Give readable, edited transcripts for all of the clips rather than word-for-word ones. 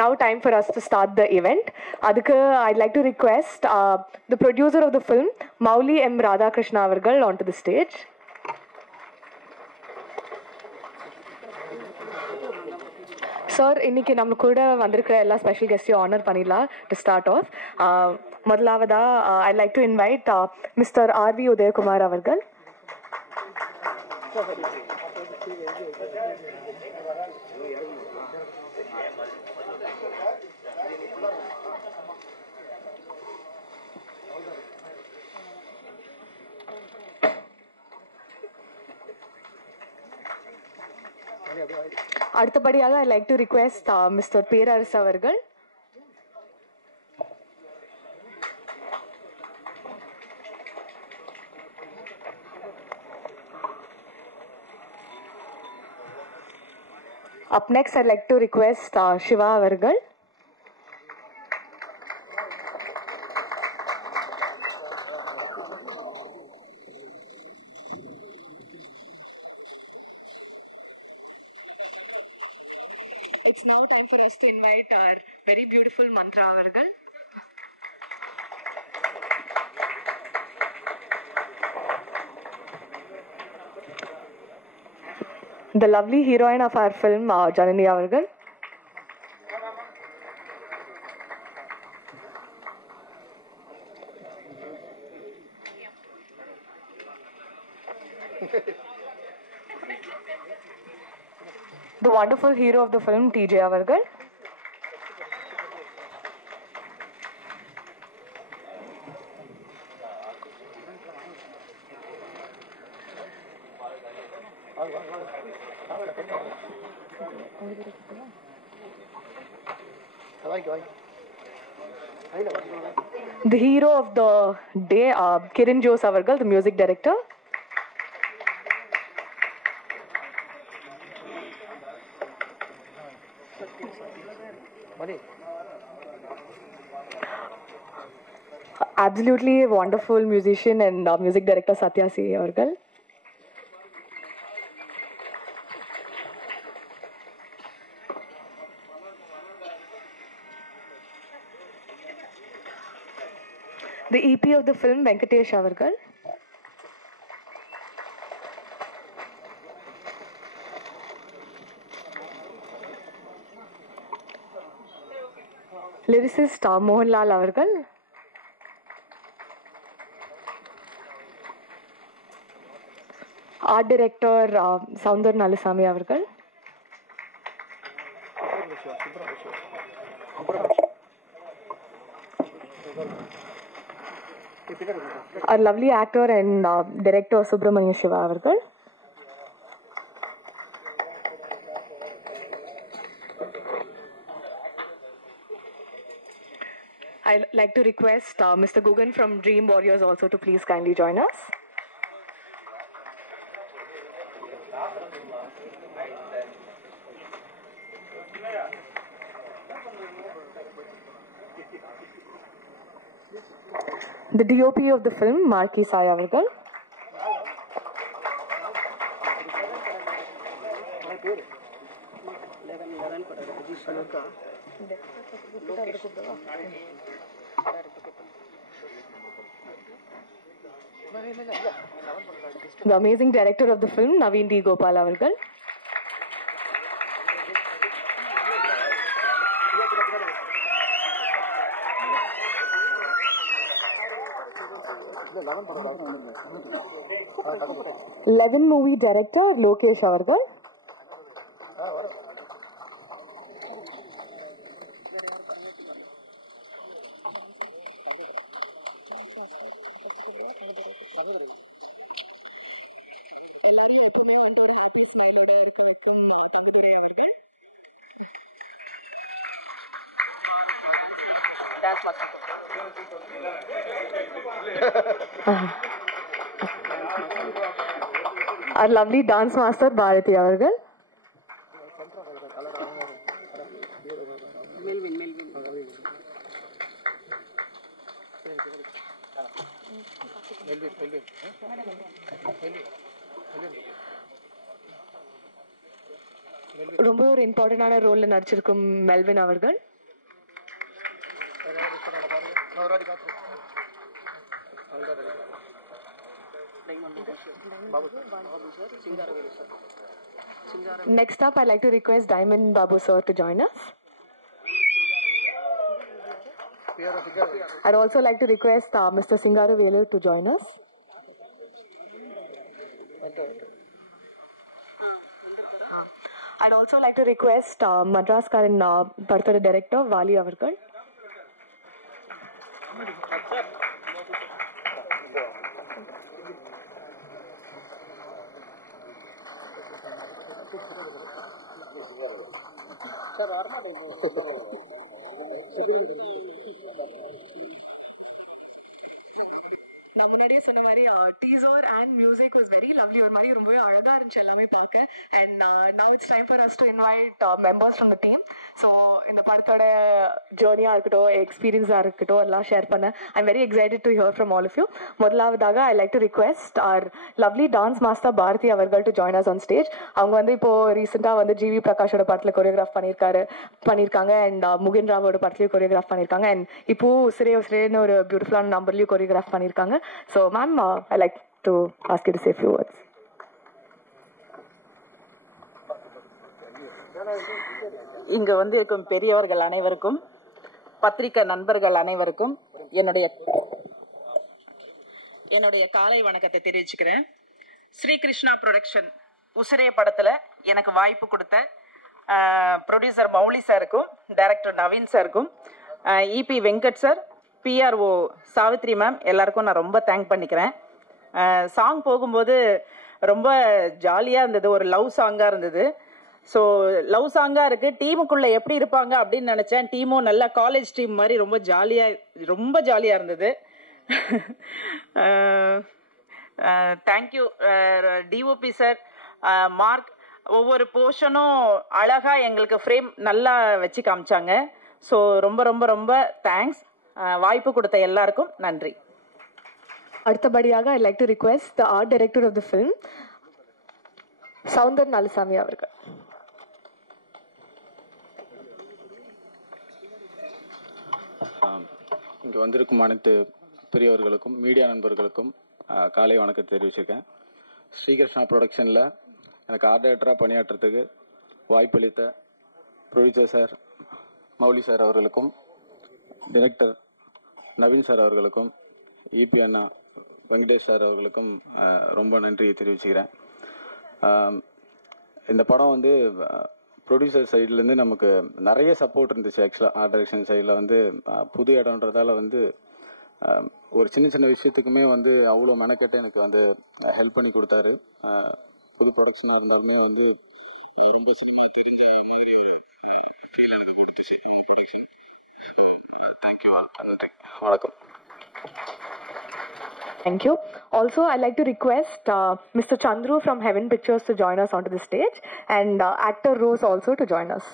now time for us to start the event. Adukku, I'd like to request the producer of the film, Mauli M. Radhakrishna avargal, onto the stage. Sir இன்னைக்கு நம்ம கூட வந்திருக்கிற எல்லா special கெஸ்டையும் honour பண்ணிடலாம் to start off. முதலாவதா I like to invite mister RV Udhayakumar அவர்கள். அடுத்தபடியாக I like to request mister Perarasu அவர்கள். Up next, I'd like to request Shiva avargal. It's now time for us to invite our very beautiful Mantra avargal. The lovely heroine of our film, Janani avargal. The wonderful hero of the film, TJ avargal. The hero of the day, Kiran Jose avargal, the music director. Absolutely wonderful musician and music director Satya C. avargal. The EP of the film, Venkatesh avargal. Lyricist Mohanlal avargal. Art director Soundar Nalasamy avargal. Our lovely actor and director Subramanya Shiva avargal. I'd like to request Mr. Gugan from Dream Warriors also to please kindly join us. The DOP of the film, Marki Sai avargal. The amazing director of the film, Naveen D. Gopal avargal. Levin movie director Lokesh avargal. எல்லாரையும் எப்பவுமே வந்து ஒரு happy ஸ்மைலோட இருக்க வைக்கும் தகுதிரை அவர்கள். Our lovely dance master Bharati avargal. ரொம்ப ஒரு இம்பார்ட்டண்டான ரோலில் நடிச்சிருக்கும் மெல்வின் அவர்கள். Next up, I'd like to request Diamond Babu sir to join us. I'd also like to request Mr. Singaru Velu to join us. I'd also like to request Madras Karan Parthada Director Vali Avarkal. நான் முன்னாடியே சொன்ன மாதிரி teaser and music was very lovely. ஒரு மாதிரி ரொம்பவே அழகாக இருந்துச்சு எல்லாமே பார்க்க. And now it's time for us to invite members from the team. So இந்த படத்தோட ஜேர்னியாக இருக்கட்டும், எக்ஸ்பீரியன்ஸாக இருக்கட்டும், எல்லாம் ஷேர் பண்ண I'm very excited to hear from all of you. முதலாவதாக I like to request our lovely dance master Bharathi அவர்கள் to join us on stage. அவங்க வந்து இப்போது ரீசெண்டாக வந்து ஜிவி பிரகாஷோட படத்தில் கொரியோகிராஃப் பண்ணியிருக்காங்க. அண்ட் முகின் ராவோட படத்துலையும் கொரியோகிராஃப் பண்ணியிருக்காங்க. அண்ட் இப்போது உசிரேன்னு ஒரு பியூட்டிஃபுல்லான நம்பர்லையும் கொரியோகிராஃப் பண்ணியிருக்காங்க. So, ma'am, I like to ask you to say a few words. இங்கு வந்து இருக்கும் பெரியவர்கள் அனைவருக்கும், பத்திரிகை நண்பர்கள் அனைவருக்கும் என்னுடைய காலை வணக்கத்தை தெரிவிச்சுக்கிறேன். ஸ்ரீகிருஷ்ணா ப்ரொடக்ஷன் உசிரே படத்தில் எனக்கு வாய்ப்பு கொடுத்த ப்ரொடியூசர் மௌலி சாருக்கும், டைரக்டர் நவீன் சாருக்கும், EP Venkat sir, PRO Savitri ma'am எல்லாருக்கும் நான் ரொம்ப தேங்க் பண்ணிக்கிறேன். சாங் போகும்போது ரொம்ப ஜாலியாக இருந்தது, ஒரு லவ் சாங்காக இருந்தது. ஸோ லவ் சாங்காக இருக்குது, டீமுக்குள்ளே எப்படி இருப்பாங்க அப்படின்னு நினச்சேன். டீமும் நல்லா காலேஜ் டீம் மாதிரி ரொம்ப ஜாலியாக இருந்தது. Thank you DOP sir, mark. ஒவ்வொரு போர்ஷனும் அழகாக எங்களுக்கு ஃப்ரேம் நல்லா வச்சு காமிச்சாங்க. ஸோ ரொம்ப ரொம்ப ரொம்ப தேங்க்ஸ். வாய்ப்பு கொடுத்த எல்லாருக்கும் நன்றி. அடுத்தபடியாக I like to request the art director of the film Soundar Nalasamy அவர்கள். இங்கே வந்திருக்கும் அனைத்து பெரியவர்களுக்கும் மீடியா நண்பர்களுக்கும் காலை வணக்கத்தை தெரிவிச்சிருக்கேன். ஸ்ரீகிருஷ்ணா ப்ரொடக்ஷனில் எனக்கு ஆர்ட் டைரக்டராக பணியாற்றுறதுக்கு வாய்ப்பளித்த ப்ரொடியூசர் சார் மௌலி சார் அவர்களுக்கும், டைரக்டர் நவீன் சார் அவர்களுக்கும், இபி அண்ணா வெங்கடேஷ் சார் அவர்களுக்கும் ரொம்ப நன்றியை தெரிவிச்சுக்கிறேன். இந்த படம் வந்து ப்ரொடியூசர் சைட்லேருந்து நமக்கு நிறைய சப்போர்ட் இருந்துச்சு. ஆக்சுவலாக ஆர்ட் டைரக்ஷன் சைடில் வந்து புது இடம்ன்றதால வந்து ஒரு சின்ன விஷயத்துக்குமே வந்து அவ்வளோ மெனக்கெட்டு எனக்கு வந்து ஹெல்ப் பண்ணி கொடுத்தாரு. புது ப்ரொடக்ஷனாக இருந்தாலுமே வந்து ரொம்ப சினிமா தெரிஞ்ச மாதிரி ஒரு ஃபீல் எனக்கு கொடுத்துச்சு ப்ரொடக்ஷன். தேங்க்யூ, நன்றி, வணக்கம். Thank you. Also, I'd like to request Mr. Chandru from Heaven Pictures to join us onto the stage, and actor Rose also to join us.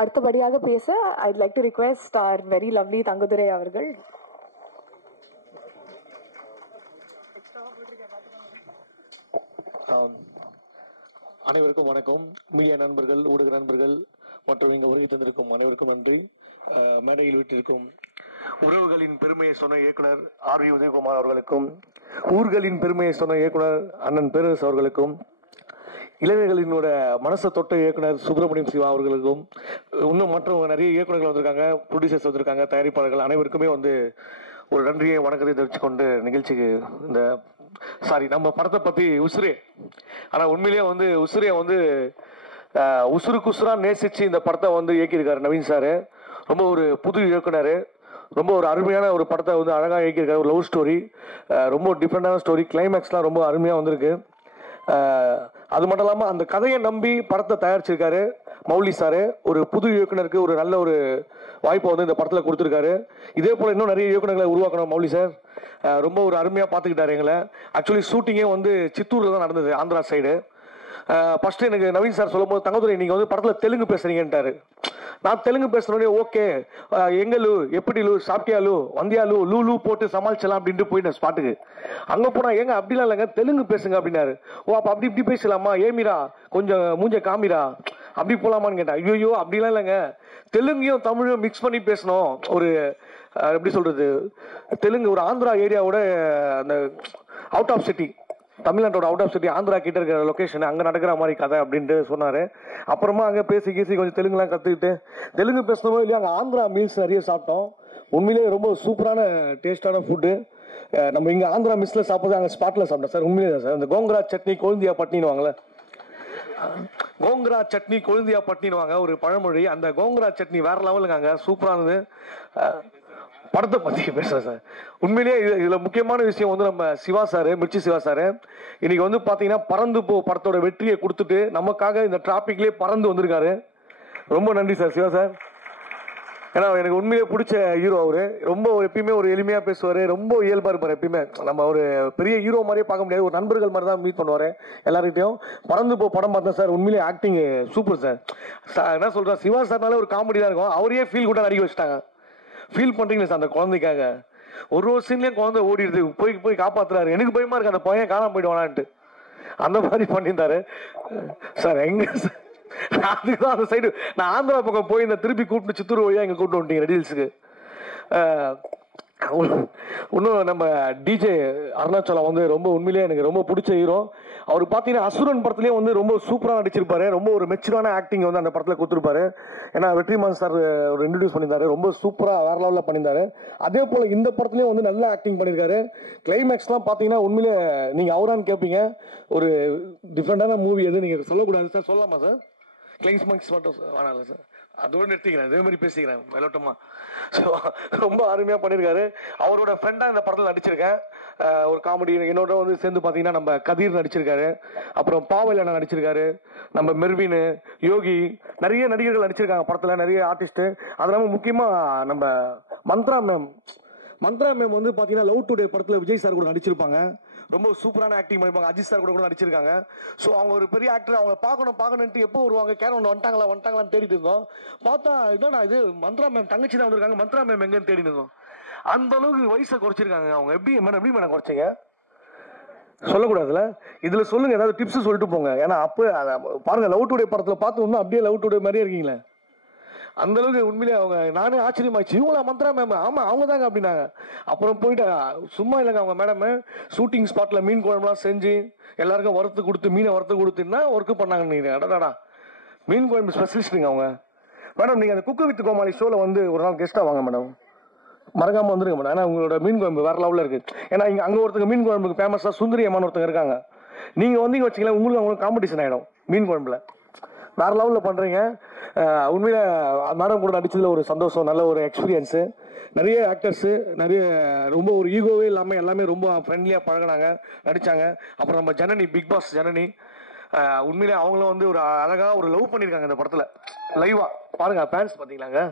அடுத்தபடியாக பேச I'd like to request our very lovely Thangudurai அவர்கள். அனைவருக்கும் வணக்கம். Media நண்பர்கள், ஊடக நண்பர்கள் மற்றும் இங்கே வருகை தந்திருக்கும் அனைவருக்கும் நன்றி. மேடையில் வீட்டிற்கும் உறவுகளின் பெருமையை சொன்ன இயக்குனர் ஆர்வி உதயகுமார் அவர்களுக்கும், ஊர்களின் பெருமையை சொன்ன இயக்குனர் அண்ணன் பேரரசு அவர்களுக்கும், இளைஞர்களினோட மனசை தொட்ட இயக்குனர் சுப்பிரமணியம் சிவா அவர்களுக்கும், இன்னும் மற்றும் நிறைய இயக்குநர்கள் வந்திருக்காங்க, ப்ரொடியூசர்ஸ் வந்திருக்காங்க, தயாரிப்பாளர்கள் அனைவருக்குமே வந்து ஒரு நன்றியை வணக்கத்தை தெரிவித்து கொண்டு நிகழ்ச்சிக்கு நம்ம படத்தை பற்றி உசுரே, ஆனால் உண்மையிலேயே வந்து உசுரே வந்து உசுருக்கு உசுரா நேசிச்சு இந்த படத்தை வந்து இயக்கியிருக்காரு நவீன் சார். ரொம்ப ஒரு புது இயக்குனர், ரொம்ப ஒரு அருமையான ஒரு படத்தை வந்து அழகாக இயக்கியிருக்காரு. ஒரு லவ் ஸ்டோரி, ரொம்ப டிஃப்ரெண்டான ஸ்டோரி, கிளைமேக்ஸ்லாம் ரொம்ப அருமையாக வந்திருக்கு. அது மட்டும் இல்லாமல் அந்த கதையை நம்பி படத்தை தயாரிச்சிருக்காரு மௌலி சார். ஒரு புது இயக்குனருக்கு ஒரு நல்ல ஒரு வாய்ப்பை வந்து இந்த படத்தில் கொடுத்துருக்காரு. இதே போல் இன்னும் நிறைய இயக்குனர்களை உருவாக்கணும் மௌலி சார். ரொம்ப ஒரு அருமையாக பார்த்துக்கிட்டாரு எங்களை. ஆக்சுவலி ஷூட்டிங்கே வந்து சித்தூரில் தான் நடந்தது, ஆந்திரா சைடு. ஃபஸ்ட்டு எனக்கு நவீன் சார் சொல்லும் போது தங்கதுரை நீங்கள் வந்து படத்தில் தெலுங்கு பேசுகிறீங்கன்ட்டாரு. நான் தெலுங்கு பேசுகிறோடனே ஓகே எங்க லூ எப்படி லூ சாப்பிட்டியா லூ வந்தியா லூ லூ லூ போட்டு சமாளிச்சலாம் அப்படின்ட்டு போயிட்டேன் ஸ்பாட்டுக்கு. அங்கே போனால் ஏங்க அப்படிலாம் இல்லைங்க தெலுங்கு பேசுங்க அப்படின்னாரு. ஓ அப்போ அப்படி இப்படி பேசலாமா ஏமிரா கொஞ்சம் மூஞ்ச காமிரா அப்படி போகலாமான்னு கேட்டேன். ஐயோ அப்படிலாம் இல்லைங்க தெலுங்கையும் தமிழையும் மிக்ஸ் பண்ணி பேசணும். ஒரு எப்படி சொல்கிறது தெலுங்கு ஒரு ஆந்திரா ஏரியாவோட அந்த அவுட் ஆஃப் சிட்டி தமிழ்நாட்டோட அவுட் ஆஃப் சிட்டி ஆந்திரா கிட்ட இருக்கிற லொக்கேஷன் அங்கே நடக்கிற மாதிரி கதை அப்படின்ட்டு சொன்னார். அப்புறமா அங்கே பேசி கொஞ்சம் தெலுங்குலாம் கற்றுக்கிட்டு தெலுங்கு பேசணுமோ இல்லையா அங்கே ஆந்திரா மீல்ஸ் நிறைய சாப்பிட்டோம். உண்மையிலேயே ரொம்ப சூப்பரான டேஸ்டான ஃபுட்டு. நம்ம இங்கே ஆந்திரா மிஸ்ஸில் சாப்பிட்றது அங்கே ஸ்பாட்டில் சாப்பிட்டோம் சார். உண்மையிலே தான் சார் இந்த கோங்கரா சட்னி கொழுந்தியா பட்னின்னு வாங்கல கோங்கரா சட்னி கொழுந்தியா பட்னின்னு வாங்க ஒரு பழமொழி. அந்த கோங்கரா சட்னி வேற லெவலுங்க அங்கே சூப்பரானது. படத்தை பற்றி பேசுகிறேன் சார். உண்மையிலேயே இதில் முக்கியமான விஷயம் வந்து நம்ம சிவா சார் மிர்ச்சி சிவா சார் இன்னைக்கு வந்து பார்த்தீங்கன்னா பறந்து போ படத்தோட வெற்றியை கொடுத்துட்டு நமக்காக இந்த டிராபிக்லேயே பறந்து வந்திருக்காரு. ரொம்ப நன்றி சார் சிவா சார். ஏன்னா எனக்கு உண்மையிலே பிடிச்ச ஹீரோ அவரு. ரொம்ப எப்பயுமே ஒரு எளிமையாக பேசுவார், ரொம்ப இயல்பாக இருப்பார். எப்பயுமே நம்ம ஒரு பெரிய ஹீரோ மாதிரியே பார்க்க முடியாது, ஒரு நண்பர்கள் மாதிரி தான் மீட் பண்ணுவார் எல்லாருக்கிட்டையும். பறந்து போ படம் பார்த்தேன் சார். உண்மையிலே ஆக்டிங் சூப்பர் சார். என்ன சொல்கிறேன் சிவா சார்னாலே ஒரு காமெடி தான் இருக்கும். அவரையே ஃபீல் கூட நடிக்க வச்சுட்டாங்க. ஃபீல் பண்ணுறீங்களா சார் அந்த குழந்தைக்காக ஒரு சீன்லேயும் குழந்தை ஓடிடுது போய் காப்பாற்றுறாரு. எனக்கு பயமா இருக்கு அந்த பையன் காணாம போயிடுவானான்ட்டு. அந்த மாதிரி பண்ணியிருந்தாரு சார். எங்க சார் அதுதான் அந்த சைடு நான் ஆந்திரா பக்கம் போய் இந்த திருப்பி கூப்பிட்டு சித்தூர் வழியாக இங்கே கூப்பிட்டு வந்துட்டீங்க ரீல்ஸுக்கு. இன்னும் நம்ம டிஜே அருணாச்சலம் வந்து ரொம்ப உண்மையிலேயே எனக்கு ரொம்ப பிடிச்ச ஹீரோ. அவர் பார்த்தீங்கன்னா அசுரன் படத்துலேயே வந்து ரொம்ப சூப்பராக நடிச்சிருப்பாரு. ரொம்ப ஒரு மெச்சூரான ஆக்டிங் வந்து அந்த படத்தில் கொடுத்துருப்பாரு. ஏன்னா வெற்றிமாறன் சார் ஒரு இன்ட்ரடியூஸ் பண்ணியிருந்தாரு. ரொம்ப சூப்பராக வேற லெவலில் பண்ணியிருந்தாரு. அதே போல் இந்த படத்துலேயும் வந்து நல்ல ஆக்டிங் பண்ணியிருக்காரு. கிளைமேக்ஸ்லாம் பார்த்தீங்கன்னா உண்மையிலே நீங்கள் அவரான்னு கேட்பீங்க. ஒரு டிஃப்ரெண்டான மூவி எது நீங்கள் சொல்லக்கூடாது சார். சொல்லலாமா சார்? கிளைமேக்ஸ் மட்டும் வேணாம்ல சார், அதோடு நிறுத்திக்கிறேன். இதே மாதிரி பேசிக்கிறேன் வெள்ளட்டமா. ஸோ ரொம்ப அருமையாக பண்ணியிருக்காரு. அவரோட ஃப்ரெண்டாக இந்த படத்தில் நடிச்சிருக்கேன். ஒரு காமெடி என்னோட வந்து சேர்ந்து பார்த்தீங்கன்னா நம்ம கதிர் நடிச்சிருக்காரு. அப்புறம் பாவல் அண்ணா நடிச்சிருக்காரு. நம்ம மெர்வின் யோகி நிறைய நடிகர்கள் நடிச்சிருக்காங்க படத்தில், நிறைய ஆர்டிஸ்ட்டு. அது இல்லாமல் முக்கியமாக நம்ம மந்த்ரா மேம் வந்து பார்த்தீங்கன்னா லவ் டுடே படத்தில் விஜய் சார் கூட நடிச்சிருப்பாங்க. ரொம்ப சூப்பரான ஆக்டிங் பண்ணிருப்பாங்க. அஜித் சார் கூட நடிச்சிருக்காங்க. ஸோ அவங்க ஒரு பெரிய ஆக்டர். அவங்க பார்க்கணுன்ட்டு எப்போ வருவாங்க கேரளா வந்துட்டாங்களான்னு தேடிட்டு இருந்தோம். பார்த்தா என்னடா இது மந்த்ரா மேம் தங்கச்சி தான் வந்திருக்காங்க, மந்த்ரா மேம் எங்கன்னு தேடிட்டு இருந்தோம். அந்த அளவுக்கு வயசை குறைச்சிருக்காங்க அவங்க. எப்படி மேடம் குறைச்சிங்க சொல்லக்கூடாதுல, இதுல சொல்லுங்க ஏதாவது டிப்ஸ் சொல்லிட்டு போங்க. ஏன்னா அப்போ பாருங்க லவ் டுடே படத்தில் பார்த்து இன்னும் அப்படியே லவ் டுடே மாதிரியே இருக்கீங்களே. அந்த அளவுக்கு உண்மையிலே அவங்க நானே ஆச்சரியமாச்சு. இவங்களா மந்த்ரா மேம்? ஆமா அவங்க தாங்க அப்படின்னாங்க. அப்புறம் போயிட்டு சும்மா இல்லைங்க அவங்க மேடம் ஷூட்டிங் ஸ்பாட்ல மீன் குழம்புலாம் செஞ்சு எல்லாருக்கும் வறுத்து கொடுத்து மீனை வறுத்து கொடுத்துன்னா ஒர்க்கு பண்ணாங்க. நீங்க அடடா மீன் குழம்பு ஸ்பெஷலிஸ்ட்டுங்க அவங்க. மேடம் நீங்க அந்த குக்கு வித் கோமாளி ஷோல வந்து ஒரு நாள் கெஸ்டா வாங்க மேடம், மறக்காம வந்துருங்க மேடம். ஏன்னா உங்களோட மீன் குழம்பு வேற லெவலில் இருக்கு. ஏன்னா இங்க அங்க ஒருத்தங்க மீன் குழம்புக்கு ஃபேமஸா சுந்தரி அம்மான்னு ஒருத்தங்க இருக்காங்க. நீங்க வந்தீங்க வச்சுக்கலாம் உங்களுக்கு காம்படிஷன் ஆயிடும். மீன் குழம்புல வேற லெவலில் பண்றீங்க. உண்மையில மேடம் கூட நடிச்சதுல ஒரு சந்தோஷம், நல்ல ஒரு எக்ஸ்பீரியன்ஸு. நிறைய ஆக்டர்ஸு நிறைய ரொம்ப ஒரு ஈகோவே இல்லாமல் எல்லாமே ரொம்ப ஃப்ரெண்ட்லியாக பழகினாங்க, நடித்தாங்க. அப்புறம் நம்ம ஜனனி, பிக் பாஸ் ஜனனி, உண்மையிலே அவங்களும் வந்து ஒரு அழகாக ஒரு லவ் பண்ணியிருக்காங்க இந்த படத்தில். லைவாக பாருங்க ஃபேன்ஸ் பார்த்தீங்களாங்க,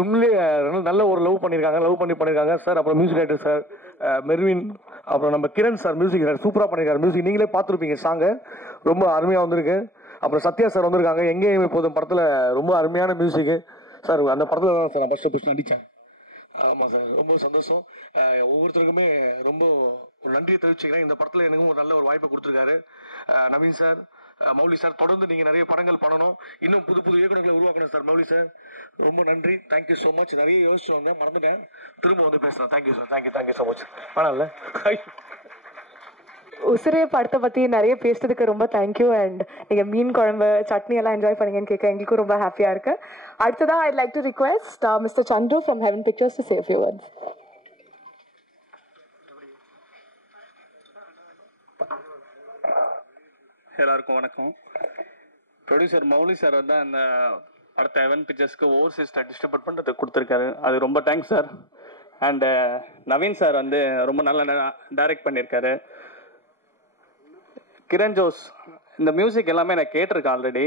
உண்மையிலேயே நல்ல ஒரு லவ் பண்ணியிருக்காங்க சார். அப்புறம் மியூசிக் டைரக்டர் சார் மெர்வின், அப்புறம் நம்ம கிரண் சார் மியூசிக் டைரக்டர் சூப்பராக பண்ணியிருக்காரு. மியூசிக் நீங்களே பார்த்துருப்பீங்க, சாங்கு ரொம்ப அருமையாக வந்திருக்கு. அப்புறம் சத்யா சார் வந்திருக்காங்க. எங்கேயுமே போதும் படத்தில் ரொம்ப அருமையான மியூசிக்கு சார். அந்த படத்தில் தான் சார் நான் ஃபஸ்ட்டு நடித்தேன். ஆமாம் சார், ரொம்ப சந்தோஷம். ஒவ்வொருத்தருக்குமே ரொம்ப ஒரு நன்றியை தெரிவிச்சுக்கிறேன். இந்த படத்தில் எனக்கும் ஒரு நல்ல ஒரு வாய்ப்பை கொடுத்துருக்காரு நவீன் சார், மௌலி சார். தொடர்ந்து நீங்கள் நிறைய படங்கள் பண்ணணும், இன்னும் புது இயக்குநர்களை உருவாக்கணும் சார். மௌலி சார் ரொம்ப நன்றி, தேங்க்யூ ஸோ மச். நிறைய யோசிச்சு வந்தேன், மறந்துட்டேன், திரும்ப வந்து பேசுகிறேன். Thank you sir, thank you so much. வேணாம்ல உசிரே படத்தை பற்றி நிறைய பேசுறதுக்கு ரொம்ப தேங்க்யூ. அண்ட் நீங்கள் மீன் குழம்பு சட்னி எல்லாம் என்ஜாய் பண்ணீங்கன்னு கேட்க எங்களுக்கும் ரொம்ப ஹாப்பியாக இருக்கு. அடுத்ததான் I'd like to request mister Chandru from heaven pictures to say a few words. எல்லாருக்கும் வணக்கம். ப்ரொடியூசர் மௌலி சார் வந்து அந்த படத்தை ஹெவன் பிக்சர்ஸ்க்கு ஓவர்சீஸில் டிஸ்ட்ரிபியூட் பண்ணுறதுக்கு கொடுத்துருக்காரு. அது ரொம்ப thanks sir. And Naveen sir வந்து ரொம்ப நல்லா டைரக்ட் பண்ணியிருக்காரு. கிரண் ஜோஸ் இந்த மியூசிக் எல்லாமே நான் கேட்டிருக்கேன் ஆல்ரெடி.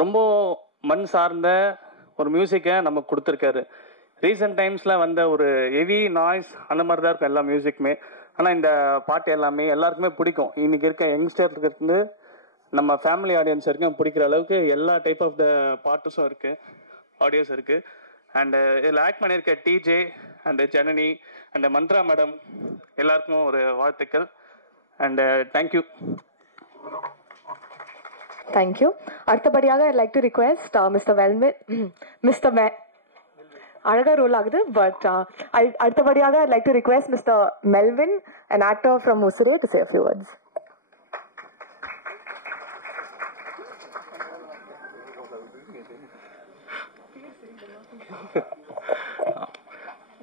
ரொம்ப மண் சார்ந்த ஒரு மியூசிக்கை நமக்கு கொடுத்துருக்காரு. ரீசெண்ட் டைம்ஸில் வந்த ஒரு ஹெவி நாய்ஸ் அந்த மாதிரி தான் இருக்கும் எல்லா மியூசிக்குமே. ஆனால் இந்த பாட்டு எல்லாமே எல்லாருக்குமே பிடிக்கும். இன்றைக்கி இருக்க யங்ஸ்டருக்கு இருந்து நம்ம ஃபேமிலி ஆடியன்ஸ் வரைக்கும் பிடிக்கிற அளவுக்கு எல்லா டைப் ஆஃப் த பாட்டுஸும் இருக்குது, ஆடியோஸ் இருக்குது. அண்டு இதில் ஆக்ட் பண்ணியிருக்க DJ and Janani and Mantra madam எல்லாருக்கும் ஒரு வாழ்த்துக்கள். And thank you. தேங்க்யூ. அடுத்தபடியாக I like to request mister அழகா ரோல் ஆகுது. பட் அடுத்தபடியாக I like to request mister Melvin, an actor from Usure, to say a few words.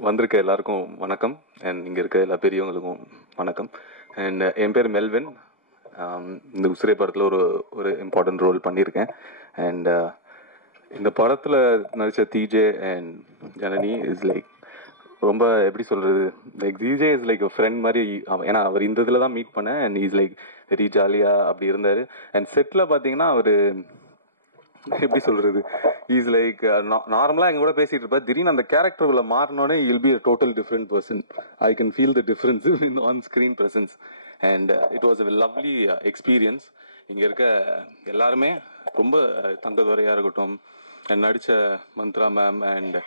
வந்திருக்க எல்லாருக்கும் வணக்கம். அண்ட் இங்கே இருக்க எல்லா பெரியவங்களுக்கும் வணக்கம். அண்ட் என் பேர் மெல்வின். இந்த உசிரே படத்தில் ஒரு இம்பார்ட்டன்ட் ரோல் பண்ணியிருக்கேன். அண்ட் இந்த படத்தில் நடித்த DJ and Janani is like ரொம்ப எப்படி சொல்கிறது, like DJ is like friend மாதிரி. ஏன்னா அவர் இந்த இதில் தான் மீட் பண்ணேன். அண்ட் இஸ் லைக் வெரி ஜாலியாக அப்படி இருந்தார். அண்ட் செட்டில் பார்த்தீங்கன்னா அவர் எப்படி சொல்கிறது, இஸ் லைக் நார்மலாக எங்க கூட பேசிகிட்டு இருப்பார். திடீர்னு அந்த கேரக்டருக்குள்ள மாறினோடனே will be a total different person. I can feel the difference in on screen presence. And it was a lovely experience. இங்கே இருக்க எல்லாருமே ரொம்ப தங்கதுரையாக இருக்கட்டும், நடித்த Mantra ma'am and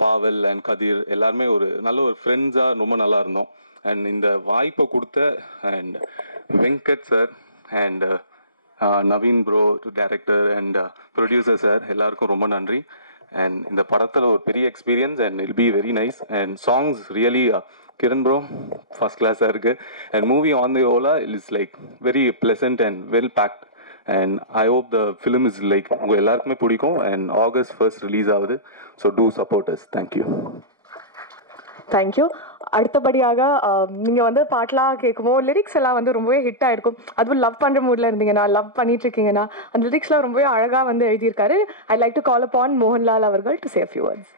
Pavel and Kathir எல்லாருமே ஒரு நல்ல ஒரு ஃப்ரெண்ட்ஸாக ரொம்ப நல்லா இருந்தோம். அண்ட் இந்த வாய்ப்பை கொடுத்த and Venkat sir and Naveen bro director and producer sir எல்லாருக்கும் ரொம்ப நன்றி. அண்ட் இந்த படத்தில் ஒரு பெரிய experience and will be very nice. And songs really Kiran bro first கிளாஸாக இருக்குது. And movie on the whole is like very pleasant and well packed. And I hope the film is like உங்கள் எல்லாருக்குமே பிடிக்கும். And August 1st release ஆகுது. So do support us. Thank you. Thank you. அடுத்தபடியாக நீங்கள் வந்து பாட்டெலாம் கேட்கும்போது லிரிக்ஸ் எல்லாம் வந்து ரொம்பவே ஹிட் ஆகிருக்கும். அதுவும் லவ் பண்ணுற மூடில் இருந்தீங்கன்னா, லவ் பண்ணிட்டு இருக்கீங்கன்னா, அந்த லிரிக்ஸ்லாம் ரொம்பவே அழகாக வந்து எழுதியிருக்காரு. I like to call upon Mohanlal அவர்கள் to say a few words.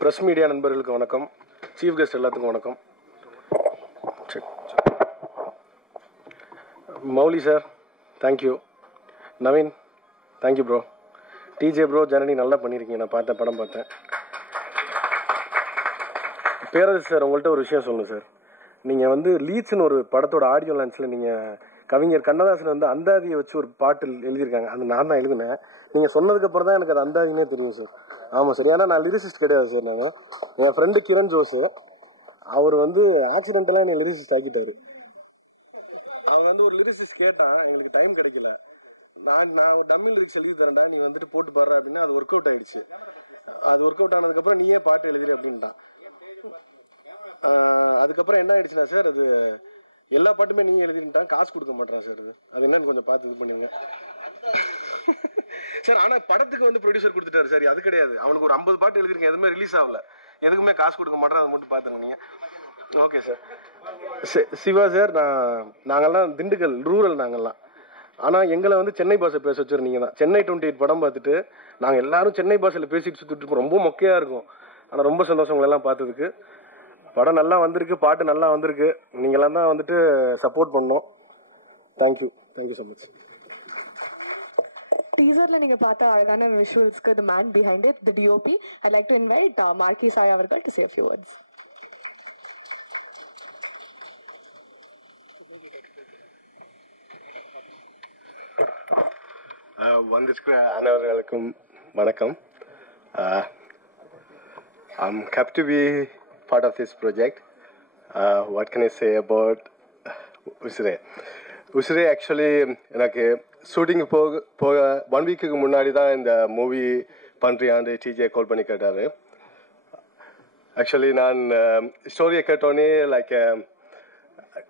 Press media நண்பர்களுக்கு வணக்கம். சீஃப் கெஸ்ட் எல்லாத்துக்கும் வணக்கம். Mouli sir thank you. Naveen thank you bro. DJ bro, Janani நல்லா பண்ணியிருக்கீங்க. நான் பார்த்தேன், படம் பார்த்தேன். பேரரசு சார், உங்கள்கிட்ட ஒரு விஷயம் சொல்லணும் சார். நீங்கள் வந்து லீட்ஸ்னு ஒரு படத்தோட ஆடியோ லான்ச்சில் நீங்கள் கவிஞர் கண்ணதாசன் வந்து அந்தாதியை வச்சு ஒரு பாட்டு எழுதியிருக்காங்க. அது நான் தான் எழுதினேன். நீங்கள் சொன்னதுக்கப்புறம் தான் எனக்கு அது அந்தாதினே தெரியும் சார். ஆமாம் சார். ஏன்னா நான் லிரிசிஸ்ட் கிடையாது சார். நாங்கள் என் ஃப்ரெண்டு கிரண் ஜோஸு, அவர் வந்து ஆக்சிடென்டெல்லாம் என்னை லிரிசிஸ்ட் ஆக்கிட்டவர். அவங்க வந்து ஒரு லிரிசிஸ்ட் கேட்டான், எங்களுக்கு டைம் கிடைக்கல, நான் ஒரு டம்மி லிரிக்ஸ் எழுதி தரேன்டா, நீ வந்துட்டு போட்டு பாடுற அப்படின்னா அது ஒர்க் அவுட் ஆயிடுச்சு. அது ஒர்க் அவுட் ஆனதுக்கப்புறம் நீயே பாட்டு எழுதிரு அப்படின்ட்டான். அதுக்கப்புறம் என்ன ஆயிடுச்சுன்னா சார், அது எல்லா பாட்டுமே நீ எழுதிட்டான், காசு கொடுக்க மாட்டான் சார். அது என்னன்னு கொஞ்சம் பார்த்து இது பண்ணுங்க சார். ஆனா படத்துக்கு வந்து ப்ரொடியூசர் கொடுத்துட்டாரு சார். அது கிடையாது, அவனுக்கு ஒரு 50 பாட்டு எழுதிருக்கேன், எதுவுமே ரிலீஸ் ஆகல, எதுக்குமே காசு கொடுக்க மாட்டேன். அதை மட்டும் பாத்துங்க நீங்க. Okay sir. சிவா சார், நாங்கெல்லாம் திண்டுக்கல் ரூரல் நாங்கெல்லாம். ஆனால் எங்களை வந்து சென்னை பாஷை பேச வச்சிருந்தீங்க தான். சென்னை 28 படம் பார்த்துட்டு நாங்கள் எல்லாரும் சென்னை பாஷையில் பேசிட்டு சுற்றிட்டு இருப்போம். ரொம்ப மொக்கையாக இருக்கும். ஆனால் ரொம்ப சந்தோஷம் உங்களெல்லாம் பார்த்ததுக்கு. படம் நல்லா வந்திருக்கு, பாட்டு நல்லா வந்திருக்கு. நீங்களாம் தான் வந்துட்டு சப்போர்ட் பண்ணோம். Thank you so much. டீசரில் நீங்கள் பார்த்த அழகான விஷுவல்ஸ்க்கு the man behind it, the DOP, I like to invite Marky Sai அவர்கள் to say a few words. வந்திருக்கிற அனைவர்களுக்கும் வணக்கம். I'm happy to be part of this project. What can I say about Usure? Usure actually எனக்கு shooting போக 1 வீக்குக்கு முன்னாடி தான் இந்த மூவி பண்ணுறியாண்டு டிஜே கால் பண்ணி கேட்டார். ஆக்சுவலி நான் ஸ்டோரியை கேட்டோன்னே லைக்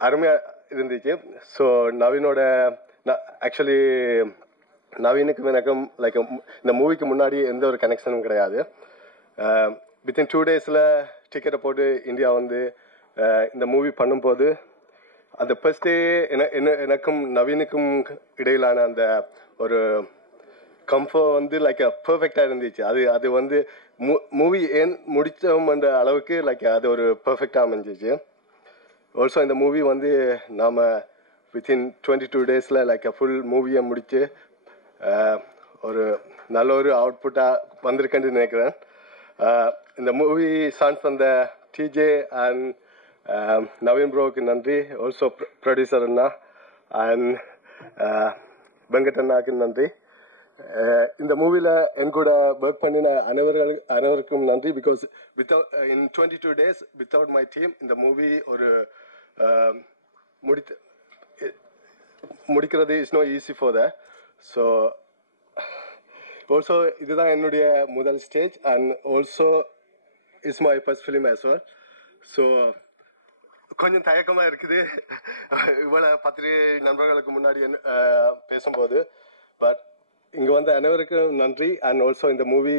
அருமையாக இருந்துச்சு. ஸோ நவீனோட ஆக்சுவலி நவீனுக்கும் எனக்கும் லைக் இந்த மூவிக்கு முன்னாடி எந்த ஒரு கனெக்ஷனும் கிடையாது. வித்தின் 2 days டிக்கெட்டை போட்டு இந்தியா வந்து இந்த மூவி பண்ணும்போது அந்த ஃபர்ஸ்ட் டே எனக்கும் நவீனுக்கும் இடையிலான அந்த ஒரு கம்ஃபர்ட் வந்து லைக் பர்ஃபெக்டாக இருந்துச்சு. அது வந்து மூவி ஏன் முடித்தோம்ன்ற அளவுக்கு லைக் அது ஒரு பர்ஃபெக்டாக அமைஞ்சிச்சு. ஆல்சோ இந்த மூவி வந்து நாம் வித்தின் 22 டேஸில் லைக் ஃபுல் மூவியை முடித்து ஒரு நல்ல ஒரு அவுட்புட்டாக வந்திருக்கேன்னு நினைக்கிறேன். இந்த மூவி சான்ஸ் வந்த டிஜே அண்ட் நவீன் ப்ரோவுக்கு நன்றி. Also producer Anna and Venkat அண்ணாக்கு நன்றி. இந்த மூவியில் என் கூட ஒர்க் பண்ணின அனைவருக்கும் நன்றி. Because in 22 days without my team இந்த மூவி ஒரு முடிக்கிறது is no easy for that. So also இதுதான் என்னுடைய முதல் stage and also is my first film as well. So கொஞ்சம் தயக்கமாக இருக்குது இவ்வளோ பத்திரிகை நண்பர்களுக்கு முன்னாடி பேசும்போது. பட் இங்கே வந்த அனைவருக்கும் நன்றி. அண்ட் ஆல்சோ இந்த மூவி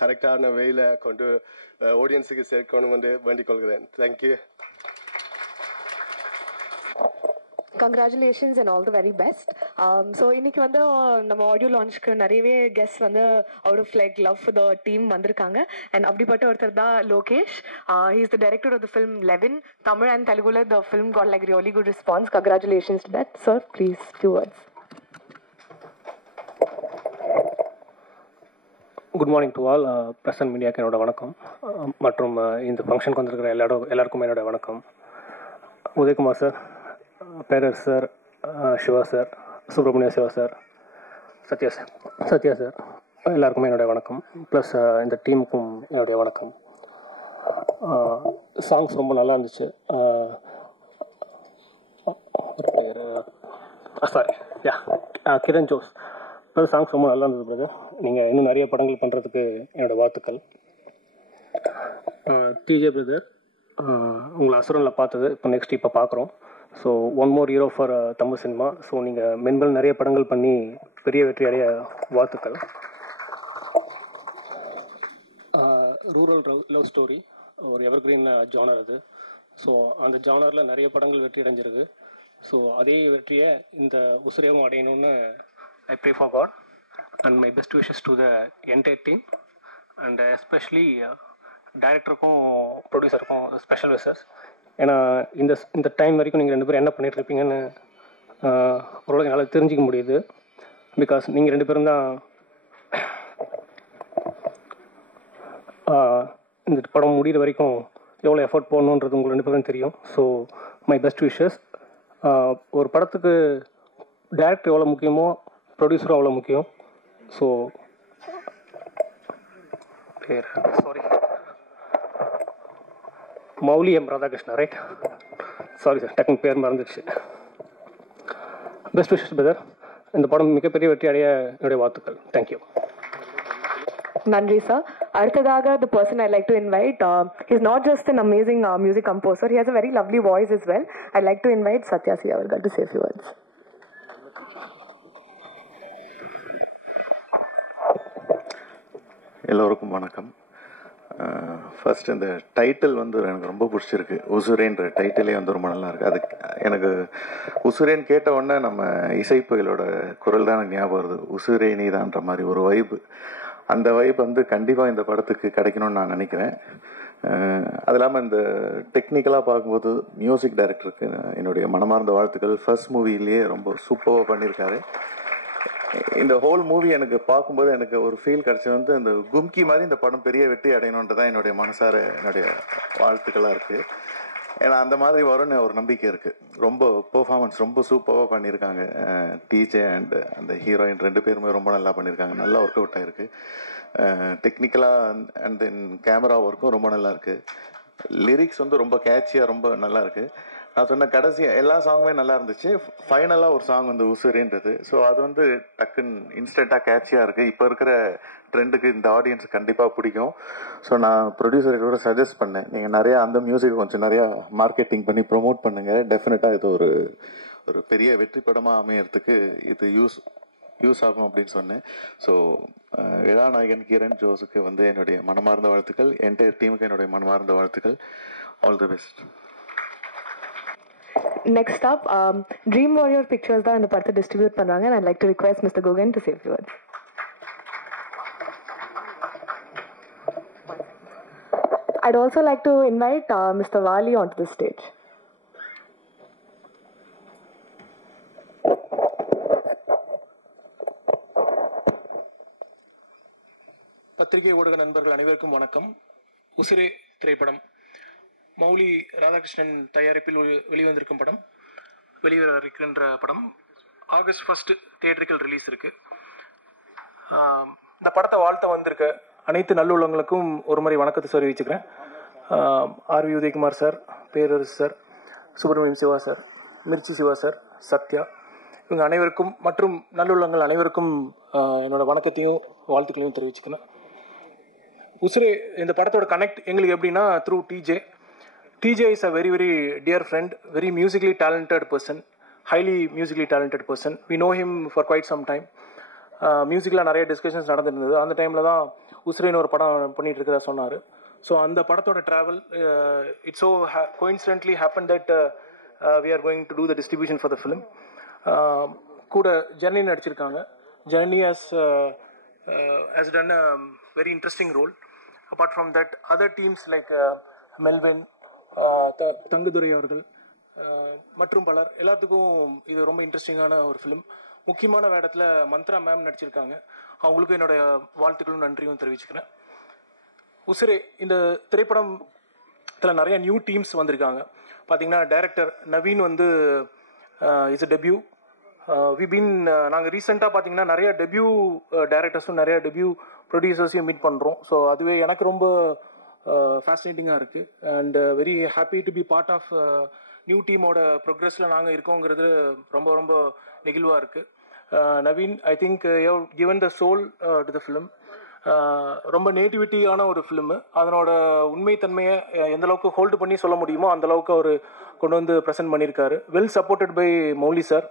கரெக்டான வேயில் கொண்டு ஆடியன்ஸுக்கு சேர்க்கணும் என்று வேண்டிக் கொள்கிறேன். Thank you. Congratulations and all the very best. So இன்னைக்கு வந்து நம்ம ஆடியோ லான்ச்க்கு நிறையவே கெஸ்ட் வந்து out of like love for the team வந்திருக்காங்க. அண்ட் அப்படிப்பட்ட ஒருத்தர் தான் Lokesh. He is the director of the film Levin. Tamil and Telugu the film got like really good response. Congratulations to that. Sir, please, few words. Good morning to all. Present மீடியாவுக்கு என்னோட வணக்கம் மற்றும் இந்த ஃபங்க்ஷனுக்கு வந்திருக்கிற எல்லாருக்கும் என்னோட வணக்கம். Udhayakumar sir, Perar sir, Siva sir, Subramaniya Siva sir, Sathya sir எல்லாருக்குமே என்னுடைய வணக்கம். ப்ளஸ் இந்த டீமுக்கும் என்னுடைய வணக்கம். சாங்ஸ் ரொம்ப நல்லா இருந்துச்சு. கிரண் ஜோஸ் சாங்ஸ் ரொம்ப நல்லா இருந்தது பிரதர். நீங்கள் இன்னும் நிறைய படங்கள் பண்ணுறதுக்கு என்னோடய வாழ்த்துக்கள். டிஜே பிரதர், உங்களை அசுரனில் பார்த்தது இப்போ பார்க்குறோம். So one more hero for Tamil cinema. So நீங்கள் மென்மேல் நிறைய படங்கள் பண்ணி பெரிய வெற்றி அடைய வாழ்த்துக்கள். ரூரல் லவ் ஸ்டோரி ஒரு எவர்கிரீன் ஜானர் அது. ஸோ அந்த ஜானரில் நிறைய படங்கள் வெற்றி அடைஞ்சிருக்கு. ஸோ அதே வெற்றியை இந்த உசிரியாவும் அடையணும்னு I pray for God and my best wishes to the entire team and especially டைரக்டருக்கும் ப்ரொடியூசருக்கும் ஸ்பெஷல் விஷஸ். ஏன்னா இந்த டைம் வரைக்கும் நீங்கள் 2 பேரும் என்ன பண்ணிகிட்ருப்பீங்கன்னு ஓரளவுக்கு என்னால் தெரிஞ்சிக்க முடியுது. பிகாஸ் நீங்கள் 2 பேரும் தான் இந்த படம் முடிகிற வரைக்கும் எவ்வளோ எஃபர்ட் போடணுன்றது உங்களுக்கு 2 பேரும் தெரியும். So my best wishes. ஒரு படத்துக்கு டைரக்டர் எவ்வளோ முக்கியமோ ப்ரொடியூசரும் அவ்வளோ முக்கியம். So Mouli M Radhakrishna, right? Sorry sir, டக்குனு பேர் மறந்துடுச்சு. Best wishes brother. இந்த படம் மிகப்பெரிய வெற்றி அடைய என்னுடைய வாழ்த்துக்கள். தேங்க்யூ. Nandri sir. அடுத்ததாக the person I'd like to invite, he's not just an amazing music composer, he has a very lovely voice as well. I'd like to invite Satya Siyavargal to say a few words. எல்லோருக்கும் வணக்கம். First இந்த title வந்து எனக்கு ரொம்ப பிடிச்சிருக்கு. உசுரேன்ற டைட்டிலே வந்து ரொம்ப நல்லா இருக்குது. அது எனக்கு உசுரேன்னு கேட்ட உடனே நம்ம இசைப்புகளோட குரல் தான் எனக்கு ஞாபகம் வருது. உசுரே நீதான்ற மாதிரி ஒரு வைப்பு. அந்த வைப் வந்து கண்டிப்பாக இந்த படத்துக்கு கிடைக்கணும்னு நான் நினைக்கிறேன். அது இல்லாமல் இந்த டெக்னிக்கலாக பார்க்கும்போது மியூசிக் டைரக்டருக்கு என்னுடைய மனமார்ந்த வாழ்த்துக்கள். ஃபர்ஸ்ட் மூவிலேயே ரொம்ப சூப்பராக பண்ணியிருக்காரு. இந்த ஹோல் மூவி எனக்கு பார்க்கும்போது எனக்கு ஒரு ஃபீல் கிடச்சது வந்து இந்த கும்கி மாதிரி இந்த படம் பெரிய வெற்றி அடையணுன்றதான் என்னுடைய மனசார என்னுடைய வாழ்த்துக்களாக இருக்குது. ஏன்னா அந்த மாதிரி வரும்னு ஒரு நம்பிக்கை இருக்குது. ரொம்ப பெர்ஃபார்மன்ஸ் ரொம்ப சூப்பராக பண்ணியிருக்காங்க. டிஜே அண்ட் அந்த ஹீரோயின் 2 பேருமே ரொம்ப நல்லா பண்ணியிருக்காங்க. நல்லா ஒர்க் அவுட் ஆகிருக்கு. டெக்னிக்கலாக அண்ட் தென் கேமரா ஒர்க்கும் ரொம்ப நல்லா இருக்குது. லிரிக்ஸ் வந்து ரொம்ப கேட்சியாக ரொம்ப நல்லா இருக்குது. நான் சொன்ன கடைசி எல்லா சாங்குமே நல்லா இருந்துச்சு. ஃபைனலாக ஒரு சாங் வந்து உசுரேன்றது. ஸோ அது வந்து டக்குன்னு இன்ஸ்டண்ட்டாக கேட்சியாக இருக்குது. இப்போ இருக்கிற ட்ரெண்டுக்கு இந்த ஆடியன்ஸ் கண்டிப்பாக பிடிக்கும். ஸோ நான் ப்ரொடியூசர்கிட்ட சஜஸ்ட் பண்ணேன், நீங்கள் நிறையா அந்த மியூசிக் கொஞ்சம் நிறையா மார்க்கெட்டிங் பண்ணி ப்ரொமோட் பண்ணுங்கள். டெஃபினட்டாக இது ஒரு பெரிய வெற்றி படமாக அமையறதுக்கு இது யூஸ் ஆகும் அப்படின்னு சொன்னேன். ஸோ விழாநாயகன் கிரண் ஜோஸுக்கு வந்து என்னுடைய மனமார்ந்த வாழ்த்துக்கள். என்டையர் டீமுக்கு என்னுடைய மனமார்ந்த வாழ்த்துக்கள். All the best. Next up, Dream Warrior Pictures தான் இந்த படத்தை டிஸ்ட்ரிபியூட் பண்றாங்க. and I'd like to request Mr. Gogan to say a few words. I'd also like to invite Mr. Wali onto the stage. பத்திரிகை ஊடக நண்பர்கள் அனைவருக்கும் வணக்கம். உசிரே திரைப்படம் மௌலி ராதாகிருஷ்ணன் தயாரிப்பில் வெளிவந்திருக்கும் படம், வெளிவர இருக்கின்ற படம் ஆகஸ்ட் 1 தியேட்டரிக்கல் ரிலீஸ் இருக்கு. இந்த படத்தை வாழ்த்த வந்திருக்க அனைத்து நல்லுள்ளங்களுக்கும் ஒரு முறை வணக்கத்தை தெரிவிச்சுக்கிறேன். RV Udhayakumar sir, Perarasu sir, Subramaniam Siva sir, Mirchi Siva sir, Sathya, இவங்க அனைவருக்கும் மற்றும் நல்லுள்ளங்கள் அனைவருக்கும் என்னோட வணக்கத்தையும் வாழ்த்துக்களையும் தெரிவிச்சுக்கிறேன். உசிரே இந்த படத்தோட கனெக்ட் எங்களுக்கு எப்படின்னா through DJ. DJ is a very very dear friend, very musically talented person, highly musically talented person. We know him for quite some time. மியூசிக்கில் நிறைய டிஸ்கஷன்ஸ் நடந்துருந்தது. அந்த டைமில் தான் உசிரேன்னு ஒரு படம் பண்ணிட்டு இருக்கிறதா சொன்னார். ஸோ அந்த படத்தோட travel it's so coincidentally happen that we are going to do the distribution for the film. கூட ஜெர்னி நடிச்சிருக்காங்க. Journey has done a very interesting role. Apart from that, other teams like Melvin, Thangadurai அவர்கள் மற்றும் பலர், எல்லாத்துக்கும் இது ரொம்ப இன்ட்ரெஸ்டிங்கான ஒரு ஃபிலிம். முக்கியமான வேடத்தில் மந்த்ரா மேம் நடிச்சிருக்காங்க. அவங்களுக்கும் என்னோட வாழ்த்துக்களும் நன்றியும் தெரிவிச்சுக்கிறேன். உசிரே இந்த திரைப்படத்தில் நிறைய நியூ டீம்ஸ் வந்திருக்காங்க. பார்த்தீங்கன்னா டைரக்டர் நவீன் வந்து இஸ் அ டெபியூ. நாங்கள் ரீசெண்டாக பார்த்தீங்கன்னா நிறைய டெபியூ டைரக்டர்ஸும் நிறைய டெபியூ ப்ரொடியூசர்ஸையும் மீட் பண்ணுறோம். ஸோ அதுவே எனக்கு ரொம்ப ஃபேசினேட்டிங்காக இருக்குது. And very happy to be part of new டீமோட ப்ரோக்ரஸில் நாங்கள் இருக்கோங்கிறது ரொம்ப ரொம்ப நெகிழ்வாக இருக்குது. Naveen, I think you have given the soul to the film. ரொம்ப நேட்டிவிட்டியான ஒரு ஃபிலிமு. அதனோட உண்மைத்தன்மையை எந்த அளவுக்கு ஹோல்டு பண்ணி சொல்ல முடியுமோ அந்த அளவுக்கு அவர் கொண்டு வந்து ப்ரெசென்ட் பண்ணியிருக்காரு. Well supported by Mouli sir.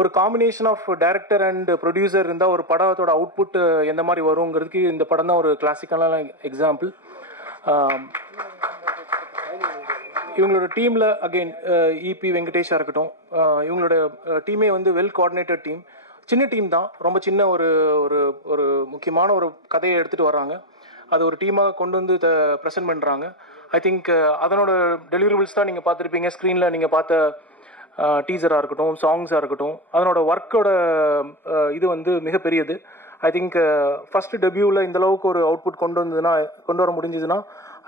ஒரு combination of director and producer இருந்தால் ஒரு படத்தோட அவுட்புட் எந்த மாதிரி வருங்கிறதுக்கு இந்த படம் தான் ஒரு கிளாசிக்கலான எக்ஸாம்பிள். இவங்களோட டீமில் அகெயின் இபி வெங்கடேஷாக இருக்கட்டும், இவங்களோட டீமே வந்து வெல் கோஆர்டினேட்டட் டீம். சின்ன டீம் தான், ரொம்ப சின்ன ஒரு ஒரு ஒரு முக்கியமான ஒரு கதையை எடுத்துகிட்டு வர்றாங்க. அது ஒரு டீமாக கொண்டு வந்து ப்ரெசென்ட் பண்ணுறாங்க. ஐ திங்க் அதனோட டெலிவரிபிள்ஸ் தான் நீங்கள் பார்த்துருப்பீங்க. ஸ்க்ரீனில் நீங்கள் பார்த்த டீசராக இருக்கட்டும், சாங்ஸாக இருக்கட்டும், அதனோட ஒர்க்கோட இது வந்து மிகப்பெரியது. ஐ திங்க் ஃபர்ஸ்ட் டெபியூவில் இந்தளவுக்கு ஒரு அவுட்புட் கொண்டு வர முடிஞ்சதுன்னா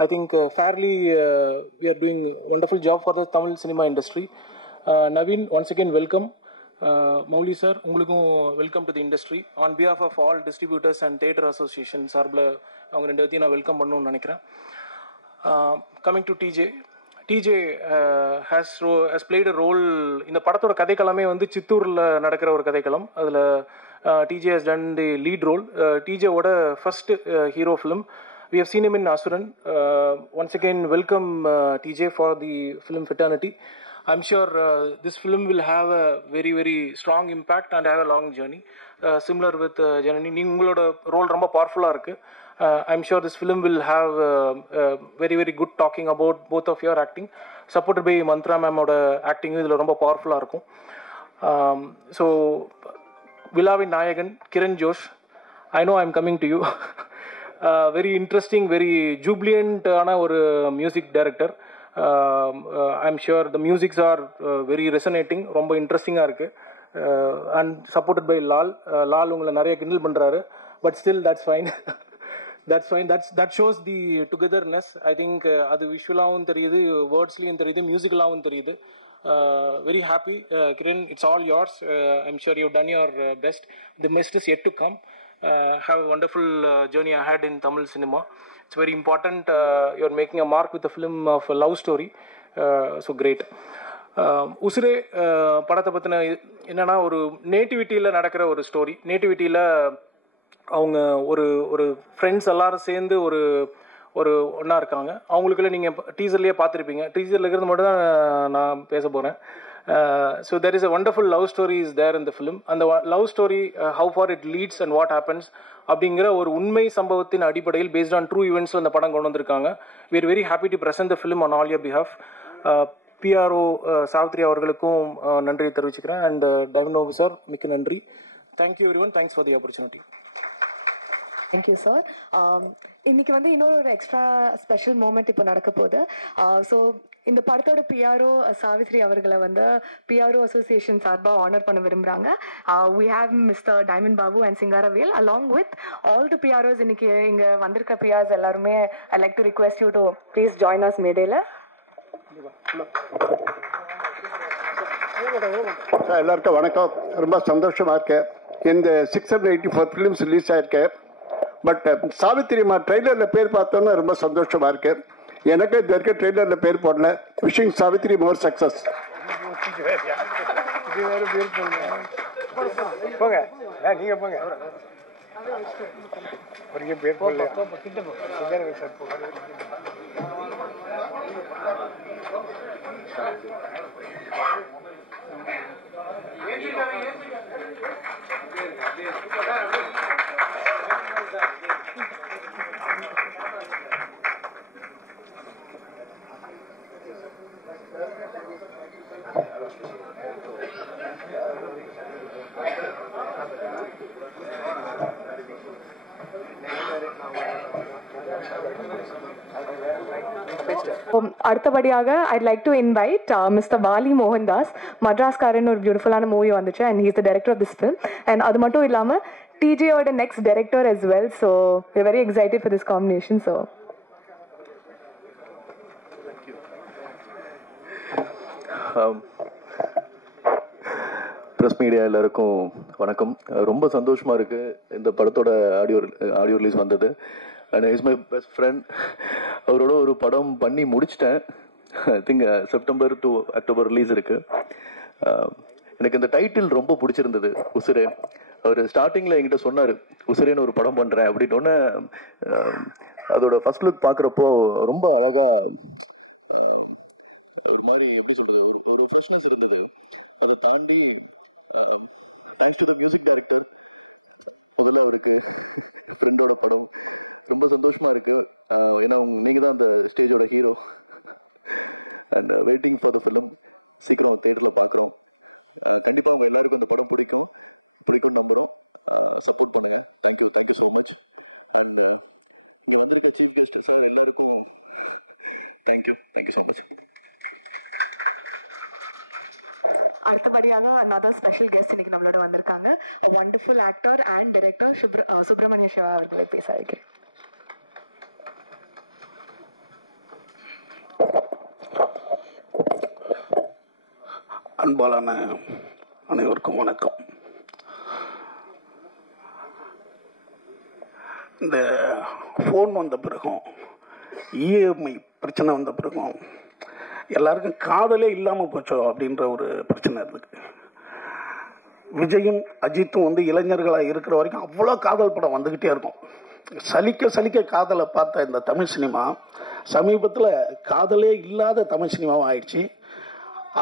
I think fairly we are doing wonderful job for the Tamil cinema industry. Naveen, once again welcome. Mouli sir, உங்களுக்கும் welcome to the industry. On behalf of all distributors and theatre association சார்பில் அவங்க ரெண்டு பேர்த்தையும் நான் வெல்கம் பண்ணணும்னு நினைக்கிறேன். Coming to TJ. TJ has played a role. இந்த படத்தோட கதைக்களமே வந்து சித்தூரில் நடக்கிற ஒரு கதைக்களம். அதில் TJ has done the lead role. டிஜேவோட first hero film. We have seen him in Asuran. Once again, welcome TJ for the film Fraternity. I'm sure this film will have a very very strong impact and have a long journey. Similar with Janani, உங்களோட role ரொம்ப பவர்ஃபுல்லாக இருக்குது. I'm sure this film will have very very good talking about both of your acting. Supported by Mantra மேமோட ஆக்டிங்கும் இதில் ரொம்ப பவர்ஃபுல்லாக இருக்கும். So விழாவின் நாயகன் Kiran Josh, I know I am coming to you. Very interesting, very ஜூப்ளியண்டான ஒரு music director. I'm sure the musics are very resonating, ரொம்ப இன்ட்ரெஸ்டிங்காக இருக்குது. And supported by Lal. Lal உங்களை நிறைய கிண்டல் பண்ணுறாரு, but still that's fine. That's fine. That shows the togetherness. I think அது விஷுவலாகவும் தெரியுது, வேர்ட்ஸ்லையும் தெரியுது, மியூசிக்கலாகவும் தெரியுது. Very happy. Kiran, it's all yours. I'm sure you've done your best. The best is yet to come. Have a wonderful journey ahead in Tamil cinema. It's very important. You're making a mark with a film of a love story. So great. உசிரே படத்தை பற்றின என்னென்னா, ஒரு நேட்டிவிட்டியில் நடக்கிற ஒரு story. நேட்டிவிட்டியில் அவங்க ஒரு ஒரு friends எல்லாரும் சேர்ந்து ஒரு ஒரு ஒன்றா இருக்காங்க. அவங்களுக்குள்ள நீங்கள் டீசர்லேயே பார்த்துருப்பீங்க. டீசரில் இருக்கிறது மட்டும் தான் நான் பேச போகிறேன். So there is a wonderful love story is there in the film. அந்த love story how far it leads and what happens அப்படிங்கிற ஒரு உண்மை சம்பவத்தின் அடிப்படையில் பேஸ்ட் ஆன் ட்ரூ ஈவெண்ட்ஸில் அந்த படம் கொண்டு வந்திருக்காங்க. We are very happy to present the film on all your behalf. PRO Savitri அவர்களுக்கும் நன்றி தெரிவிச்சுக்கிறேன். அண்ட் டைவன் நோபு சார், மிக்க நன்றி. Thank you everyone. Thanks for the opportunity. Thank you sir. இன்னைக்கு வந்து இன்னொரு எக்ஸ்ட்ரா ஸ்பெஷல் மூமெண்ட் இப்போ நடக்க போகுது. ஸோ இந்த படத்தோட பிஆர்ஓ சாவித்ரி அவர்களை வந்து பிஆர்ஓ அசோசியேஷன் சார்பாக ஆனர் பண்ண விரும்புகிறாங்க. we have Mr. Diamond Babu and Singaravel along with all the PROs. இன்னைக்கு இங்கே வந்திருக்க PRs எல்லாருமே I like to request you to please join us மேடையில். எல்லாருக்கும் வணக்கம். ரொம்ப சந்தோஷமாக இருக்கு. இந்த 684 ஃபிலிம்ஸ் ரிலீஸ் ஆயிருக்கு. பட் சாவித்திரிமா ட்ரெய்லரில் பேர் பார்த்தோன்னா ரொம்ப சந்தோஷமாக இருக்கு. எனக்கு இது வரைக்கும் ட்ரெய்லரில் பேர் போடல. Wishing Savitri more success. போங்க நீங்கள் போங்க பேர் போடல. அடுத்தபடியாக I'd like to invite Mr. Vali Mohandas. மட்ராஸ்காரன் ஒரு பியூட்டிஃபுல்லான மூவி வந்துச்சு and he is the director of this film. And அது மட்டும் இல்லாமல் TJயோட next director as well. So we're very excited for this combination. So press media எல்லாருக்கும் வணக்கம். ரொம்ப சந்தோஷமாக இருக்குது இந்த படத்தோட ஆடியோ ரிலீஸ் வந்தது. And is my best friend. அவரோட ஒரு படம் பண்ணி முடிச்சிட்டேன். I think September to October release இருக்குது. எனக்கு இந்த டைட்டில் ரொம்ப பிடிச்சிருந்தது, உசுரே. அவர் ஸ்டார்டிங்கில் என்கிட்ட சொன்னார், உசுரேன்னு ஒரு படம் பண்ணுறேன் அப்படின்னோடனே அதோட ஃபர்ஸ்ட் லுக் பார்க்குறப்போ ரொம்ப அழகாக ஒரு மாதிரி எப்படி சொல்கிறது, ஒரு ஃப்ரெஷ்னஸ் இருந்தது. அதை தாண்டி thanks to the music director. முதல்ல அவருக்கு ஃப்ரெண்டோட படம் ரொம்ப சந்தோஷமா இருக்கு. ஏன்னா நீங்க தான் அந்த ஸ்டேஜோட ஹீரோ. அந்த வெயிட்டிங் ஃபார் த ஃபிலிம் சீக்கிரம் தேட்டர்ல பார்க்குறேன். Thank you so much. இங்கே வந்திருக்க சீஃப் கெஸ்ட் சார் எல்லாருக்கும் தேங்க்யூ ஸோ மச். அடுத்தபடியாக another special guest இன்னைக்கு நம்மளோட வந்திருக்காங்க. a wonderful actor and director Subramania Siva அவர்களை பேச வைக்கிறேன். அன்பாலான அனைவருக்கும் வணக்கம். இந்த ஃபோன் வந்த பிறகும், இஎம்ஐ பிரச்சனை வந்த பிறகும் எல்லாருக்கும் காதலே இல்லாமல் போச்சோ அப்படின்ற ஒரு பிரச்சனை இருக்குது. விஜயும் அஜித்தும் வந்து இளைஞர்களாக இருக்கிற வரைக்கும் அவ்வளோ காதல் படம் வந்துக்கிட்டே இருக்கும். சலிக்க காதலை பார்த்த இந்த தமிழ் சினிமா சமீபத்தில் காதலே இல்லாத தமிழ் சினிமாவும் ஆயிடுச்சு.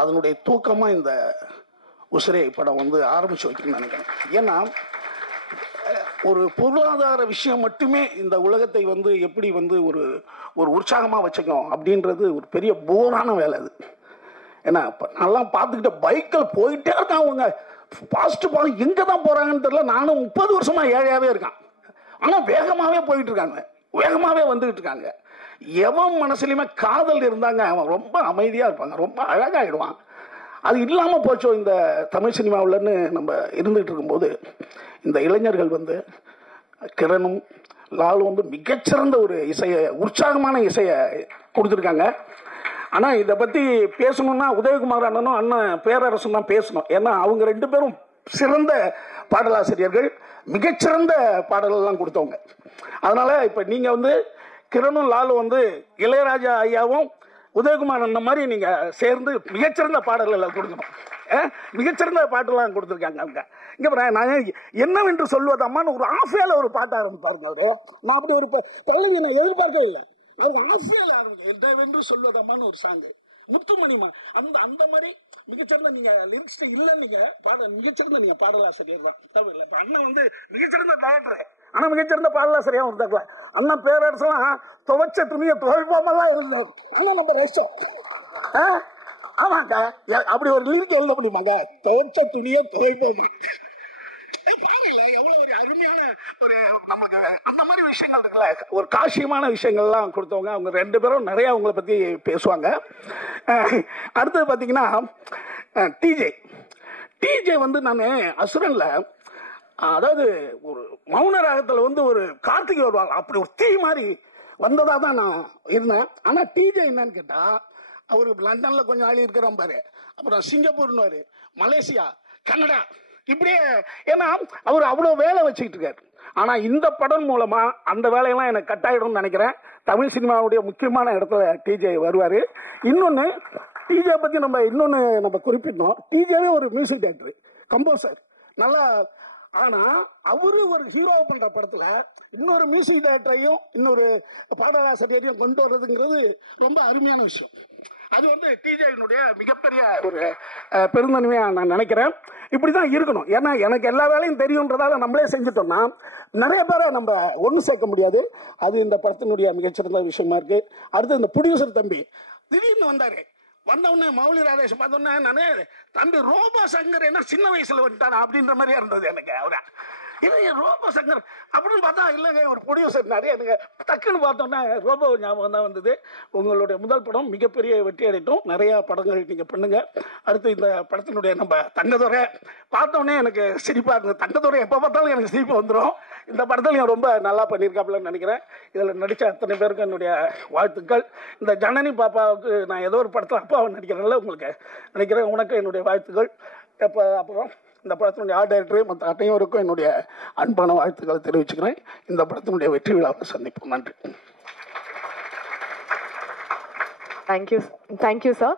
அதனுடைய தூக்கமாக இந்த உசிரை படம் வந்து ஆரம்பித்து வைக்கணும்னு நினைக்கிறேன். ஏன்னா ஒரு பொருளாதார விஷயம் மட்டுமே இந்த உலகத்தை வந்து எப்படி வந்து ஒரு உற்சாகமாக வச்சுக்கணும் அப்படின்றது ஒரு பெரிய போரான வேலை அது. ஏன்னா இப்போ நல்லா பார்த்துக்கிட்ட பைக்கில் போயிட்டே இருக்கான். அவங்க பாசிட்டிவ் போக எங்கே தான் போகிறாங்கன்னு தெரியல. நானும் 30 வருஷமாக ஏழையாகவே இருக்கான். ஆனால் வேகமாகவே போயிட்டு இருக்காங்க, வேகமாகவே வந்துக்கிட்டு இருக்காங்க. எவன் மனசுலையுமே காதல் இருந்தாங்க அவன் ரொம்ப அமைதியாக இருப்பாங்க, ரொம்ப அழகாகிடுவான். அது இல்லாமல் போச்சோ இந்த தமிழ் சினிமாவில்னு நம்ம இருந்துகிட்டு இருக்கும்போது இந்த இளைஞர்கள் வந்து கிரணும் லாலும் வந்து மிகச்சிறந்த ஒரு இசையை, உற்சாகமான இசையை கொடுத்துருக்காங்க. ஆனால் இதை பற்றி பேசணுன்னா உதயகுமார் அண்ணனும் அண்ணன் பேரரசும் தான் பேசணும். ஏன்னா அவங்க 2 பேரும் சிறந்த பாடலாசிரியர்கள், மிகச்சிறந்த பாடலெல்லாம் கொடுத்தவங்க. அதனால் இப்போ நீங்கள் வந்து கிரணும் லாலும் வந்து இளையராஜா ஐயாவும் உதயகுமார் அண்ணன் மாதிரி நீங்கள் சேர்ந்து மிகச்சிறந்த பாடல்களை கொடுக்கணும். மிகச்சிறந்த பாட்டெல்லாம் கொடுத்துருக்காங்க அவங்க. இங்கே நான் என்னவென்று சொல்வதம்மான்னு ஒரு ஆஃபேல ஒரு பாட்ட ஆரம்பிப்பாருங்க அவரு. நான் அப்படி ஒரு பல்லவி நான் எதிர்பார்க்கவே இல்லை. அவருக்கு ஆஃபேல ஆரம்பிக்க என்னவென்று சொல்வதம்மான்னு ஒரு சாங்கு முத்துமணிமா அந்த மாதிரி மிகச்சிறந்த நீங்கள் லிரிக்ஸ் இல்லைன்னு நீங்கள் மிகச்சிறந்த நீங்கள் பாடலாசிரியர் தான், தவிர இல்லை. இப்போ அண்ணன் வந்து மிகச்சிறந்த டைரக்டர், ஆனால் மிகச்சிறந்த பாடலாசிரியாக இருந்தாங்களே. அண்ணன் பேரரசெல்லாம் துவைச்ச துணியை துவைப்பாமலாம் இருந்தார். அண்ணன் நம்ம ரசம் ஆமாங்க, அப்படி ஒரு லிரிக் எழுத முடியுமாங்க? துவைச்ச துணியை துவைப்போமா? பாருங்களா எவ்வளோ ஒரு அருமையான ஒரு நமக்கு அந்த மாதிரி விஷயங்கள் இருக்குல்ல, ஒரு காட்சியமான விஷயங்கள்லாம் கொடுத்தவங்க அவங்க 2 பேரும். நிறைய அவங்கள பற்றி பேசுவாங்க. அடுத்தது பார்த்தீங்கன்னா டிஜே வந்து நான் அசுரனில் அதாவது ஒரு மௌன ராகத்தில் வந்து ஒரு கார்த்திகை வருவாங்க, அப்படி ஒரு தீ மாதிரி வந்ததாக தான் நான் இருந்தேன். ஆனால் டிஜே என்னன்னு கேட்டால் அவர் லண்டனில் கொஞ்சம் ஆளி இருக்கிறோம் பாரு, அப்புறம் சிங்கப்பூர்னுவார், மலேசியா, கனடா, இப்படியே. ஏன்னா அவர் அவ்வளோ வேலை வச்சுக்கிட்டு இருக்காரு. ஆனால் இந்த படம் மூலமாக அந்த வேலையெல்லாம் எனக்கு கட்டாயிடும்னு நினைக்கிறேன். தமிழ் சினிமாவுடைய முக்கியமான இடத்துல டிஜே வருவார். இன்னொன்று டிஜே பற்றி நம்ம குறிப்பிட்டோம். டிஜேவே ஒரு மியூசிக் டைரக்டர், கம்போசர், நல்லா. ஆனால் அவரு ஒரு ஹீரோவை பண்ணுற படத்தில் இன்னொரு மியூசிக் டைரக்டரையும் இன்னொரு பாடலாசிரியரையும் கொண்டு வர்றதுங்கிறது ரொம்ப அருமையான விஷயம். அது வந்து டிஜேனுடைய மிகப்பெரிய ஒரு பெருந்தன்மையாக நான் நினைக்கிறேன். இப்படி தான் இருக்கணும். ஏன்னா எனக்கு எல்லா வேலையும் தெரியுன்றதால நம்மளே செஞ்சுட்டோம்னா நிறைய பேரை நம்ம ஒன்று சேர்க்க முடியாது. அது இந்த படத்தினுடைய மிகச்சிறந்த விஷயமா இருக்கு. அடுத்து இந்த ப்ரொடியூசர் தம்பி திடீர்னு வந்தவுடனே மௌலி ராதேஷ் பார்த்தோன்னே நான் தம்பி ரோபோ சங்கர் என்ன சின்ன வயசுல வந்துட்டானா அப்படின்ற மாதிரியா இருந்தது எனக்கு. அவரை இல்லைங்க ரோபோ சங்கர் அப்படின்னு பார்த்தா இல்லைங்க ஒரு ப்ரொடியூசர் நிறைய எனக்கு டக்குன்னு பார்த்தோன்னே ரோபோ ஞாபகம் தான் வந்தது. உங்களுடைய முதல் படம் மிகப்பெரிய வெற்றி அடையட்டும். நிறையா படங்கள் நீங்கள் பண்ணுங்க. அடுத்து இந்த படத்தினுடைய நம்ம தங்கதுரை பார்த்தோன்னே எனக்கு சிரிப்பாக இருந்தது. தங்கதுரை எப்போ பார்த்தாலும் எனக்கு சிரிப்பு வந்துடும். இந்த படத்தில் ரொம்ப நல்லா பண்ணியிருக்காப்புலன்னு நினைக்கிறேன். இதில் நடித்த அத்தனை பேருக்கும் என்னுடைய வாழ்த்துக்கள். இந்த ஜனனி பாப்பாவுக்கு நான் ஏதோ ஒரு படத்தில் அப்பாவை நடிக்கிறேன்ல உங்களுக்கு நினைக்கிறேன். உனக்கு என்னுடைய வாழ்த்துக்கள். அப்புறம் இந்த படத்தினுடைய ஆர்ட் டைரக்டர் மற்ற அனைவருக்கும் என்னுடைய அன்பான வாழ்த்துக்களை தெரிவிச்சுக்கிறேன். இந்த படத்தினுடைய வெற்றி விழாவை சந்திப்போம். நன்றி. Thank you, sir.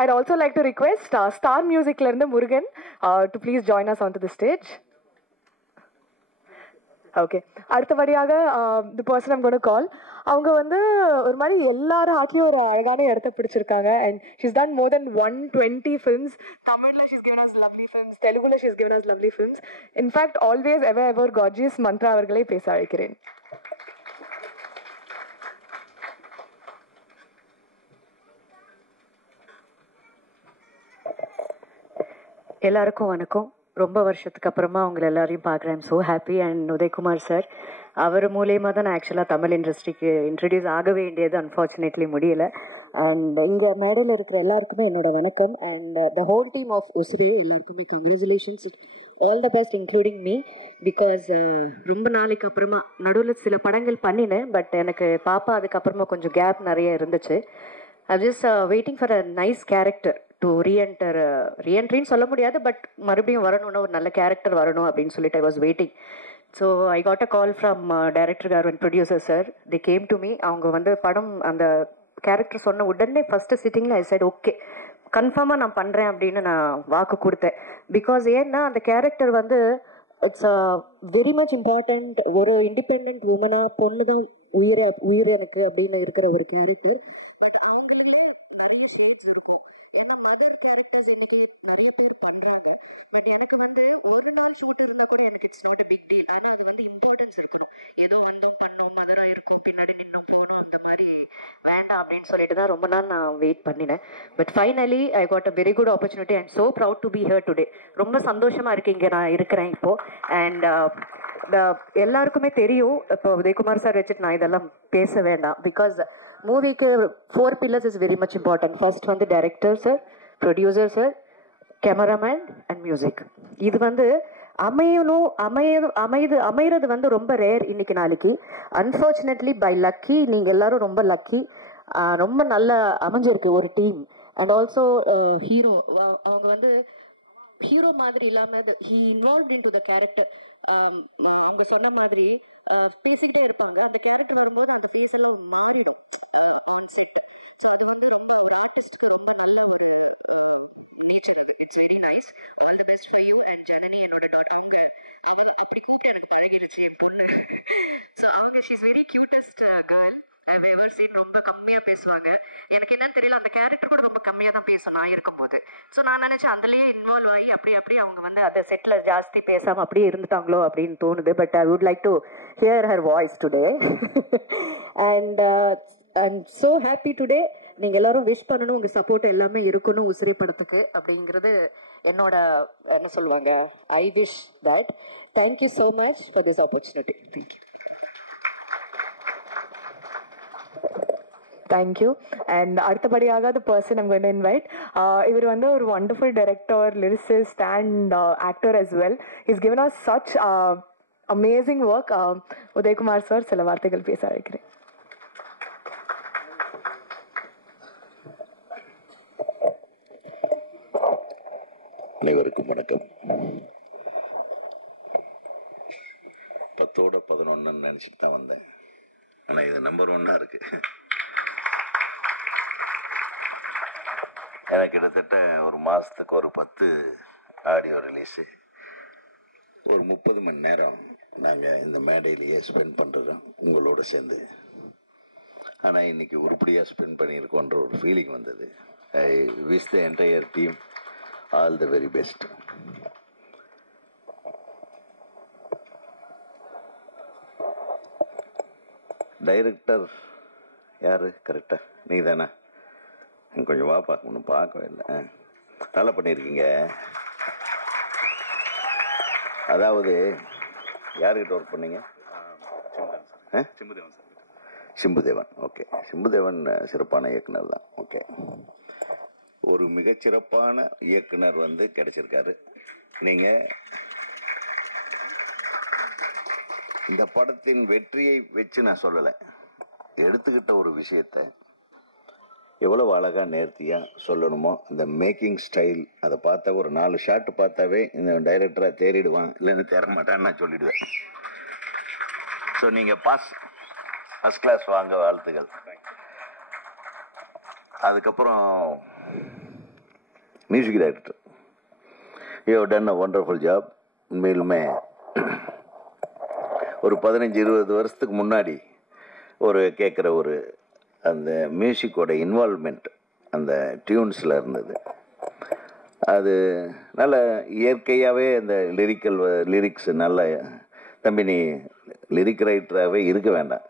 I'd also like to request Star Music lerந்து Murugan to please join us onto the stage. Okay, அடுத்தபடியாக தி பர்சன் ஐம் கோனா கால். அவங்க வந்து ஒரு மாதிரி எல்லாரும் ஹார்ட்லேயும் ஒரு அழகான இடத்த பிடிச்சிருக்காங்க. And she's done more than 120 films. தமிழில் she's given us lovely films, தெலுங்குல she's given us lovely films. In fact always ever gorgeous Mantra அவர்களை பேச அழைக்கிறேன். எல்லாருக்கும் வணக்கம். ரொம்ப வருஷத்துக்கு அப்புறமா அவங்களை எல்லாரையும் பார்க்குறேன். I'm so happy. And Udhayakumar sir, அவர் மூலயமா தான் நான் ஆக்சுவலாக தமிழ் இண்டஸ்ட்ரிக்கு இன்ட்ரடியூஸ் ஆக வேண்டியது அன்ஃபார்ச்சுனேட்லி முடியல. அண்ட் இங்கே மேடையில் இருக்கிற எல்லாருக்குமே என்னோட வணக்கம். And the whole team of Usurae எல்லாருக்குமே congratulations, all the best including me. Because ரொம்ப நாளைக்கு அப்புறமா நடுவில் சில படங்கள் பண்ணினேன். பட் எனக்கு பாப்பா அதுக்கப்புறமா கொஞ்சம் கேப் நிறைய இருந்துச்சு. I just waiting for a nice character to ரீஎன்ட்ரின்னு சொல்ல முடியாது, பட் மறுபடியும் வரணும்னா ஒரு நல்ல கேரக்டர் வரணும் அப்படின்னு சொல்லிட்டு I was waiting. So I got a call from director car and producer sir. The came to me. அவங்க வந்து படம் அந்த கேரக்டர் சொன்ன உடனே ஃபஸ்ட்டு சிட்டிங்கில் ஐ சைட் ஓகே கன்ஃபார்மாக நான் பண்ணுறேன் அப்படின்னு நான் வாக்கு கொடுத்தேன். பிகாஸ் ஏன்னா அந்த கேரக்டர் வந்து இட்ஸ் வெரி மச் இம்பார்ட்டண்ட். ஒரு இண்டிபெண்ட் உமனாக பொண்ணு தான் உயிர் எனக்கு அப்படின்னு இருக்கிற ஒரு கேரக்டர். பட் அவங்களுக்குள்ளே நிறைய ஷேட்ஸ் இருக்கும். ஏன்னா மதர் கேரக்டர்ஸ் இன்னைக்கு நிறைய பேர் பண்றாங்க. பட் எனக்கு வந்து ஒரு நாள் ஷூட் இருந்தா கூட எனக்கு it's not a big deal. ஆனா அது வந்து இம்பார்ட்டன்ஸ் இருக்கணும். ஏதோ வந்தோம் பண்ணோம் மதரா இருக்கும் பின்னாடி நின்னோம் போனோம் அந்த மாதிரி வேண்டாம் அப்படின்னு சொல்லிட்டு தான் ரொம்ப நாள் நான் வெயிட் பண்ணினேன். But finally I got a very good opportunity. And so proud to be here today. ரொம்ப சந்தோஷமா இருக்கு இங்கே நான் இருக்கிறேன் இப்போ. அண்ட் எல்லாருக்குமே தெரியும், இப்போ உதயகுமார் சார் வச்சுட்டு நான் இதெல்லாம் பேச வேண்டாம். பிகாஸ் மூவிக்கு 4 pillars is very much important. First வந்து director sir, producer sir, cameraman and music. இது வந்து அமைகிறது வந்து ரொம்ப ரேர் இன்னைக்கு நாளைக்கு. அன்ஃபார்ச்சுனேட்லி பை லக்கி நீங்கள் எல்லாரும் ரொம்ப லக்கி. ரொம்ப நல்லா அமைஞ்சிருக்கு ஒரு டீம். அண்ட் ஆல்சோ ஹீரோ அவங்க வந்து ஹீரோ மாதிரி இல்லாமல் he involve in to the character. இங்கே சொன்ன மாதிரி பேசிக்கிட்டே இருப்பாங்க, அந்த கேரக்டர் வரும்போது அந்த ஃபேஸ் எல்லாம் மாறிடும். ஸோ அது வந்து ரொம்ப ஒரு ஆர்டிஸ்ட்க்கு ரொம்ப நல்ல ஒரு நேச்சர். அது it's very nice. All the best for you. And Janani என்னோட டாட் அவங்க அப்படி கூப்பிட்டு எனக்கு பழகிடுச்சு என் பொண்ணு. ஸோ அவங்க she's very cutest girl I've ever seen. ரொம்ப கம்மியாக பேசுவாங்க. எனக்கு என்னன்னு தெரியல, அந்த கேரக்டர் கூட ரொம்ப கம்மியாக தான் பேசணும் நான் இருக்கும்போது. ஸோ நான் நினச்சேன் அதுலேயே இன்வால்வ் ஆகி அப்படியே அவங்க வந்து அந்த செட்டில் ஜாஸ்தி பேசாமல் அப்படியே இருந்துட்டாங்களோ அப்படின்னு தோணுது. But I would like to hear her voice today. And I'm so happy today. நீங்கள் எல்லாரும் விஷ் பண்ணணும், உங்கள் சப்போர்ட் எல்லாமே இருக்கணும் உசிரை படத்துக்கு அப்படிங்கிறது என்னோட என்ன சொல்லுவாங்க, I wish that. Thank you so much for this opportunity. Thank you. Thank you. And அடுத்தபடியாக the person I'm going to invite, இவர் வந்து ஒரு wonderful director, lyricist and actor as well. He's given us such amazing work. Udhayakumar sir சில வார்த்தைகள் பேச அழைக்கிறேன். அனைவருக்கும் வணக்கம். 10ஓட 11 நினச்சிட்டு தான் வந்தேன், ஆனால் இது நம்பர் 1 இருக்கு. எனக்கு கிட்டத்தட்ட ஒரு மாதத்துக்கு ஒரு 10 ஆடியோ ரிலீஸு, ஒரு 30 மணி நேரம் நாங்கள் இந்த மேடையிலேயே ஸ்பெண்ட் பண்ணுறோம் உங்களோட சேர்ந்து. ஆனால் இன்றைக்கி உருப்படியாக ஸ்பெண்ட் பண்ணியிருக்கோன்ற ஒரு ஃபீலிங் வந்தது. I wish the entire team all the very best. Director யார் கரெக்டா? நீ தானே? கொஞ்சம் வாப்பா, ஒன்றும் பார்க்கவே இல்லை. நல்லா பண்ணியிருக்கீங்க. அதாவது யாருக்கிட்ட ஒர்க் பண்ணீங்க? சிம்புதேவன். ஓகே, சிம்புதேவன் சிறப்பான இயக்குனர் தான். ஓகே, ஒரு மிகச்சிறப்பான இயக்குனர் வந்து கிடைச்சிருக்காரு. நீங்கள் இந்த படத்தின் வெற்றியை வச்சு நான் சொல்லலை, எடுத்துக்கிட்ட ஒரு விஷயத்தை எவ்வளவு அழகாக நேர்த்தியாக சொல்லணுமோ இந்த மேக்கிங் ஸ்டைல், அதை பார்த்தா ஒரு 4 ஷாட் பார்த்தாவே இந்த டைரக்டராக தேறிடுவான், இல்லைன்னு தேர மாட்டான்னு நான் சொல்லிடுவேன். ஸோ நீங்கள் ஃபர்ஸ்ட் கிளாஸ் வாங்க, வாழ்த்துக்கள். அதுக்கப்புறம் music director, you have done a wonderful job. உண்மையிலுமே ஒரு 15-20 வருஷத்துக்கு முன்னாடி ஒரு கேட்குற ஒரு அந்த மியூசிக்கோட இன்வால்மெண்ட் அந்த டியூன்ஸில் இருந்தது. அது நல்ல இயற்கையாகவே அந்த லிரிக்ஸ் நல்ல. தம்பி, நீ லிரிக் ரைட்டராகவே இருக்க வேண்டாம்,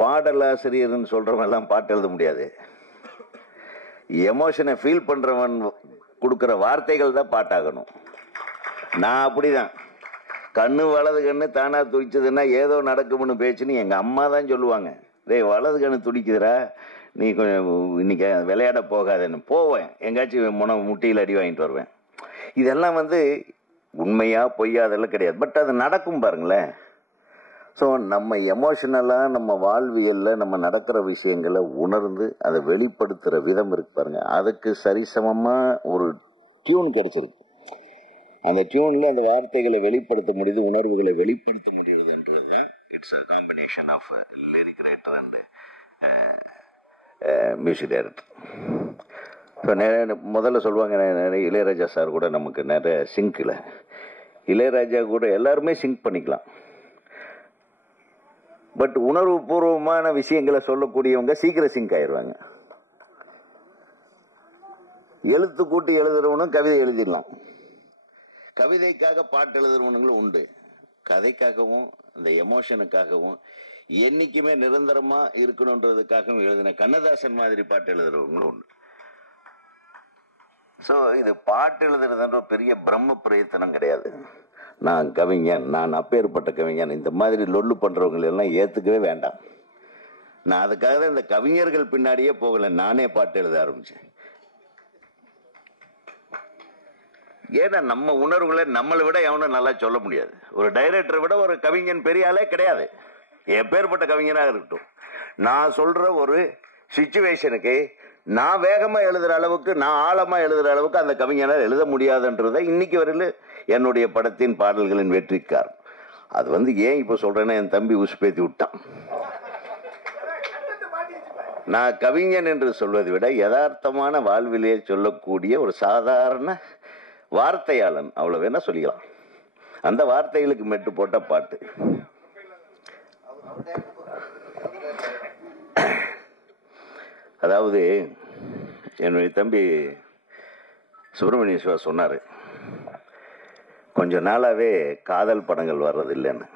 பாடலாசிரியர்னு சொல்கிறவெல்லாம் பாட்டு எழுத முடியாது. எமோஷனை ஃபீல் பண்ணுறவன் கொடுக்குற வார்த்தைகள் தான் பாட்டாகணும். நான் அப்படி தான். கண்ணு வலது கண்ணு தானாக துடிச்சதுன்னா ஏதோ நடக்கும்னு பேச்சுன்னு எங்கள் அம்மா தான் சொல்லுவாங்க. டேய், வலது கண்ணு துடிக்குதுரா, நீ கொஞ்சம் இன்னைக்கு விளையாட போகாதேன்னு போவேன். எங்காச்சும் முட்டியில் அடி வாங்கிட்டு வருவேன். இதெல்லாம் வந்து உண்மையா பொய்யா அதெல்லாம் கிடையாது, பட் அது நடக்கும் பாருங்களேன். ஸோ நம்ம எமோஷனலாக நம்ம வாழ்வியலில் நம்ம நடக்கிற விஷயங்களை உணர்ந்து அதை வெளிப்படுத்துகிற விதம் இருக்கு பாருங்க, அதுக்கு சரிசமமாக ஒரு டியூன் கிடைச்சிருக்கு. அந்த டியூனில் அந்த வார்த்தைகளை வெளிப்படுத்த முடியுது, உணர்வுகளை வெளிப்படுத்த முடியுதுன்றது தான் it's a combination of lyric writer and music director. இப்போ நிறைய முதல்ல சொல்லுவாங்க, நிறைய இளையராஜா சார் கூட நமக்கு நிறைய சிங்கில், இளையராஜா கூட எல்லாருமே சிங்க் பண்ணிக்கலாம். பட் உணர்வு பூர்வமான விஷயங்களை சொல்லக்கூடியவங்க சீக்கிரம் சிங்க் ஆயிடுவாங்க. எழுத்து கூட்டி எழுதுறவனும் கவிதை எழுதிடலாம், கவிதைக்காக பாட்டு எழுதுறவனுங்களும் உண்டு. கதைக்காகவும் இந்த எமோஷனுக்காகவும் என்னைக்குமே நிரந்தரமா இருக்கணுன்றதுக்காகவும் எழுதின கண்ணதாசன் மாதிரி பாட்டு எழுதுறவங்களும் உண்டு. ஸோ இது பாட்டு எழுதுறதுன்ற பெரிய பிரம்ம பிரயத்தனம் கிடையாது. நான் கவிஞன், நான் அப்பேற்பட்ட கவிஞன், இந்த மாதிரி லொல்லு பண்றவங்களெல்லாம் ஏற்றுக்கவே வேண்டாம். நான் அதுக்காக தான் இந்த கவிஞர்கள் பின்னாடியே போகலை, நானே பாட்டு எழுத ஆரம்பித்தேன். ஏன்னா நம்ம உணர்வுகளை நம்மளை விட எவனும் நல்லா சொல்ல முடியாது. ஒரு டைரக்டரை விட ஒரு கவிஞன் பெரிய ஆளே கிடையாது, எப்பேற்பட்ட கவிஞனாக இருக்கட்டும். நான் சொல்ற ஒரு சிச்சுவேஷனுக்கு நான் வேகமா எழுதுற அளவுக்கு, நான் ஆழமா எழுதுற அளவுக்கு அந்த கவிஞனால் எழுத முடியாதுன்றதை இன்னைக்கு வரையில் என்னுடைய படத்தின் பாடல்களின் வெற்றிக்கார். அது வந்து ஏன் இப்போ சொல்றேன்னா, என் தம்பி உசுப்பேத்தி விட்டான். நான் கவிஞன் என்று சொல்வதை விட யதார்த்தமான வாழ்விலேயே சொல்லக்கூடிய ஒரு சாதாரண வார்த்தையாளன், அவ்வளோ வேணா சொல்லிக்கலாம். அந்த வார்த்தைகளுக்கு மெட்டு போட்ட பாட்டு. அதாவது என்னுடைய தம்பி சுப்பிரமணிய சிவா சொன்னார், கொஞ்ச நாளாகவே காதல் படங்கள் வர்றதில்லைன்னு.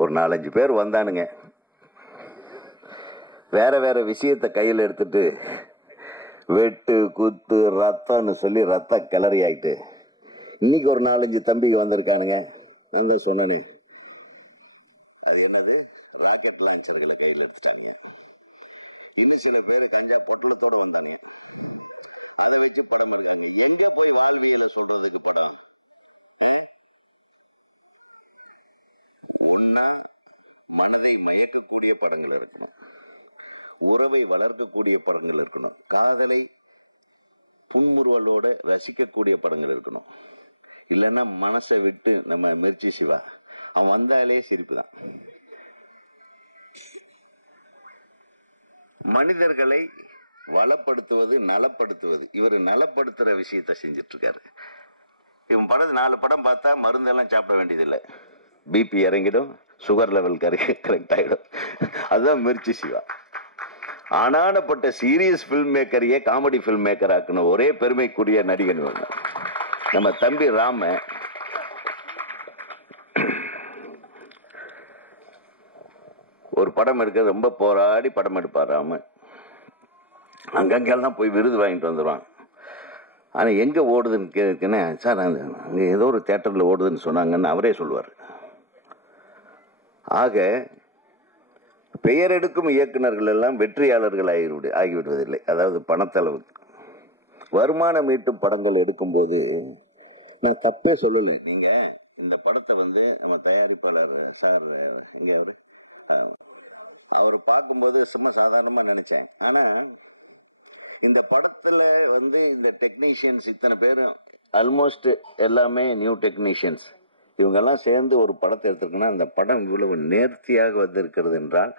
ஒரு 4-5 பேர் வந்தானுங்க, வேற வேற விஷயத்தை கையில் எடுத்துட்டு வெட்டு குத்து ரத்தம்னு சொல்லி ரத்த கிளறி ஆயிட்டு இன்னைக்கு ஒரு 4-5 தம்பிக்கு வந்திருக்கானுங்க. நான் தான் சொன்னேனே, அது என்னது, ராக்கெட் லான்ச்சர்களை கையில் எடுத்துட்டாங்க. இன்னும் சில பேர் கஞ்சா பொட்டலத்தோட வந்தாங்க. அதை வச்சு படம் இருக்காங்க. எங்க போய் வாழ்வியலை சொல்றதுக்கு படம்? ஒன்னா மனதை மயக்கக்கூடிய படங்கள் இருக்கணும், உறவை வளர்க்கக்கூடிய படங்கள் இருக்கணும், காதலை புன்முறுவலோட ரசிக்கக்கூடிய படங்கள் இருக்கணும். இல்லைன்னா மனசை விட்டு நம்ம மிர்ச்சி சிவா அவன் வந்தாலே சிரிப்பு தான். மனிதர்களை வளப்படுத்துவது நலப்படுத்துவது. இவர் நலப்படுத்துற விஷயத்த செஞ்சிட்டு இருக்காரு. இவன் படம் 4 படம் பார்த்தா மருந்தெல்லாம் சாப்பிட வேண்டியதில்லை, பிபி இறங்கிடும், சுகர் லெவல் கரெக்ட் ஆகிடும். அதுதான் மிர்ச்சி சிவா. ஆனானப்பட்ட சீரியஸ் பிலிம் மேக்கரையே காமெடி பிலிம் மேக்கர் ஆக்குன ஒரே பெருமைக்குரிய நடிகன் நம்ம தம்பி ராம. ஒரு படம் எடுக்க ரொம்ப போராடி படம் எடுப்பார் ராம. அங்கங்கெல்லாம் போய் விருது வாங்கிட்டு வந்துடுவான். ஆனால் எங்கே ஓடுதுன்னு கேட்குன்னு, சார் அங்கே ஏதோ ஒரு தேட்டரில் ஓடுதுன்னு சொன்னாங்கன்னு அவரே சொல்லுவார். ஆக பெயர் எடுக்கும் இயக்குநர்கள் எல்லாம் வெற்றியாளர்கள் ஆகிவிடுவதில்லை. அதாவது பணத்தளவுக்கு வருமானம் ஈட்டும் படங்கள் எடுக்கும்போது நான் தப்பே சொல்லலை. நீங்க இந்த படத்தை நம்ம தயாரிப்பாளர் சார் எங்க அவர் பார்க்கும்போது சும்மா சாதாரணமா நினைச்சேன். ஆனா இந்த படத்துல இந்த டெக்னீஷியன்ஸ் இத்தனை பேரும் ஆல்மோஸ்ட் எல்லாமே நியூ டெக்னீஷியன்ஸ், இவங்கெல்லாம் சேர்ந்து ஒரு படத்தை எடுத்திருக்குன்னா அந்த படம் இவ்வளவு நேர்த்தியாக வந்திருக்கிறது என்றால்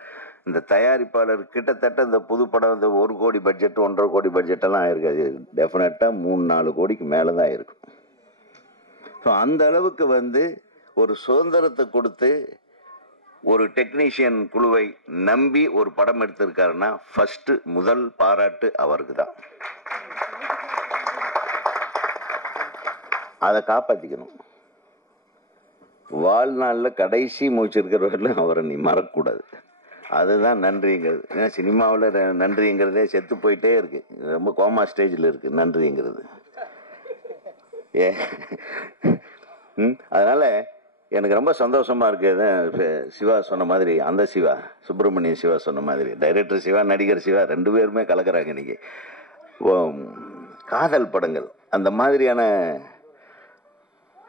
இந்த தயாரிப்பாளர் கிட்டத்தட்ட இந்த புது படம் 1 கோடி பட்ஜெட் 1.5 கோடி பட்ஜெட் எல்லாம் ஆயிருக்காது. டெஃபினட்டா 3-4 கோடிக்கு மேலதான் இருக்கும். ஸோ அந்த அளவுக்கு ஒரு சுதந்திரத்தை கொடுத்து ஒரு டெக்னீஷியன் குழுவை நம்பி ஒரு படம் எடுத்திருக்காருன்னா ஃபர்ஸ்ட் முதல் பாராட்டு அவருக்கு தான். அதை காப்பாத்திக்கணும். வாழ்நாளில் கடைசி மூச்சு இருக்கிறவர்களும் அவரை நீ மறக்கக்கூடாது. அதுதான் நன்றிங்கிறது. ஏன்னா சினிமாவில் நன்றிங்கிறதே செத்து போயிட்டே இருக்கு, ரொம்ப கோமா ஸ்டேஜில் இருக்கு நன்றிங்கிறது. அதனால எனக்கு ரொம்ப சந்தோஷமா இருக்கு. சிவா சொன்ன மாதிரி, அந்த சிவா சுப்பிரமணியம் சிவா சொன்ன மாதிரி, டைரக்டர் சிவா நடிகர் சிவா 2 பேருமே கலக்கிறாங்க இன்னைக்கு. காதல் படங்கள், அந்த மாதிரியான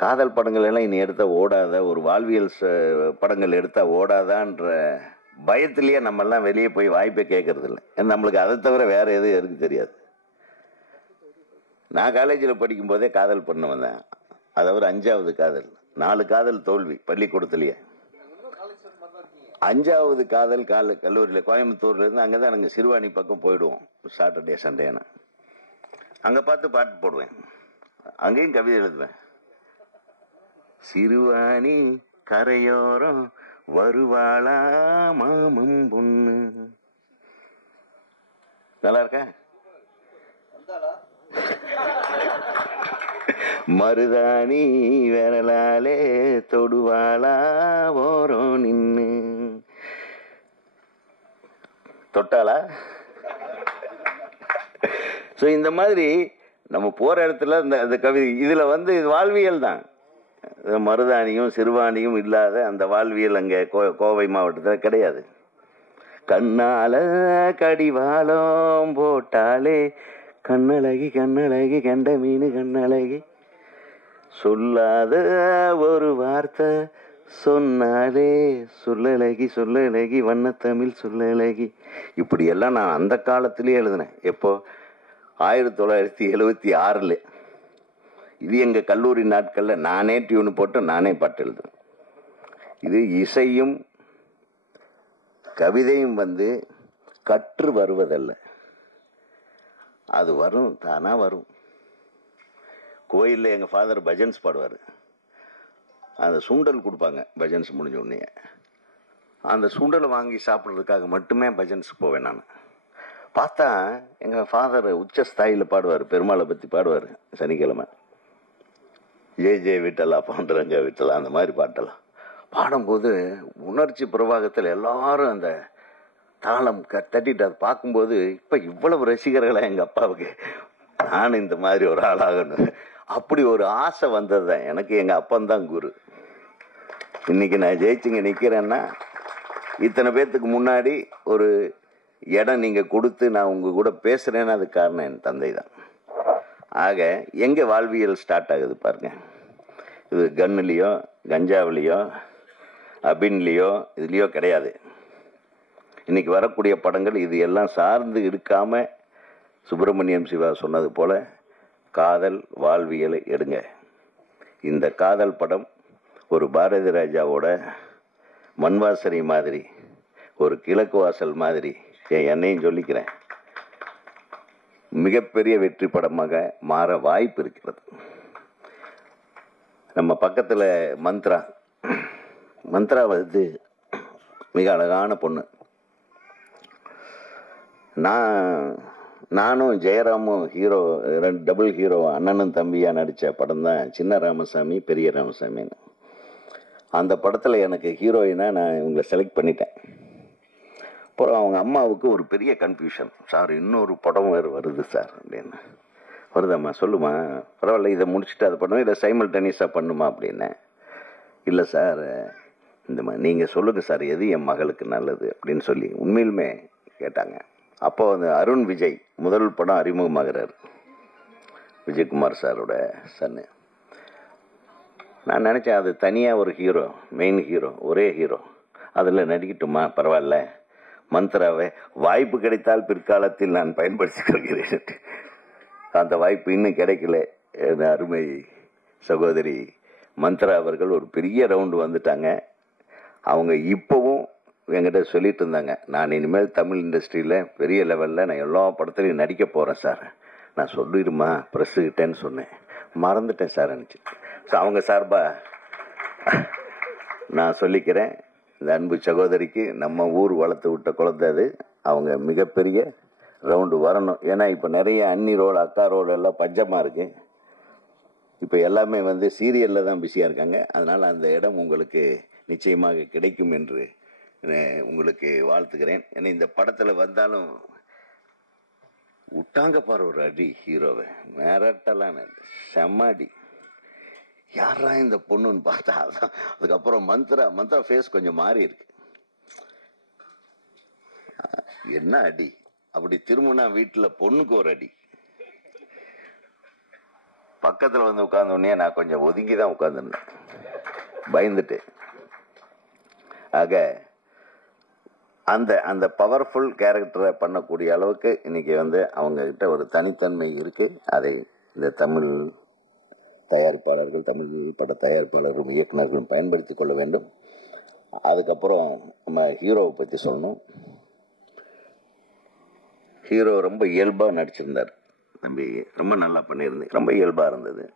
காதல் படங்கள் எல்லாம் இனி எடுத்தா ஓடாத, ஒரு வாழ்வியல் படங்கள் எடுத்தா ஓடாதான்ற பயத்திலேயே நம்ம எல்லாம் வெளியே போய் வாய்ப்பே கேட்கறது இல்லை. நம்மளுக்கு அதை தவிர வேற எதுவும் எனக்கு தெரியாது. நான் காலேஜில் படிக்கும் போதே காதல் பண்ண வந்தேன். அதாவது 5வது காதல், 4 காதல் தோல்வி பள்ளிக்கூடத்துலயே. 5வது காதல் கல்லூரியில் கோயம்புத்தூர்ல இருந்து அங்கதான் நாங்கள் சிறுவாணி பக்கம் போயிடுவோம் சாட்டர்டே சண்டேனா. அங்க பார்த்து பாட்டு போடுவேன், அங்கேயும் கவிதை எழுதுவேன். சிறுவாணி கரையோரம் வருவாளா மாமம் பொண்ணு. நல்லா இருக்கா? மருதாணி விரலாலே தொடுவாளா ஓரம் நின்னு. தொட்டாளா? ஸோ இந்த மாதிரி நம்ம போற இடத்துல இந்த கவிதை இதுல இது வாழ்வியல் தான். மருதாணியும் சிறுவாணியும் இல்லாத அந்த வாழ்வியல் அங்கே கோவை மாவட்டத்தில் கிடையாது. கண்ணால கடிவாளம் போட்டாலே கண்ணழகி கண்ணழகி கண்ட மீன் கண்ணழகி, சொல்லாத ஒரு வார்த்தை சொன்னாலே சொல்லழகி சொல்லழகி வண்ணத்தமிழ் சொல்லழகி. இப்படியெல்லாம் நான் அந்த காலத்திலேயே எழுதினேன். எப்போ? 1976. இது எங்க கல்லூரி நாட்கள்ல நானே டியூன் போட்டு நானே பாட்டு எழுதுவேன். இது இசையும் கவிதையும் கற்று வருவதல்ல, அது வரும், தானா வரும். கோயிலில் எங்கள் ஃபாதர் பஜன்ஸ் பாடுவார். அந்த சுண்டல் கொடுப்பாங்க பஜன்ஸ் முடிஞ்ச உடனே. அந்த சுண்டலை வாங்கி சாப்பிட்றதுக்காக மட்டுமே பஜன்ஸ் போவேன் நான். பார்த்தா எங்கள் ஃபாதர் உச்ச ஸ்தாயியில் பாடுவார், பெருமாளை பற்றி பாடுவார். சனிக்கிழமை ஜே விட்டலா பாண்டரங்க விட்டலா அந்த மாதிரி பாட்டெல்லாம் பாடும்போது உணர்ச்சி பிரவாகத்தில் எல்லாரும் அந்த தாளம் தட்டிட்டு அதை பார்க்கும்போது இப்போ இவ்வளவு ரசிகர்களா எங்கள் அப்பாவுக்கு, நான் இந்த மாதிரி ஒரு ஆளாகணும், அப்படி ஒரு ஆசை வந்தது தான் எனக்கு. எங்கள் அப்பந்தான் குரு. இன்னைக்கு நான் ஜெயிச்சுங்க நிற்கிறேன்னா இத்தனை பேர்த்துக்கு முன்னாடி ஒரு இடம் நீங்கள் கொடுத்து நான் உங்கள் கூட பேசுகிறேன்னு அதுக்கு காரணம் என் தந்தை தான். ஆக எங்கே வாழ்வியல் ஸ்டார்ட் ஆகுது பாருங்கள். இது கன்னுலேயோ கஞ்சாவிலையோ அபின்லேயோ இதுலேயோ கிடையாது. இன்றைக்கி வரக்கூடிய படங்கள் இது எல்லாம் சார்ந்து இருக்காமல் சுப்பிரமணியம் சிவா சொன்னது போல் காதல் வாழ்வியலை எடுங்க. இந்த காதல் படம் ஒரு பாரதி ராஜாவோட மண்வாசனை மாதிரி, ஒரு கிழக்கு வாசல் மாதிரி, என்னையும் சொல்லிக்கிறேன், மிகப்பெரிய வெற்றி படமாக மாற வாய்ப்பு இருக்கிறது. நம்ம பக்கத்தில் மந்த்ரா வந்து மிக அழகான பொண்ணு. நானும் ஜெயராமும் ஹீரோ, ரெண்டு டபுள் ஹீரோ, அண்ணனும் தம்பியாக நடித்த படம் தான் சின்ன ராமசாமி பெரிய ராமசாமின்னு. அந்த படத்தில் எனக்கு ஹீரோயினாக நான் இவங்களை செலக்ட் பண்ணிட்டேன். அப்புறம் அவங்க அம்மாவுக்கு ஒரு பெரிய கன்ஃபியூஷன், சார் இன்னொரு படம் வேறு வருது சார் அப்படின்னு. வருதாம்மா, சொல்லுமா, பரவாயில்ல, இதை முடிச்சுட்டு அதை பண்ணுவோம், இதை சைமல்டேனியஸாக பண்ணுமா அப்படின்னேன். இல்லை சார், இந்த மாதிரி நீங்கள் சொல்லுங்கள் சார், எது என் மகளுக்கு நல்லது அப்படின்னு சொல்லி உண்மையிலுமே கேட்டாங்க. அப்போ அந்த அருண் விஜய் முதல் படம் அறிமுகமாகிறார், விஜயகுமார் சாரோட சன்னு. நான் நினச்சேன் அது தனியாக ஒரு ஹீரோ, மெயின் ஹீரோ, ஒரே ஹீரோ, அதில் நடிக்கட்டுமா, பரவாயில்ல, மந்த்ராவை வாய்ப்பு கிடைத்தால் பிற்காலத்தில் நான் பயன்படுத்திக் கொள்கிறேன். அந்த வாய்ப்பு இன்னும் கிடைக்கல. என் அருமை சகோதரி மந்த்ரா அவர்கள் ஒரு பெரிய ரவுண்டு வந்துட்டாங்க. அவங்க இப்போவும் என்கிட்ட சொல்லிட்டு இருந்தாங்க, நான் இனிமேல் தமிழ் இண்டஸ்ட்ரியில் பெரிய லெவலில் நான் எல்லா படத்துலையும் நடிக்க போகிறேன் சார். நான் சொல்லிடுமா ப்ரெஸ்ஸுக்கிட்டேன்னு சொன்னேன், மறந்துட்டேன் சார் நினச்சி. ஸோ அவங்க சார்பாக நான் சொல்லிக்கிறேன், இந்த அன்பு சகோதரிக்கு நம்ம ஊர் வளர்த்து விட்ட குழந்தை அது. அவங்க மிகப்பெரிய ரவுண்டு வரணும். ஏன்னா இப்போ நிறைய அண்ணி ரோல், அக்கா ரோல் எல்லாம் பஞ்சமாக இருக்குது. இப்போ எல்லாமே வந்து சீரியலில் தான் பிஸியாக இருக்காங்க. அதனால் அந்த இடம் உங்களுக்கு நிச்சயமாக கிடைக்கும் என்று உங்களுக்கு வாழ்த்துக்கிறேன். ஏன்னா இந்த படத்தில் வந்தாலும் விட்டாங்க பாரு ஒரு அடி, ஹீரோவை மிரட்டலான செம்மடி. யாரா இந்த பொண்ணுன்னு பார்த்தா அதான். அதுக்கப்புறம் மந்த்ரா ஃபேஸ் கொஞ்சம் மாறி இருக்கு. என்ன அடி, அப்படி திரும்பினா வீட்டில் பொண்ணுக்கு ஒரு அடி. பக்கத்தில் வந்து உட்கார்ந்தோடனே நான் கொஞ்சம் ஒதுங்கி தான் உட்காந்துருந்தேன், பயந்துட்டு. ஆக அந்த பவர்ஃபுல் கேரக்டரை பண்ணக்கூடிய அளவுக்கு இன்னைக்கு வந்து அவங்கக்கிட்ட ஒரு தனித்தன்மை இருக்குது. அதை இந்த தமிழ் தயாரிப்பாளர்கள், தமிழ் பட தயாரிப்பாளர்களும் இயக்குநர்களும் பயன்படுத்தி கொள்ள வேண்டும். அதுக்கப்புறம் நம்ம ஹீரோவை பற்றி சொல்லணும். ஹீரோ ரொம்ப இயல்பாக நடிச்சிருந்தார் தம்பி, ரொம்ப நல்லா பண்ணியிருந்தேன், ரொம்ப இயல்பாக இருந்தது.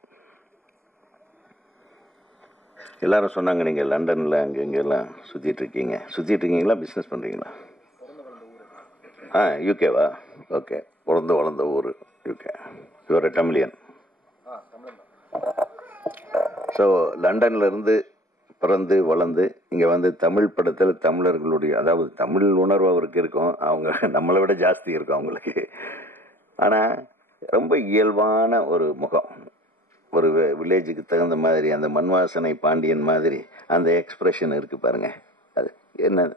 எல்லாரும் சொன்னாங்க நீங்கள் லண்டனில் அங்கே இங்கெல்லாம் சுற்றிட்டு இருக்கீங்களா, பிஸ்னஸ் பண்ணுறீங்களா? யூகேவா? ஓகே, வளர்ந்த ஊர் யூகே. யுவர் தமிழியன். ஸோ லண்டன்லேருந்து பிறந்து வளர்ந்து இங்கே வந்து தமிழ் படத்தில் தமிழர்களுடைய, அதாவது தமிழ் உணர்வு அவருக்கு இருக்கும், அவங்க நம்மளை விட ஜாஸ்தி இருக்கும் அவங்களுக்கு. ஆனால் ரொம்ப இயல்பான ஒரு முகம், ஒரு வில்லேஜுக்கு தகுந்த மாதிரி அந்த மண்வாசனை பாண்டியன் மாதிரி அந்த எக்ஸ்பிரஷன் இருக்குது பாருங்க. அது என்ன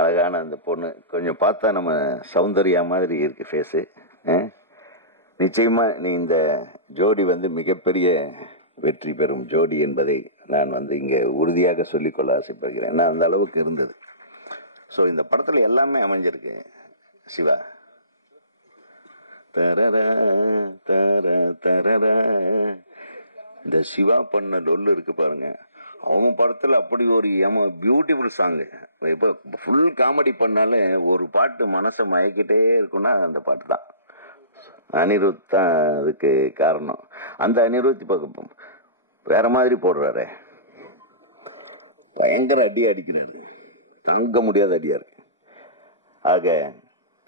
அழகான அந்த பொண்ணு, கொஞ்சம் பார்த்தா நம்ம சௌந்தர்யா மாதிரி இருக்குது ஃபேஸு. நிச்சயமாக நீ இந்த ஜோடி வந்து மிகப்பெரிய வெற்றி பெறும் ஜோடி என்பதை நான் வந்து இங்கே உறுதியாக சொல்லிக்கொள்ள ஆசைப்படுகிறேன். ஏன்னா அந்த அளவுக்கு இருந்தது. ஸோ இந்த படத்தில் எல்லாமே அமைஞ்சிருக்கு. சிவா தரர தர தரர, இந்த சிவா பண்ண டொல்லு இருக்கு பாருங்க, அவன் படத்தில் அப்படி ஒரு பியூட்டிஃபுல் சாங்கு. இப்போ ஃபுல் காமெடி பண்ணாலே ஒரு பாட்டு மனசை மயக்கிட்டே இருக்குன்னா அந்த பாட்டு தான். அனிருத் தான் அதுக்கு காரணம். அந்த அனிருத் இப்போ வேற மாதிரி போடுறாரு, பயங்கர அடி அடிக்கிறாரு, தாங்க முடியாத அடியா இருக்கு. ஆக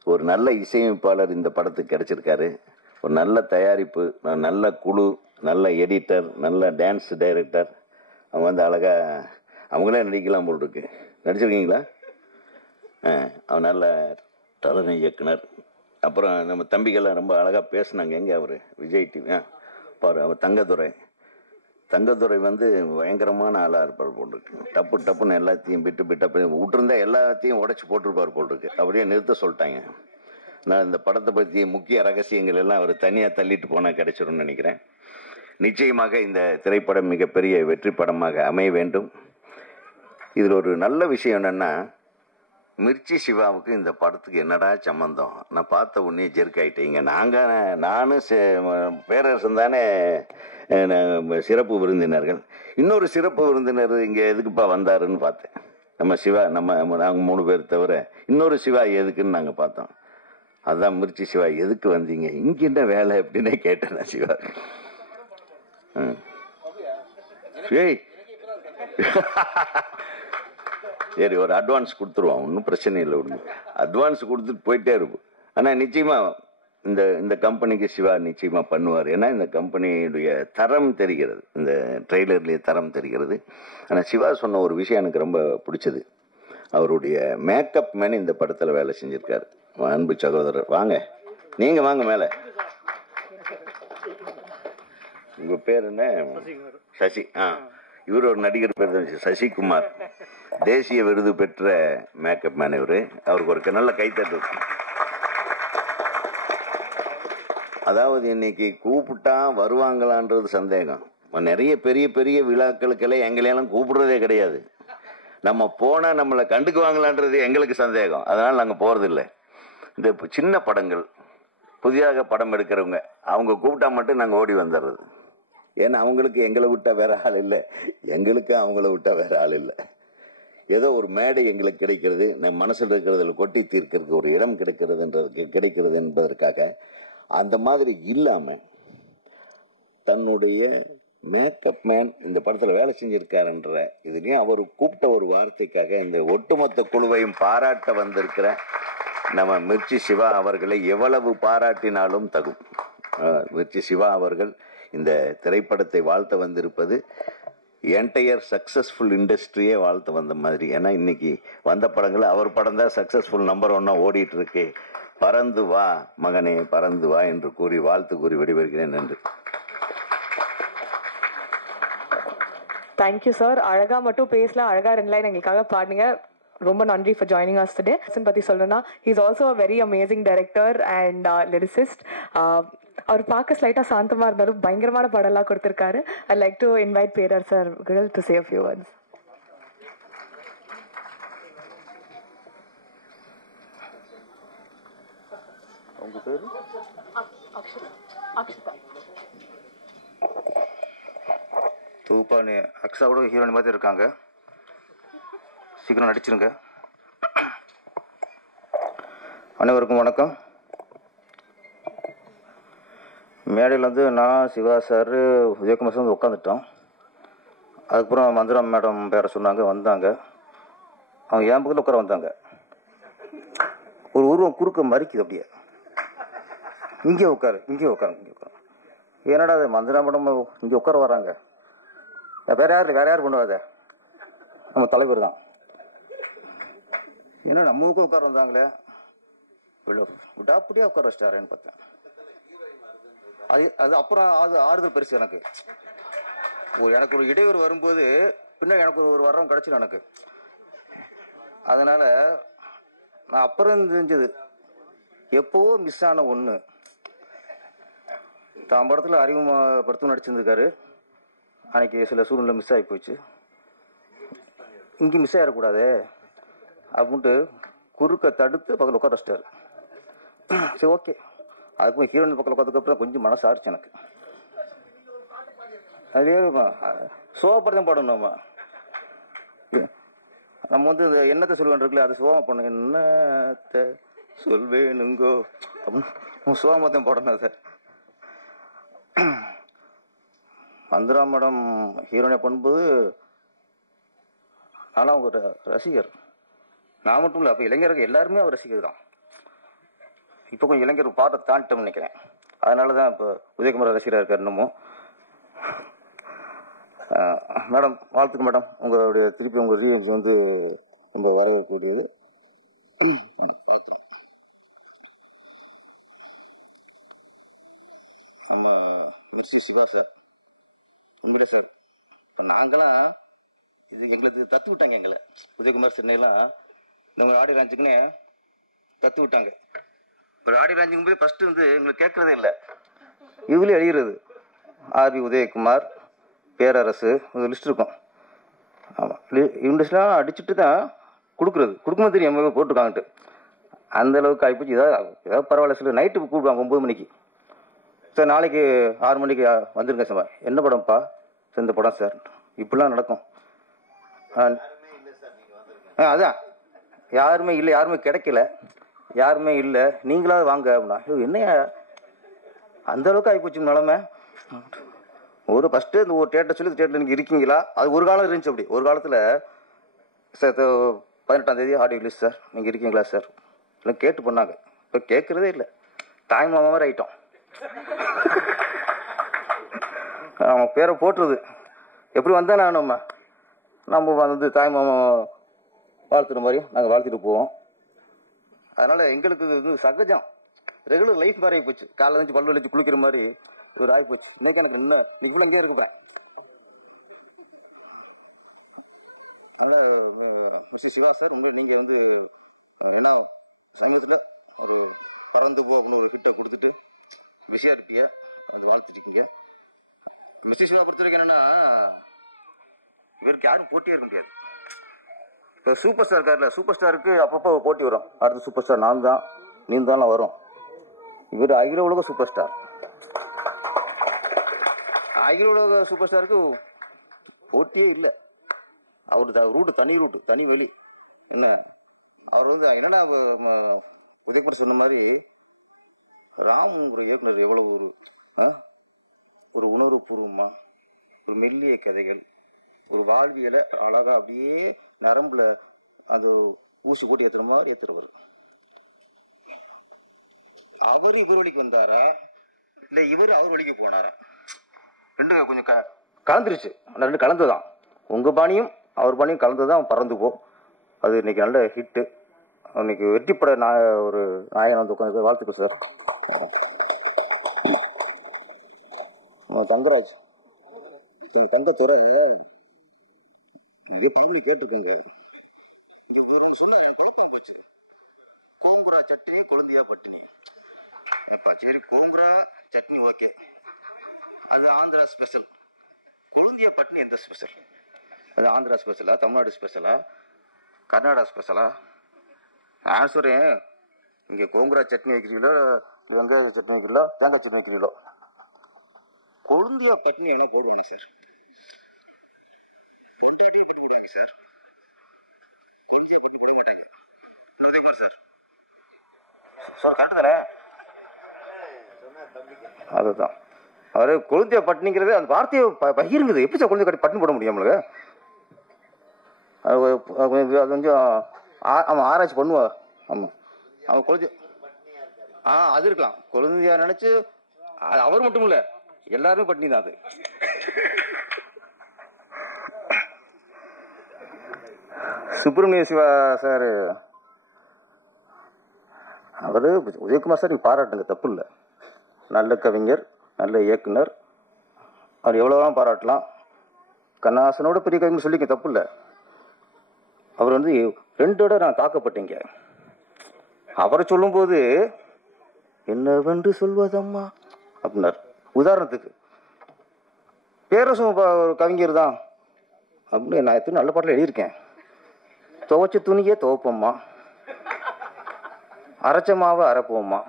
ஒரு நல்ல இசையமைப்பாளர் இந்த படத்துக்கு கிடைச்சிருக்காரு, ஒரு நல்ல தயாரிப்பு, நல்ல குழு, நல்ல எடிட்டர், நல்ல டான்ஸ் டைரக்டர். அவங்க வந்து அழகா அவங்களே நடிக்கலாம் போல் இருக்கு. நடிச்சிருக்கீங்களா? அவன் நல்ல தலைமை இயக்குனர். அப்புறம் நம்ம தம்பிகள்லாம் ரொம்ப அழகாக பேசினாங்க. எங்கே அவர் விஜய் டிவி பாரு, அவர் தங்கதுரை தங்கத்துறை வந்து பயங்கரமான ஆளாக இருப்பார் போல் இருக்கு. டப்பு டப்புன்னு எல்லாத்தையும் விட்டு விட்டுருந்தா எல்லாத்தையும் உடச்சி போட்டிருப்பார் போல் இருக்கு. அப்படியே நிறுத்த சொல்லிட்டாங்க. நான் இந்த படத்தை பற்றி முக்கிய ரகசியங்கள் எல்லாம் அவர் தனியாக தள்ளிட்டு போனால் கிடைச்சிரும்னு நினைக்கிறேன். நிச்சயமாக இந்த திரைப்படம் மிகப்பெரிய வெற்றி படமாக அமைய வேண்டும். இதில் ஒரு நல்ல விஷயம் என்னென்னா, மிர்ச்சி சிவாவுக்கு இந்த படத்துக்கு என்னடா சம்மந்தம், நான் பார்த்த உடனே ஜெர்க் ஆகிட்டீங்க. நானும் பேரரசன் தானே சிறப்பு விருந்தினர்கள். இன்னொரு சிறப்பு விருந்தினர் இங்கே எதுக்குப்பா வந்தாருன்னு பார்த்தேன். நம்ம சிவா, நாங்கள் 3 பேர் தவிர இன்னொரு சிவா எதுக்குன்னு நாங்கள் பார்த்தோம். அதுதான் மிர்ச்சி சிவா, எதுக்கு வந்தீங்க, இங்கே என்ன வேலை அப்படின்னே கேட்டேன் நான் சிவா. ஏய் சரி, ஒரு அட்வான்ஸ் கொடுத்துருவோம், ஒன்றும் பிரச்சனை இல்லை, விடுங்க. அட்வான்ஸ் கொடுத்துட்டு போயிட்டே இருப்போம். ஆனால் நிச்சயமாக இந்த கம்பெனிக்கு சிவா நிச்சயமாக பண்ணுவார். ஏன்னா இந்த கம்பெனியுடைய தரம் தெரிகிறது, இந்த ட்ரெய்லர்லேயே தரம் தெரிகிறது. ஆனால் சிவா சொன்ன ஒரு விஷயம் எனக்கு ரொம்ப பிடிச்சது. அவருடைய மேக்கப் மேன் இந்த படத்தில் வேலை செஞ்சுருக்காரு. அன்பு சகோதரர், வாங்க, நீங்கள் வாங்க மேலே. உங்கள் பேர் என்ன? சசி. இவர் ஒரு நடிகர் பேர் தான் சசிகுமார். தேசிய விருது பெற்ற மேக்கப் மேன் இவர். அவருக்கு ஒரு நல்ல கைத்தட்டு. அதாவது இன்னைக்கு கூப்பிட்டா வருவாங்களான்றது சந்தேகம். நிறைய பெரிய பெரிய விழாக்களுக்கெல்லாம் எங்களையெல்லாம் கூப்பிடுறதே கிடையாது. நம்ம போனால் நம்மளை கண்டுக்குவாங்களான்றது எங்களுக்கு சந்தேகம். அதனால் நாங்கள் போகிறதில்லை. இந்த சின்ன படங்கள், புதிதாக படம் எடுக்கிறவங்க, அவங்க கூப்பிட்டா மட்டும் நாங்கள் ஓடி வந்துடுறது. ஏன்னா அவங்களுக்கு எங்களை விட்டால் வேற ஆள் இல்லை, எங்களுக்கு அவங்கள விட்டால் வேற ஆள் இல்லை. ஏதோ ஒரு மேடை எங்களுக்கு கிடைக்கிறது, நம் மனசில் இருக்கிறதுல கொட்டி தீர்க்கிறதுக்கு ஒரு இடம் கிடைக்கிறது என்பதற்காக அந்த மாதிரி இல்லாமல் தன்னுடைய மேக்கப் மேன் இந்த படத்தில் வேலை செஞ்சிருக்காருன்ற இதுலேயும் அவர் கூப்பிட்ட ஒரு வார்த்தைக்காக இந்த ஒட்டுமொத்த குழுவையும் பாராட்ட வந்திருக்கிற நம்ம மிர்ச்சி சிவா அவர்களை எவ்வளவு பாராட்டினாலும் தகும். மிர்ச்சி சிவா அவர்கள் இந்த திரைப்படத்தை வாழ்த்த வந்திருப்பது என்டையர் சக்ஸஸ்ஃபுல் இண்டஸ்ட்ரியே வாழ்த்து வந்த மாதிரி. ஏன்னா இன்னைக்கு வந்த படங்கள் அவர் படம் தான் சக்ஸஸ்ஃபுல் நம்பர் 1 ஓடிட்டு இருக்கு. பறந்து வா மகனே, பறந்து வா என்று கூறி வாழ்த்து கூறி விடைபெறுகிறேன். நன்றி. Thank you sir. அழகா மட்டும் பேசல, அழகா 2 லைன் எங்களுக்காக பாடுங்க. ரொம்ப நன்றி ஃபார் ஜாயினிங் அஸ் டுடே. பற்றி சொல்லணும்னா, he is also a very amazing director and lyricist. அவர் பார்க்க ஸ்லைட்டாக சாந்தமாக இருந்தாலும் பயங்கரமான படம்லாம் கொடுத்துருக்காரு. I like to invite Perarasar to say a few words. உங்க பேர்? அக்ஷிதா. தூப்பானி அக்ஷாவோட ஹீரோயின் மாதிரி இருக்காங்க, சீக்கிரம் நடிச்சிருங்க. அனைவருக்கும் வணக்கம். மேடையில் வந்து நான், சிவா சார், உதயகுமார் சார் வந்து உட்காந்துட்டோம். அதுக்கப்புறம் மந்திரா மேடம் பேரை சொன்னாங்க, வந்தாங்க. அவங்க என் பக்கத்தில் உட்கார வந்தாங்க. ஒரு உருவம் குறுக்க மறிக்குது அப்படியே, இங்கே உட்காரு, இங்கே உட்காரு, இங்கே உட்காரு. என்னடா அது மந்திரா மேடம் இங்கே உட்கார வராங்க, வேற யார் கொண்டு வராத, நம்ம தலைவர் தான். ஏன்னா நம்ம ஊருக்கும் உட்கார வந்தாங்களே, விடாப்படியாக உட்கார வச்சிட்டாரேன்னு பார்த்தேன். அது அப்புறம் அது ஆறுதல் பெருசு எனக்கு. எனக்கு ஒரு இடையூறு வரும்போது பின்னாடி எனக்கு ஒரு வரம் கிடைச்சிடும் எனக்கு. அதனால நான் அப்புறம் தெரிஞ்சது, எப்போவோ மிஸ் ஆன ஒன்று. தான் படத்தில் அறிமுகப்படுத்தும் நடிச்சிருந்துருக்காரு. அன்னைக்கு சில சூழ்நிலை மிஸ் ஆகி போச்சு. இங்கே மிஸ் ஆகிடக்கூடாது அப்படின்ட்டு குறுக்க தடுத்து பக்கத்தில் உட்கார வச்சிட்டாரு. சரி, ஓகே. அதுக்கு ஹீரோயின் பக்கத்தில் உட்காந்துக்கப்புறம் கொஞ்சம் மனசு ஆடிச்சு எனக்கு. அதே சோகப்படம் பாடணும். நம்ம வந்து இந்த என்னத்தை சொல்லுவேன் இருக்குல்ல, அது சோகமாக பண்ணுங்க. என்னத்தை சொல்வேனுங்கோ அப்படின்னு சோகமாக பாடணும். அதை மந்திரா மேடம் ஹீரோயினை பண்ணும்போது ஆனால் அவங்க ஒரு ரசிகர். நான் மட்டும் இல்லை, அப்போ இளைஞர்கள் எல்லாருமே அவர் ரசிகர் தான். இப்போ கொஞ்சம் இளைஞர் பாட்டை தாண்டிட்டோம்னு நினைக்கிறேன். அதனால தான் இப்போ உதயகுமார் ரசிகராக இருக்கார் இன்னமும். மேடம் வாழ்த்துக்கு மேடம். உங்களுடைய திருப்பி உங்கள் ரீவென்ஸ் வந்து ரொம்ப வரவேற்கக்கூடியது. பார்க்குறோம். நம்ம மிர்ச்சி சிவா சார், உண்மையிலே சார் இப்போ நாங்களாம் இது எங்களுக்கு தத்து விட்டாங்க. எங்களை உதயகுமார் சென்னையெல்லாம் இந்த ஆடியோ லான்ச்சுக்குன்னே தத்து விட்டாங்க. ஒரு ஆடியோ லான்ச்சுக்கும் போது ஃபஸ்ட்டு வந்து எங்களுக்கு கேட்குறதே இல்லை, இவங்களே எழுதுறது. ஆர்வி உதயகுமார், பேரரசு, ஒரு லிஸ்ட் இருக்கும். ஆமாம், இண்டஸ்ட்ரிலாம் அடிச்சுட்டு தான் கொடுக்குறது. கொடுக்கும்போது தெரியும் எம்ஏ போட்டிருக்காங்கன்ட்டு. அந்தளவுக்கு ஆகிப்போச்சு. ஏதாவது பரவாயில்ல, சில நைட்டு கூப்பிடுவாங்க 9 மணிக்கு. சார் நாளைக்கு 6 மணிக்கு வந்துருங்க சார். என்ன படம்ப்பா? சார் இந்த படம் சார். இப்படிலாம் நடக்கும். அதான் யாருமே இல்லை, யாருமே கிடைக்கல, யாருமே இல்லை, நீங்களாவது வாங்க அப்படின்னா என்னையா அந்தளவுக்கு ஆகிப்போச்சு நிலமை. ஒரு ஃபஸ்ட்டு இந்த ஒரு தேட்டர் சொல்லி தேட்டரில் நீங்கள் இருக்கீங்களா? அது ஒரு காலம் இருந்துச்சு. அப்படி ஒரு காலத்தில் சார் 18ஆம் தேதி ஆடியோ ரிலீஸ் சார், நீங்கள் இருக்கீங்களா சார் இல்லை கேட்டு பண்ணாங்க. இப்போ கேட்குறதே இல்லை. தாய் மாமா மாதிரி ஆகிட்டோம். அவன் பேரை போட்டுருது. எப்படி வந்தால் நம்ம வந்து தாய் மாமா வாழ்த்துற மாதிரி நாங்கள் வாழ்த்திட்டு போவோம். அதனால் எங்களுக்கு இது வந்து சகஜம், ரெகுலர் லைஃப் மாதிரி ஆகிப்போச்சு. காலைல வச்சு பல்லு வச்சு குளிக்கிற மாதிரி ஒரு ஆகிப்போச்சு. இன்னைக்கு எனக்கு இன்னும் இன்னைக்கு இங்கே இருக்குப்பேன். அதனால் மிஸ்டர் சிவா சார், உங்களுக்கு நீங்கள் வந்து ஏன்னா சமீபத்தில் ஒரு பறந்து போ அப்படின்னு ஒரு ஹிட்டை கொடுத்துட்டு பிஸியாக இருப்பீங்க, வந்து வாழ்த்துருக்கீங்க. மிஸ்டர் சிவா பொறுத்த வரைக்கும் என்னென்னா இவருக்கு யாரும் போட்டியே இருக்க முடியாது. இப்போ சூப்பர் ஸ்டார் இருக்கார்ல, சூப்பர் ஸ்டாருக்கு அப்பப்போ போட்டி வரும். அடுத்த சூப்பர் ஸ்டார் நான் தான், நீ தான் வரும். இவர் அகில உலக சூப்பர் ஸ்டார். அகில உலக சூப்பர் ஸ்டாருக்கு போட்டியே இல்லை. அவர் ரூட்டு தனி ரூட்டு, தனி வெளி. என்ன அவர் வந்து என்னன்னா உதயகுமார் சொன்ன மாதிரி ராம்ங்கிற இயக்குனர் எவ்வளவு ஒரு உணர்வுபூர்வமா, ஒரு மெல்லிய கதைகள், ஒரு வாழ்வியலை அழகா அப்படியே நரம்புல அது ஊசி போட்டு ஏத்துற மாதிரி ஏத்துறவர். அவர் இவர் வழிக்கு வந்தாரா இல்ல இவர் அவர் வழிக்கு போனாரா? ரெண்டு கொஞ்சம் கலந்துருச்சு. ரெண்டு கலந்துதான். உங்க பாணியும் அவர் பாணியும் கலந்துதான் பறந்து போ. அது இன்னைக்கு நல்ல ஹிட்டு. இன்னைக்கு வெற்றிப்பட ஒரு நாயகன் வந்து உட்காந்து வாழ்த்துக்கள் சார். தங்கராஜ் தங்கத்துறை பாவலி கேட்டுக்கோங்க. சொன்ன குழப்பா போச்சு. கோங்குரா சட்னி கொழுந்தியா பட்டினி. சரி, கோங்குரா சட்னி ஓகே, அது ஆந்திரா ஸ்பெஷல். கொழுந்தியா பட்னி எந்த ஸ்பெஷல்? அது ஆந்திரா ஸ்பெஷலா, தமிழ்நாடு ஸ்பெஷலா, கர்நாடகா ஸ்பெஷலா? நான் சொல்றேன், இங்க கோங்குரா சட்னி வைக்கிறீங்களோ, வெங்காய சட்னி வைக்கிறீங்களோ, தேங்காய் சட்னி வைக்கிறீங்களோ, கொழுந்தியா பட்னி என்ன போடுவாங்க சார்? அதுதான் அவரு கொழுந்தியா பட்டினிங்கிறது அந்த வார்த்தையை பகிருங்குது. எப்படி சார் கொழுந்தியா பட்டினி போட முடியும் நம்மளுக்கு? அது கொஞ்சம் அவன் ஆராய்ச்சி பண்ணுவா. ஆமாம், அவன் கொழுந்தியா அது இருக்கலாம். கொழுந்தியா நினைச்சு அவர் மட்டும் இல்லை, எல்லாருமே பட்டினி தான். அது சுப்பிரமணிய சிவா சார், அவரு உதயகுமார் சார் பாராட்டுங்க, தப்பு இல்லை. நல்ல கவிஞர், நல்ல இயக்குனர், அவர் எவ்வளோலாம் பாராட்டலாம். கண்ணாசனோட பெரிய கவிஞர் சொல்லிக்க, தப்பு இல்லை. அவர் வந்து 2 தடவை நான் தாக்கப்பட்டீங்க. அவரை சொல்லும்போது என்னவென்று சொல்வதம்மா அப்படின்னார். உதாரணத்துக்கு பேரரசும் கவிஞர் தான் அப்படின்னு நான் எத்தனை நல்ல பாட்டில் எழுதியிருக்கேன். துவைச்ச துணியே துவைப்போம்மா, அரைச்ச மாவை அரைப்போம்மா.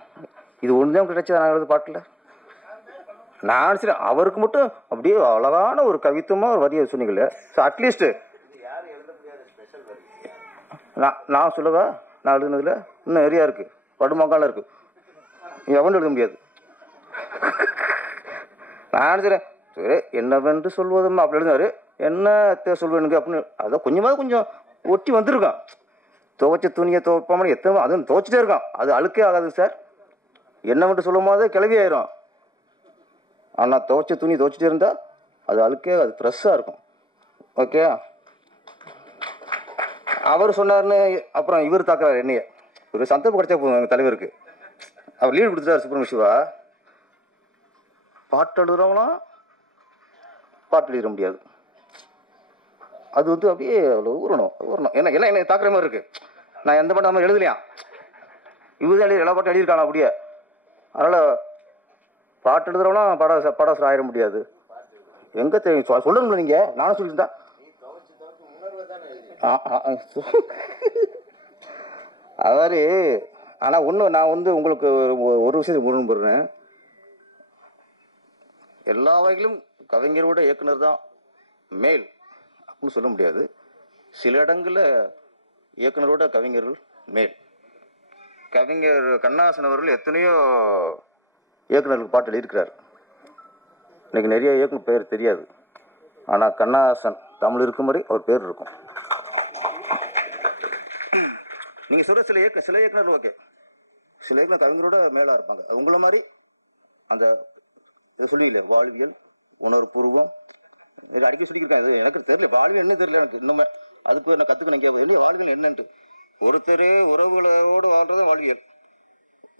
இது ஒன்றுதான் கிடைச்சது நான் எழுத பாட்டில். நான் நினச்சிட்டேன் அவருக்கு மட்டும் அப்படியே அழகான ஒரு கவித்துவமாக ஒரு வரியை சொன்னீங்களே. ஸோ அட்லீஸ்ட் நான் சொல்லவா, நான் எழுதுனதுல இன்னும் நிறையா இருக்குது, படுமாக்கால இருக்குது, எவனும் எழுத முடியாது. நான் நினச்சிட்டேன் சரி என்னவென்று சொல்வதுமா அப்படி எழுதினாரு. என்ன சொல்வேனுங்க அப்படின்னு அதான் கொஞ்சம் ஒட்டி வந்துருக்கான். துவைச்ச துணியை துவைப்பாமல் எத்தனை அதுவும் துவைச்சிட்டே இருக்கான். அது அழுக்கே ஆகாது சார். என்னவென்று சொல்லும் போது கிளவி ஆயிரும். ஆனால் துவைச்ச துணி துவைச்சிட்டே இருந்தா அது அழுக்கே, அது ஃப்ரெஷ்ஷாக இருக்கும். ஓகே, அவர் சொன்னார்னு அப்புறம் இவர் தாக்குறாரு என்னைய. ஒரு சந்தர்ப்பம் கிடைச்சா போதும் எங்கள் தலைவருக்கு. அவர் லீடு கொடுத்துட்டார் சுப்பிரமணிய சிவா. பாட்டு எழுதுறவங்களாம் பாட்டு எழுத முடியாது. அது வந்து அப்படியே அவ்வளோ ஊறணும் ஏன்னா எல்லாம் என்னை தாக்குற மாதிரி இருக்குது. நான் எந்த பாட்டு மாதிரி எழுதலையா, இவங்க தான் எல்லா பாட்டும் எழுதியிருக்காங்க அப்படியே. அதனால் பாட்டு எழுதுறவங்களாம் பாடாசர் ஆயிட முடியாது. எங்கே தெரியும் சொல்லணும்ல, நீங்கள் நானும் சொல்லியிருந்தேன். அதாவது ஆனால் ஒன்று நான் வந்து உங்களுக்கு ஒரு விஷயத்தை முரண் போடுறேன். எல்லா வகையிலும் கவிஞரோட இயக்குனர் தான் மேல் அப்படின்னு சொல்ல முடியாது. சில இடங்களில் இயக்குனரோட கவிஞர்கள் மேல். கவிஞர் கண்ணாசன் அவர்கள் எத்தனையோ இயக்குனர்களுக்கு பாட்டு எழுதியிருக்கிறார். இன்னைக்கு நிறைய இயக்குனர் பேர் தெரியாது, ஆனால் கண்ணாசன் தமிழ் இருக்கும் வரை அவர் பேர் இருக்கும். நீங்கள் சொல்கிற சில இயக்குனர் ஓகே, சில இயக்குனர் கவிஞரோட மேலாக இருப்பாங்க. அது உங்களை மாதிரி அந்த இதை சொல்லுவீங்களே வாழ்வியல் உணர்வுபூர்வம் அடிக்கடி சொல்லியிருக்கேன். இது எனக்கு தெரியல, வாழ்வியல் என்ன தெரியல எனக்கு இன்னுமே. அதுக்கு நான் கற்றுக்கணும் என்ன வாழ்வியல் என்னன்ட்டு. ஒருத்தர் உறவுகளோடு வாழ்றது வாழ்வியல்.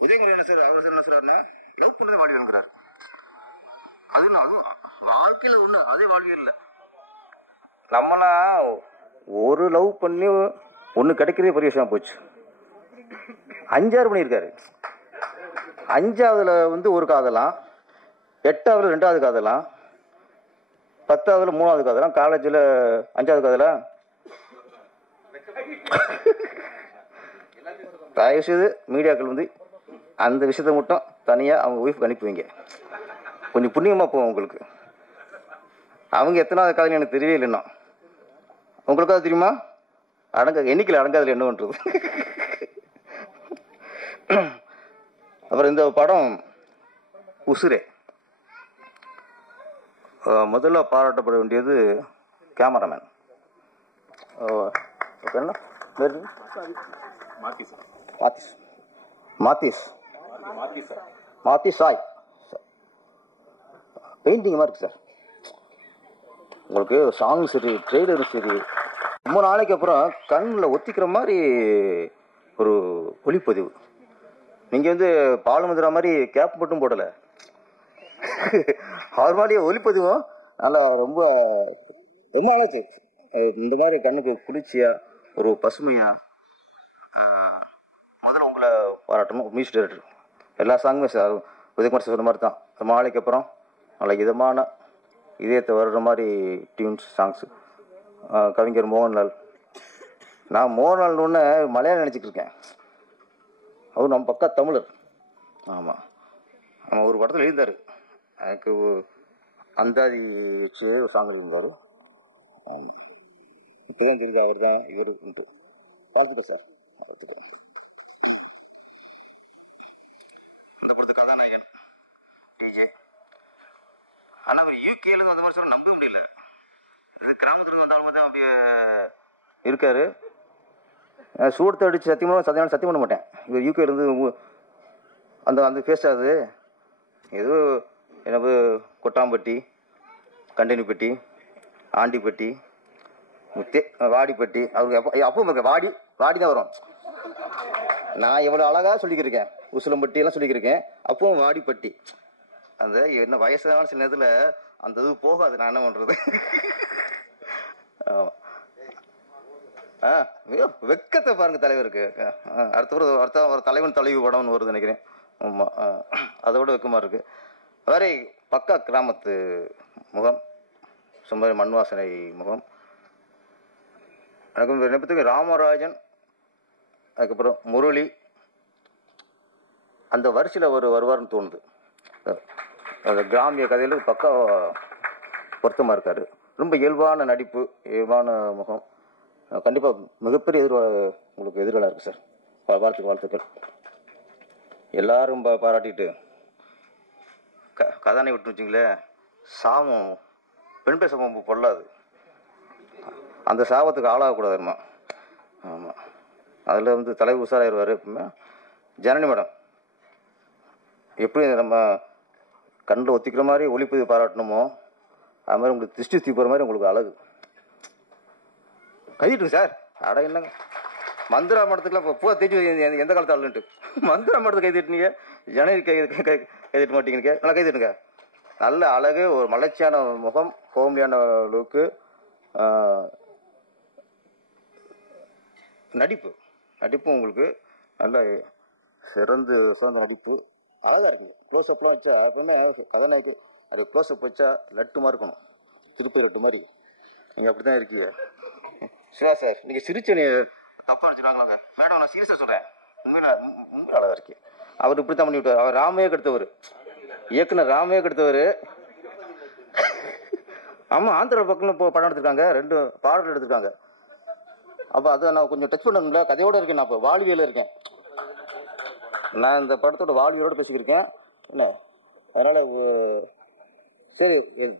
உதயகுமார் என்ன சார் அவர் என்ன சொல்றாருன்னா லவ் பண்ணுறது வாழ்வியல்ங்கிறார். அதுவும் வாழ்க்கையில் ஒன்று அதே வாழ்வியல் இல்லை. நம்மளா ஒரு லவ் பண்ணி ஒன்று கிடைக்கிறதே பெரிய விஷயம் போச்சு. 5-6 பண்ணியிருக்காரு. 5ஆவதுல வந்து ஒரு காதலாம், 8ஆவதுல 2ஆவது காதலாம், 10ஆவதுல 3ஆவது காதலாம், காலேஜில் 5ஆவது காதலாம். தயவுசெய்து மீடியாக்கள் வந்து அந்த விஷயத்தை மட்டும் தனியாக அவங்க ஒய்ஃபுக்கு அனுப்புவீங்க, கொஞ்சம் புண்ணியமாக போவோம் உங்களுக்கு. அவங்க எத்தனாவது காதல் எனக்கு தெரியவே இல்லைன்னா உங்களுக்காவது தெரியுமா? எண்ணிக்கையில் அடங்காதுல என்ன பண்ணுறது. அப்புறம் இந்த படம் உசுரே முதல்ல பாராட்டப்பட வேண்டியது கேமராமேன். என்ன மாத்தி சாய் பெயிண்டிங்கமாக இருக்குது சார். உங்களுக்கு சாங்கும் சரி ட்ரெய்லரும் சரி ரொம்ப நாளைக்கு அப்புறம் கண்ணில் ஒத்திக்கிற மாதிரி ஒரு ஒளிப்பதிவு. நீங்கள் வந்து பாலுமதுரா மாதிரி கேப் மட்டும் போடலை, அவர் மாதிரியே ஒளிப்பதிவும் நல்லா ரொம்ப ரொம்ப நாளாச்சு. இந்த மாதிரி கண்ணுக்கு குளிர்ச்சியாக ஒரு பசுமையாக முதல்ல உங்களை பாராட்டணும். மியூசிக் டைரக்டர் எல்லா சாங்குமே சார் உதயகுமார் சார் சொன்ன மாதிரி தான். ரொம்ப நாளைக்கு அப்புறம் நல்ல இதமான இதயத்தை வர்ற மாதிரி டியூன்ஸ் சாங்ஸு. கவிஞர் மோகன்லால், நான் மோகன்லால்னு ஒன்று மலையாளம் நினச்சிட்டு இருக்கேன். அவர் நம்ம பக்கா தமிழர். ஆமாம் ஆமாம், ஒரு படத்தில் எழுந்தார். எனக்கு அந்தாதி வச்சு ஒரு சாங் எழுந்தார். இப்போ தான் தெரியுது அவர் தான் இவர். பார்த்துட்டேன் சார், பார்த்துட்டேன். கதாநாயகன் டிஜே. ஆனால் அவர் யூகேல அந்த மாதிரி சொல்ல நம்ப முடியல. கிராமத்தில் வந்தாலும் தான் அப்படியே இருக்காரு. சூடத்தை அடித்து சத்தியம் பண்ண மாட்டேன். இவர் யூகேலேருந்து அந்த அந்த ஃபேஸ் ஆகுது. ஏதோ எனக்கு கொட்டாம்பட்டி, கண்டனிப்பட்டி, ஆண்டிப்பட்டி, வாடிப்பட்டி, அவருக்கு அப்பவும் வாடி தான் வரும். நான் எவ்வளோ அழகாக சொல்லிக்கிருக்கேன், உசிலம்பட்டி எல்லாம் சொல்லிக்கிருக்கேன், அப்பவும் வாடிப்பட்டி. அந்த என்ன வயசான சில நேரத்தில் அந்த இது போகாது. நான் என்ன பண்ணுறது? வெக்கத்தை பாருங்க தலைவருக்கு. அடுத்த ஒரு தலைவன் தலைவி படம்னு வருது நினைக்கிறேன். ஆமாம், அதோட வெக்கமாக இருக்குது. வேற பக்கா கிராமத்து முகம், சும்மா மண் வாசனை முகம். எனக்கு நினைப்பதுக்கு ராமராஜன், அதுக்கப்புறம் முரளி அந்த வரிசையில் வருவார்னு தோணுது. அந்த கிராமிய கதையில் பக்கா பொருத்தமாக இருக்கார். ரொம்ப இயல்பான நடிப்பு, இயல்பான முகம். கண்டிப்பாக மிகப்பெரிய உங்களுக்கு எதிர்காலம் இருக்குது சார். வாழ்த்துக்கள். எல்லாரும் பாராட்டிட்டு கதானை விட்டு வச்சிங்களே, சாபம் பெண் பேச பொல்லாது. அந்த சாபத்துக்கு ஆளாகக்கூடாதுமா. ஆமாம், அதில் வந்து தலைவர் உஷாராயிருவார். எப்பவுமே ஜனனி மேடம் எப்படி நம்ம கண்ணில் ஒத்திக்கிற மாதிரி ஒளிப்பதிவு பாராட்டணுமோ அது மாதிரி உங்களுக்கு திருஷ்டி தீப்புற மாதிரி உங்களுக்கு அழகு. கைதிட்டுங்க சார். அட இல்லைங்க, மந்திரா மடத்துக்குலாம் இப்போ பூவா தேய்ச்சி எந்த காலத்து ஆளுன்ட்டு மந்திரா மடத்துக்கு கைதிட்டுனீங்க, ஜனவரி கைதிட்ட மாட்டீங்க. நல்லா கைதிட்டுங்க. நல்ல அழகு, ஒரு மலர்ச்சியான முகம், ஹோம்லியான லுக்கு, நடிப்பும் உங்களுக்கு நல்ல சிறந்த நடிப்பு. அழகாக இருக்குங்க. க்ளோஸ்அப்லாம் வச்சா எப்பவுமே கதாநாயக்கு அது க்ளோஸ்அப் வச்சா லட்டு மாதிரி இருக்கணும், திருப்பி லட்டு மாதிரி. நீங்கள் அப்படி தான் இருக்கீங்க சிவா சார். நீங்கள் சிரிச்ச நீ தப்பாக நினச்சிருவாங்களாங்க மேடம், நான் சீரியஸாக சொல்கிறேன். உண்மையில அழகாக இருக்கு. அவர் இப்படி தான் பண்ணி விட்டார். அவர் ராமையே கெடுத்தவர், இயக்குனர் ராமையே கெடுத்தவர். ஆமாம், ஆந்திரா பக்கம் இப்போ படம் எடுத்திருக்காங்க, 2 பாடல் எடுத்திருக்காங்க. அப்போ அதை நான் கொஞ்சம் டச் பண்ணணும்ல, கதையோடு இருக்கேன். நான் இப்போ வாழ்வியலில் இருக்கேன். நான் இந்த படத்தோட வாழ்வியலோடு பேசிக்கிருக்கேன் என்ன. அதனால் சரி எது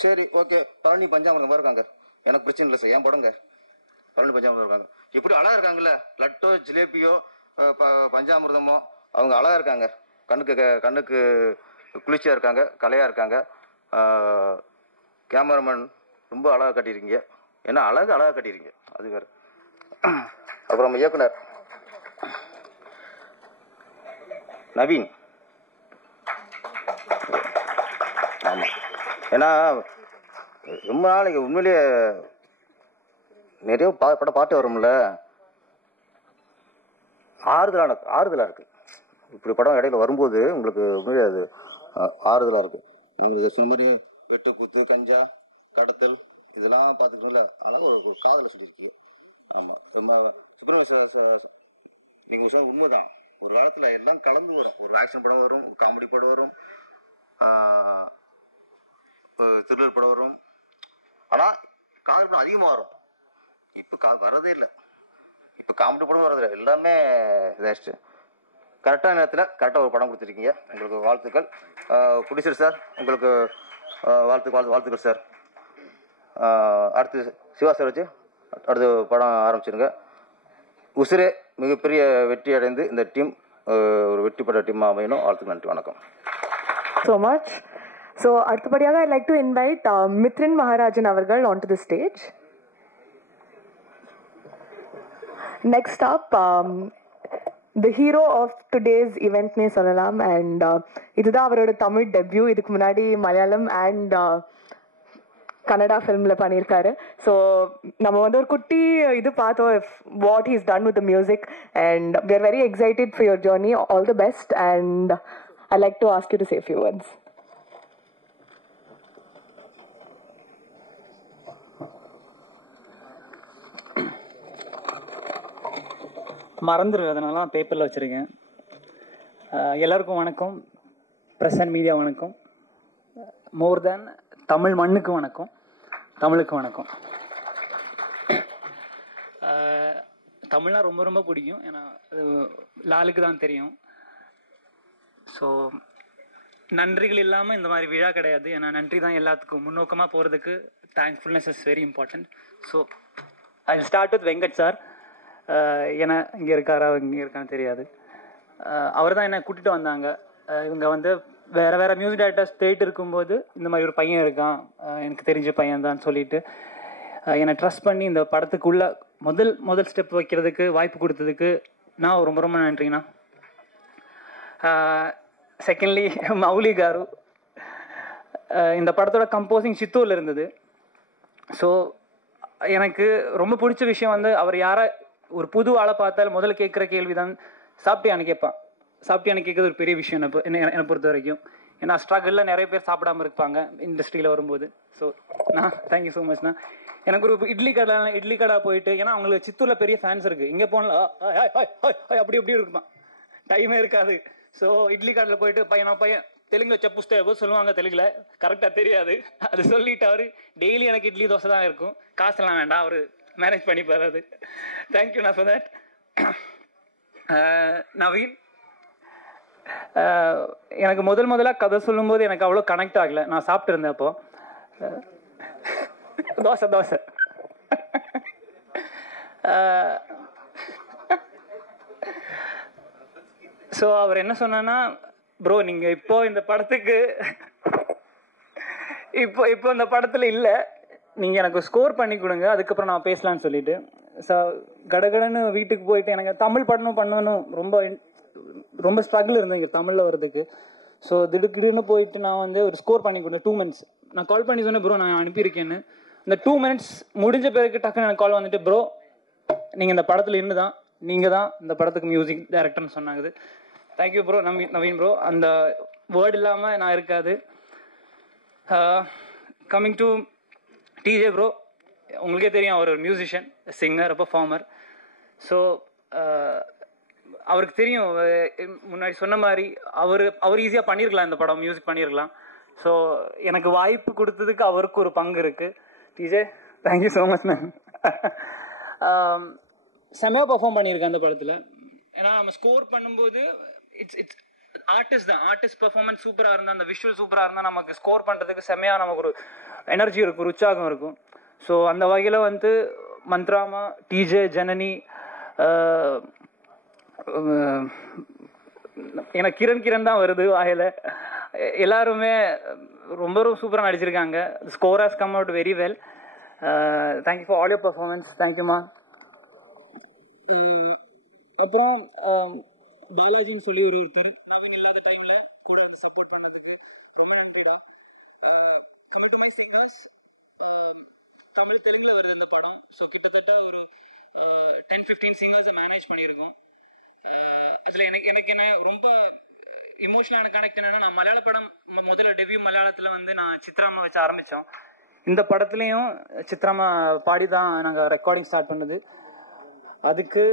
சரி ஓகே. பழனி பஞ்சாமிரதம் மாதிரி இருக்காங்க, எனக்கு பிரச்சனை இல்லை சார். என் படங்க பழனி பஞ்சாமிரதம் இருக்காங்க. இப்படி அழகாக இருக்காங்கல்ல, லட்டோ ஜிலேபியோ பஞ்சாமிரதமோ அவங்க அழகாக இருக்காங்க. கண்ணுக்கு குளிர்ச்சியாக இருக்காங்க, கலையாக இருக்காங்க. கேமராமேன் ரொம்ப அழகாக கட்டியிருக்கீங்க. ஏன்னா அழகாக கட்டியிருக்கீங்க, அது வேறு. அப்புறம் இயக்குனர் நவீன். ஆமாம், ஏன்னா ரொம்ப நாளைக்கு உண்மையிலேயே நிறைய படம் பாட்டு வரும்ல, ஆறுதலாக இருக்குது. இப்படி படம் இடையில வரும்போது உங்களுக்கு உண்மையிலே அது ஆறுதலாக இருக்குது. நம்மளுக்கு சொன்ன மாதிரி வெட்டு குத்து கஞ்சா கடத்தல் இதெல்லாம் பார்த்துக்கணும்ல, அழகாக ஒரு காதலை சொல்லியிருக்கீங்க. ஆமாம், ரொம்ப சுப்பிரமணிய நீங்கள் சொன்ன உண்மைதான். ஒரு காலத்தில் எல்லாம் கலந்து வரும். ஒரு ஆக்ஷன் படம் வரும், காமெடி படம் வரும், த்ரில்லர் படம் வரும். ஆனால் காதல் படம் அதிகமாக வரும். இப்போ வரதே இல்லை. இப்போ காமெடி படம் வரதில்லை, எல்லாமே இதாகிடுச்சு. கரெக்டான நேரத்தில் கரெக்டாக ஒரு படம் கொடுத்துருக்கீங்க. உங்களுக்கு வாழ்த்துக்கள். ப்ரொடியூசர் சார் உங்களுக்கு வாழ்த்துக்கள் சார். அடுத்து சிவா சார் வச்சு அடுத்த படம் ஆரம்பிச்சிருங்க. உசிரே மிகப்பெரிய வெற்றி அடைந்து இந்த டீம் ஒரு வெற்றி பெற்ற டீமாக அமையணும். வாழ்த்துக்கள், நன்றி, வணக்கம். So much. So அடுத்தபடியாக I'd like to invite Mithrin Maharajan அவர்கள் onto the stage. Next up, the hero of today's event ne sollalam, and இதுதான் அவரோட தமிழ் டெபியூ. இதுக்கு முன்னாடி மலையாளம் அண்ட் கன்னடா ஃபிலிம்ல பண்ணியிருக்காரு. ஸோ நம்ம வந்து ஒரு குட்டி இது பார்த்தோம், what he's done with the music, and we are very excited for your journey. All the best, and I'd like to ask you to say a few words. மறந்துடு, அதனால நான் பேப்பரில் வச்சுருக்கேன். எல்லாருக்கும் வணக்கம், ப்ரெஸ் அண்ட் மீடியா வணக்கம், மோர் தேன் தமிழ் மண்ணுக்கு வணக்கம், தமிழுக்கு வணக்கம். தமிழ்னா ரொம்ப ரொம்ப பிடிக்கும், ஏன்னா அது லாலுக்கு தான் தெரியும். ஸோ நன்றிகள் இல்லாமல் இந்த மாதிரி விழா கிடையாது. ஏன்னா நன்றி தான் எல்லாத்துக்கும் முன்னோக்கமாக போகிறதுக்கு. Thankfulness is very important. So I start with Venkat sir. ஏன்னா இங்கே இருக்காரா இங்கே இருக்கான்னு தெரியாது. அவர் தான் என்னை கூட்டிகிட்டு வந்தாங்க. இவங்க வந்து வேறு மியூசிக் டைரக்டர்ஸ் தேடிட்டு இருக்கும்போது இந்த மாதிரி ஒரு பையன் இருக்கான், எனக்கு தெரிஞ்ச பையன் சொல்லிட்டு என்னை ட்ரஸ்ட் பண்ணி இந்த படத்துக்குள்ளே முதல் ஸ்டெப் வைக்கிறதுக்கு வாய்ப்பு கொடுத்ததுக்கு நான் ரொம்ப ரொம்ப நன்றிண்ணா. Secondly Mouli car. இந்த படத்தோட கம்போசிங் சித்தூரில் இருந்தது. ஸோ எனக்கு ரொம்ப பிடிச்ச விஷயம் வந்து அவர் ஒரு புது ஆளை பார்த்தால் முதல்ல கேட்குற கேள்வி தான் சாப்பிட்டியான்னு கேட்பான். சாப்பிட்டியான்னு கேட்குறது ஒரு பெரிய விஷயம் என்னை பொறுத்த வரைக்கும். ஏன்னா ஸ்ட்ரகிளில் நிறைய பேர் சாப்பிடாமல் இருப்பாங்க இண்டஸ்ட்ரியில் வரும்போது. ஸோ நான் தேங்க்யூ ஸோ மச்ண்ணா. எனக்கு ஒரு இட்லி கடை போயிட்டு, ஏன்னா அவங்களுக்கு சித்தூரில் பெரிய ஃபேன்ஸ் இருக்குது, இங்கே போனால் அப்படி இருக்குமா, டைமே இருக்காது. ஸோ இட்லி கடையில் போயிட்டு பையன் தெலுங்குல செப்புஸ்தே சொல்லுவாங்க, தெலுங்குல கரெக்டாக தெரியாது, அது சொல்லிட்டு அவர் டெய்லி எனக்கு இட்லி தோசை தான் இருக்கும், காசெல்லாம் வேண்டாம், அவர் மேனேஜ் பண்ணி போறாரு. தேங்க்யூ நான் ஃபார் தட். நவீன், எனக்கு முதலாக கதை சொல்லும்போது எனக்கு அவ்வளோ கனெக்ட் ஆகலை. நான் சாப்பிட்டு இருந்தேன் அப்போ. தோசை ஸோ அவர் என்ன சொன்னா, ப்ரோ நீங்கள் இப்போ இந்த படத்துக்கு இப்போ இந்த படத்தில் இல்லை, நீங்கள் எனக்கு ஸ்கோர் பண்ணி கொடுங்க, அதுக்கப்புறம் நான் பேசலான்னு சொல்லிட்டு கடகடன்னு வீட்டுக்கு போயிட்டு எனக்கு தமிழ் பண்ணணும் ரொம்ப ஸ்ட்ரகிள் இருந்தேன் இங்கே தமிழில் வர்றதுக்கு. ஸோ திடுக்கிடுன்னு போயிட்டு நான் வந்து ஒரு ஸ்கோர் பண்ணி கொடுத்தேன். 2 months நான் கால் பண்ணி சொன்னேன், ப்ரோ நான் அனுப்பியிருக்கேன்னு. இந்த 2 minutes முடிஞ்ச பிறகு டக்குன்னு எனக்கு கால் வந்துட்டு, ப்ரோ நீங்கள் இந்த படத்தில் இருந்து தான், நீங்கள் தான் இந்த படத்துக்கு மியூசிக் டைரக்டர்னு சொன்னாங்க. Thank you bro, Naveen bro. அந்த வேர்டு இல்லாமல் நான் இருக்காது. கம்மிங் டு டிஜே ப்ரோ, உங்களுக்கே தெரியும் அவர் ஒரு மியூசிஷியன், சிங்கர், பெர்ஃபார்மர். ஸோ அவருக்கு தெரியும், முன்னாடி சொன்ன மாதிரி அவர் ஈஸியாக பண்ணியிருக்கலாம், இந்த படம் மியூசிக் பண்ணியிருக்கலாம். ஸோ எனக்கு வாய்ப்பு கொடுத்ததுக்கு அவருக்கு ஒரு பங்கு இருக்குது. DJ, thank you so much ma'am. செம்மையாக பர்ஃபார்ம் பண்ணியிருக்கேன் அந்த படத்தில். ஏன்னா நம்ம ஸ்கோர் பண்ணும்போது இட்ஸ் ஆர்டிஸ்ட் தான், ஆர்டிஸ்ட் பர்ஃபார்மன்ஸ் சூப்பராக இருந்தால், அந்த விஷுவல் சூப்பராக இருந்தால் நமக்கு ஸ்கோர் பண்ணுறதுக்கு செம்மையாக நமக்கு ஒரு எனர்ஜி இருக்கும், ஒரு உற்சாகம் இருக்கும். ஸோ அந்த வகையில் வந்து மந்த்ராமா, டிஜே, ஜனனி, எனக்கு கிரண் தான் வருது வாயில, எல்லாருமே ரொம்ப ரொம்ப சூப்பராக நடிச்சிருக்காங்க. Score has come out very well. Thank you for all your performance. தேங்க்யூமா. அப்புறம் பாலாஜின்னு சொல்லி ஒருத்தர் நவீன் இல்லாத டைமில் கூட அதை சப்போர்ட் பண்ணதுக்கு ரொம்ப நன்றிடா. Coming to my singers, Tamil தெலுங்கில் வருது இந்த படம். ஸோ கிட்டத்தட்ட ஒரு 10-15 சிங்கர்ஸை மேனேஜ் பண்ணியிருக்கோம். அதில் எனக்கு என்ன ரொம்ப இமோஷனலான கனெக்ட் என்னென்னா, நான் மலையாள படம் முதல்ல டெபியூ மலையாளத்தில் வந்து நான் சித்ராமா வச்சு ஆரம்பித்தோம். இந்த படத்துலேயும் சித்ராமா பாடி தான் நாங்கள் ரெக்கார்டிங் ஸ்டார்ட் பண்ணது. அதுக்கு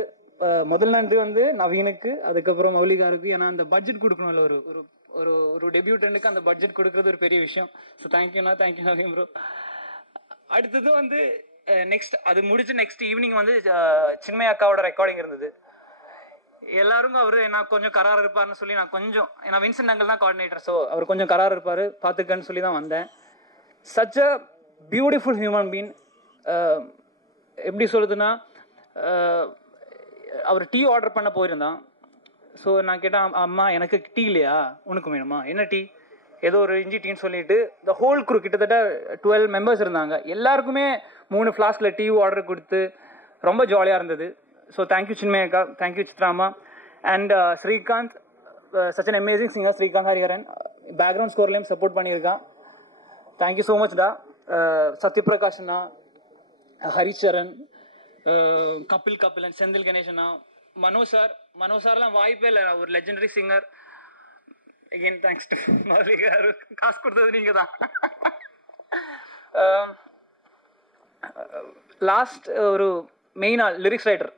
முதல் நன்றி வந்து நவீனுக்கு, அதுக்கப்புறம் மௌலிகாருக்கு. ஏன்னா அந்த பட்ஜெட் கொடுக்கணும்ல, ஒரு ஒரு ஒரு டெபியூட்டனுக்கு அந்த பட்ஜெட் கொடுக்குறது ஒரு பெரிய விஷயம். ஸோ தேங்க்யூண்ணா, தேங்க்யூ நவீன் ப்ரோ. அடுத்தது வந்து நெக்ஸ்ட் அது முடிச்சு நெக்ஸ்ட் ஈவினிங் வந்து சின்மய அக்காவோட ரெக்கார்டிங் இருந்தது. எல்லாரும் அவர் நான் கொஞ்சம் கரார் இருப்பார்னு சொல்லி நான் கொஞ்சம், ஏன்னா வின்சென்ட் அங்கிள் தான் கோஆர்டினேட்டர், ஸோ அவர் கொஞ்சம் கரார் இருப்பார் பார்த்துக்கன்னு சொல்லி தான் வந்தேன். Such a beautiful human been. எப்படி சொல்லுதுன்னா, அவர் டீ ஆர்டர் பண்ண போயிருந்தான். ஸோ நான் கேட்டேன், அம்மா எனக்கு டீ இல்லையா, உனக்கு வேணுமா, என்ன டீ, ஏதோ ஒரு இஞ்சி டீன்னு சொல்லிட்டு த ஹோல் குரூ கிட்டத்தட்ட 12 மெம்பர்ஸ் இருந்தாங்க. எல்லாருக்குமே 3 ஃப்ளாஸ்கில் டீ ஆர்டர் கொடுத்து ரொம்ப ஜாலியாக இருந்தது. ஸோ தேங்க்யூ சின்மயக்கா, தேங்க்யூ சித்ராமா and Srikanth, such an amazing singer. Srikanth Hariharan background ஸ்கோர்லேயும் சப்போர்ட் பண்ணியிருக்கான். தேங்க்யூ ஸோ மச் டா. சத்யபிரகாஷ்ண்ணா, ஹரிச்சரன், கபிலன், செந்தில் கணேசண்ணா, மனோஜ் சார்லாம் வாய்ப்பே இல்லை, ஒரு legendary singer. Again thanks to மௌலிகாரு, காசு கொடுத்தது நீங்கள் தான். லாஸ்ட் ஒரு மெயினாக லிரிக்ஸ் ரைட்டர்.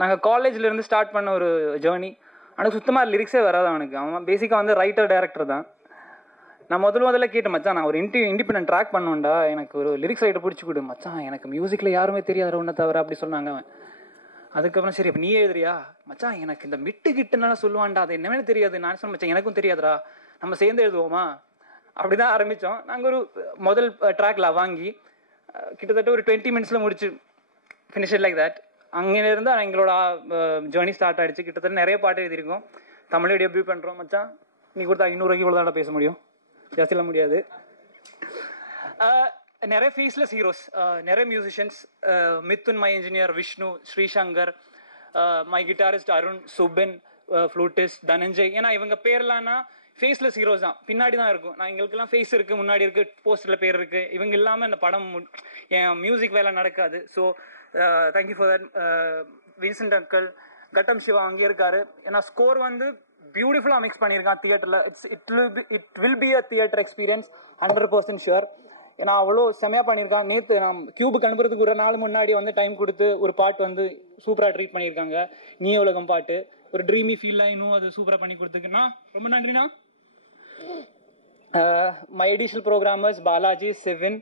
நாங்கள் காலேஜ்லேருந்து ஸ்டார்ட் பண்ண ஒரு ஜேர்னி. ஆனால் சுத்தமாக லிரிக்ஸே வராது அவனுக்கு. அவன் பேசிக்காக வந்து ரைட்டர் டைரக்டர் தான். நான் முதல்ல கேட்டேன், மச்சான் நான் ஒரு இண்டிபெண்டன்ட் ட்ராக் பண்ணுவேன்டா, எனக்கு ஒரு லிரிக்ஸ் ரைட்டர் பிடிச்சி கொடு மச்சான், எனக்கு மியூசிக்கில் யாருமே தெரியாது ஒன்றை தவிர அப்படி சொன்னாங்க அவன். அதுக்கப்புறம் சரி அப்போ நீ எழுதுறியா மச்சான், எனக்கு இந்த மிட்டு கிட்டுன்னா சொல்லுவான்டா, அது என்னவே தெரியாது. நான் சொன்ன மச்சான் எனக்கும் தெரியாதுடா, நம்ம சேர்ந்து எழுதுவோமா, அப்படி தான் ஆரம்பித்தோம். நாங்கள் ஒரு முதல் ட்ராக்ல வாங்கி கிட்டத்தட்ட ஒரு 20 minutes முடிச்சு ஃபினிஷ் லைக் தட். அங்கேருந்து எங்களோட ஜேர்னி ஸ்டார்ட் ஆகிடுச்சு. கிட்டத்தட்ட நிறைய பாட்டு எழுதியிருக்கோம். தமிழ் டெபியூ பண்ணுறோம் மச்சான். நீ கொடுத்தா 200 ரூபாய்க்கு இவ்வளோ தான் பேச முடியும், ஜாஸ்தியெல்லாம் முடியாது. நிறைய ஃபேஸ்லெஸ் ஹீரோஸ், நிறைய musicians, Mithun my engineer, Vishnu, Srishankar, my guitarist Arun, Subin, flutist, Dhananjay. ஏன்னா இவங்க பேர்லாம்னா ஃபேஸ்லெஸ் ஹீரோஸ் தான், பின்னாடி தான் இருக்கும். நான் எங்களுக்கெல்லாம் ஃபேஸ் இருக்குது, முன்னாடி இருக்குது, போஸ்டரில் பேர் இருக்குது. இவங்க இல்லாமல் இந்த படம் என் மியூசிக் வேலை நடக்காது. So thank you for that. Vincent uncle, கட்டம் சிவா அங்கே இருக்காரு. ஏன்னா ஸ்கோர் வந்து பியூட்டிஃபுல்லாக மிக்ஸ் பண்ணியிருக்கான் தியேட்டரில். It will be a theatre experience 100% sure. ஏன்னா அவ்வளோ செமையாக பண்ணியிருக்கான். நேற்று நான் கியூபுக்கு அனுப்புறதுக்கு ஒரு நாள் முன்னாடி வந்து டைம் கொடுத்து ஒரு பாட்டு வந்து சூப்பராக ட்ரீட் பண்ணியிருக்காங்க. நீ உலகம் பாட்டு ஒரு ட்ரீமி ஃபீல்லாம் இன்னும் அது சூப்பராக பண்ணி கொடுத்துருக்குண்ணா, ரொம்ப நன்றிண்ணா. My additional programmers Balaji, Sivin,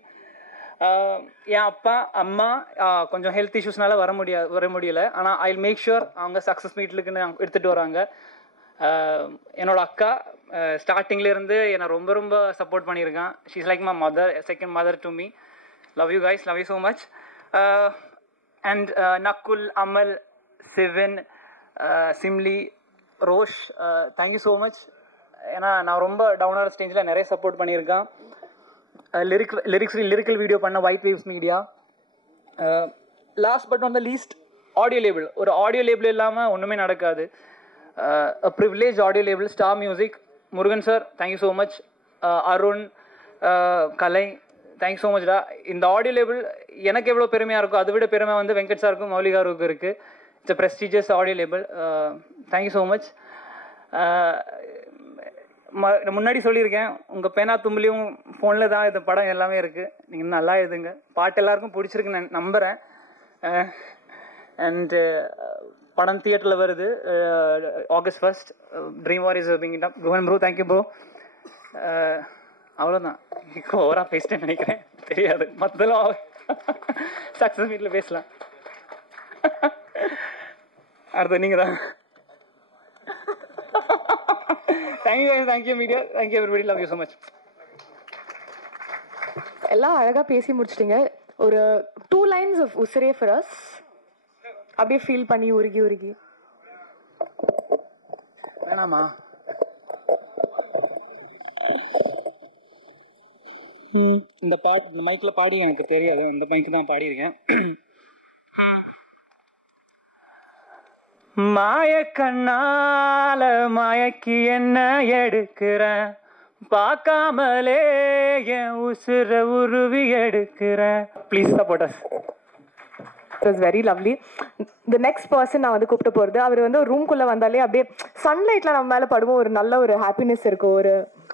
என் அப்பா அம்மா கொஞ்சம் ஹெல்த் இஷ்யூஸ்னால வர முடியல. ஆனால் ஐ வில் மேக் ஷுர் அவங்க சக்ஸஸ் மீட்லுக்குன்னு எடுத்துகிட்டு வராங்க. என்னோட அக்கா ஸ்டார்டிங்லேருந்து என்னை ரொம்ப ரொம்ப சப்போர்ட் பண்ணியிருக்கான். She is like my mother, second mother to me. Love you guys, love you so much. And Nakul, Amal, Sivin, Simli, Rosh, thank you so much. ஏன்னா நான் ரொம்ப டவுனான ஸ்டேஜில் நிறைய சப்போர்ட் பண்ணியிருக்கான். லிரிக்கல் வீடியோ பண்ண white waves media. Last but not the least, audio label. ஒரு audio label இல்லாமல் ஒன்றுமே நடக்காது. Privilege audio label, star music, Murugan sir thank you so much. Arun, Kalai thanks so மச்டா. இந்த ஆடியோ லேபிள் எனக்கு எவ்வளோ பெருமையாக இருக்கோ அதை விட பெருமை வந்து வெங்கட் சாருக்கும் மௌலி காருக்கும் இருக்குது. It's a prestigious audio label. Thank you so much. முன்னாடி சொல்லியிருக்கேன், உங்கள் பேனா தும்புலையும் ஃபோனில் தான் இந்த படம் எல்லாமே இருக்குது. நீங்கள் நல்லா எழுதுங்க. பாட்டு எல்லாருக்கும் பிடிச்சிருக்குன்னு நான் நம்புகிறேன். அண்டு படம் தியேட்டரில் வருது August 1st. ட்ரீம் வாரியர்ஸ் பீங்கிங் அப். கோவன் ப்ரோ, தேங்க்யூ ப்ரோ. அவ்வளோதான். ஓவராக பேசிட்டேன்னு நினைக்கிறேன், தெரியாது. மற்றதெல்லாம் சக்ஸஸ் மீட்டில் பேசலாம். அடுத்து நீங்கள் தான். Thank you media, thank you everybody, love you so much. எல்லாம் அழகாக பேசி முடிச்சிட்டிங்க. ஒரு 2 lines of உசிரே for us. அப்படியே ஃபீல் பண்ணி உருகி உருகி. வேணாமா? இந்த பாட்டு இந்த மைக்கில் பாடி எனக்கு தெரியாது, இந்த மைக்கு தான் பாடியிருக்கேன். மாய கண்ணால மயக்கி என்ன எடுக்கிறேன், பார்க்காமலே என் உசுர உருவி எடுக்கிறேன். Please support us. It was very lovely. The next person நான் வந்து கூப்பிட்டு போகிறது, அவர் வந்து ஒரு ரூம்குள்ளே வந்தாலே அப்படியே சன்லைட்டில் நம்ம மேலே படுவோம், ஒரு நல்ல ஒரு ஹாப்பினஸ் இருக்கும்,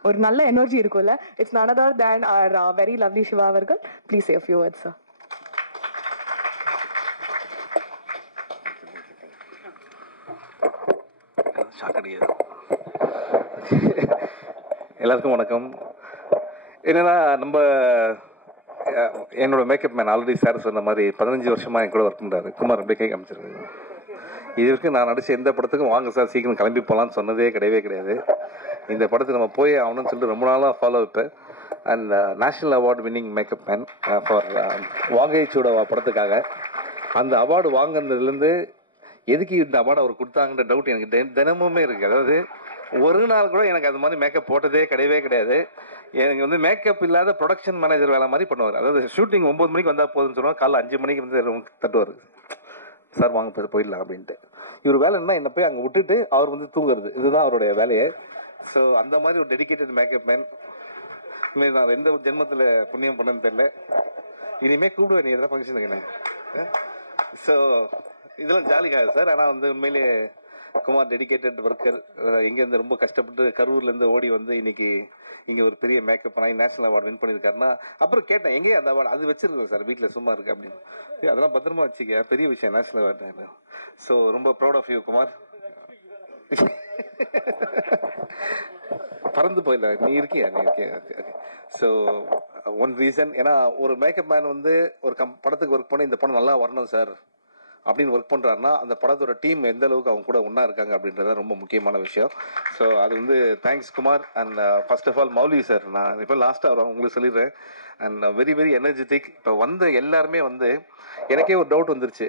ஒரு நல்ல எனர்ஜி இருக்கும்ல. It's none other than our very lovely Siva அவர்கள். Please say a few words, sir. எல்லாருக்கும் வணக்கம். என்னன்னா, நம்ம என்னோட மேக்கப் மேன் ஆல்ரெடி சார் சொன்ன மாதிரி 15 வருஷமாக என் கூட ஒர்க் பண்ணுறாரு குமார். அப்படியே கை காமிச்சிருக்காரு. இது வரைக்கும் நான் நடிச்ச எந்த படத்துக்கும் வாங்க சார் சீக்கிரம் கிளம்பி போகலான்னு சொன்னதே கிடையாது. இந்த படத்துக்கு நம்ம போய் ஆகணும்னு சொல்லிட்டு ரொம்ப நாளாக ஃபாலோ வைப்பேன். And national award winning makeup man for வாகை சூடவா படத்துக்காக. அந்த அவார்டு வாங்கினதுலேருந்து எதுக்கு இந்த அவார்டு அவர் கொடுத்தாங்கன்ற டவுட் எனக்கு தினமுமே இருக்குது. அதாவது ஒரு நாள் கூட எனக்கு அது மாதிரி மேக்கப் போட்டதே கிடையாது. எனக்கு வந்து மேக்கப் இல்லாத ப்ரொடக்ஷன் மேனேஜர் வேலை மாதிரி பண்ணுவார். அதாவது ஷூட்டிங் 9 மணிக்கு வந்தால் போதுன்னு சொல்லுவாங்க, காலைல 5 மணிக்கு வந்து தட்டுவார், சார் வாங்க போயிடலாம் அப்படின்ட்டு. இவர் வேலை என்ன, என்னை போய் அங்கே விட்டுட்டு அவர் வந்து தூங்குறது, இதுதான் அவருடைய வேலையை. ஸோ அந்த மாதிரி ஒரு டெடிக்கேட்டட் மேக்கப் மேன். இனிமேல் நான் எந்த ஜென்மத்தில் புண்ணியம் பண்ணன்னு தெரியல. இனிமேல் கூப்பிடுவேன் நீ எதனா ஃபங்க்ஷனுக்கு என்ன. ஸோ இதெல்லாம் ஜாலிக்காது சார். ஆனால் வந்து உண்மையிலேயே குமார் டெடிக்கேட்டட் ஒர்க்கர். எங்கேருந்து ரொம்ப கஷ்டப்பட்டு கரூர்லேருந்து ஓடி வந்து இன்னைக்கு இங்கே ஒரு பெரிய மேக்கப் பண்ணி நேஷனல் அவார்டு வின் பண்ணியிருக்காருன்னா, அப்புறம் கேட்டேன் எங்கேயே அந்த அவார்டு, அது வச்சிருக்கேன் சார் வீட்டில் சும்மா இருக்கு அப்படின்னு. அதெல்லாம் பத்திரமா வச்சுக்க, பெரிய விஷயம் நேஷனல் அவார்டு. ஸோ ரொம்ப ப்ரௌட் ஆஃப் யூ குமார். பறந்து போயில நீ இருக்கியா. ஸோ ஒன் ரீசன், ஏன்னா ஒரு மேக்கப் மேன் வந்து ஒரு படத்துக்கு ஒர்க் பண்ணி இந்த படம் நல்லா வரணும் சார் அப்படின்னு ஒர்க் பண்ணுறாருன்னா அந்த படத்தோட டீம் எந்த அளவுக்கு அவங்க கூட ஒன்றா இருக்காங்க அப்படின்றத ரொம்ப முக்கியமான விஷயம். ஸோ அது வந்து thanks Kumar. And first of all Mouli sir, நான் இப்போ லாஸ்ட்டாக உங்களுக்கு சொல்லிடுறேன். And very very energetic. இப்போ வந்து எல்லாருமே வந்து எனக்கே ஒரு டவுட் வந்துருச்சு,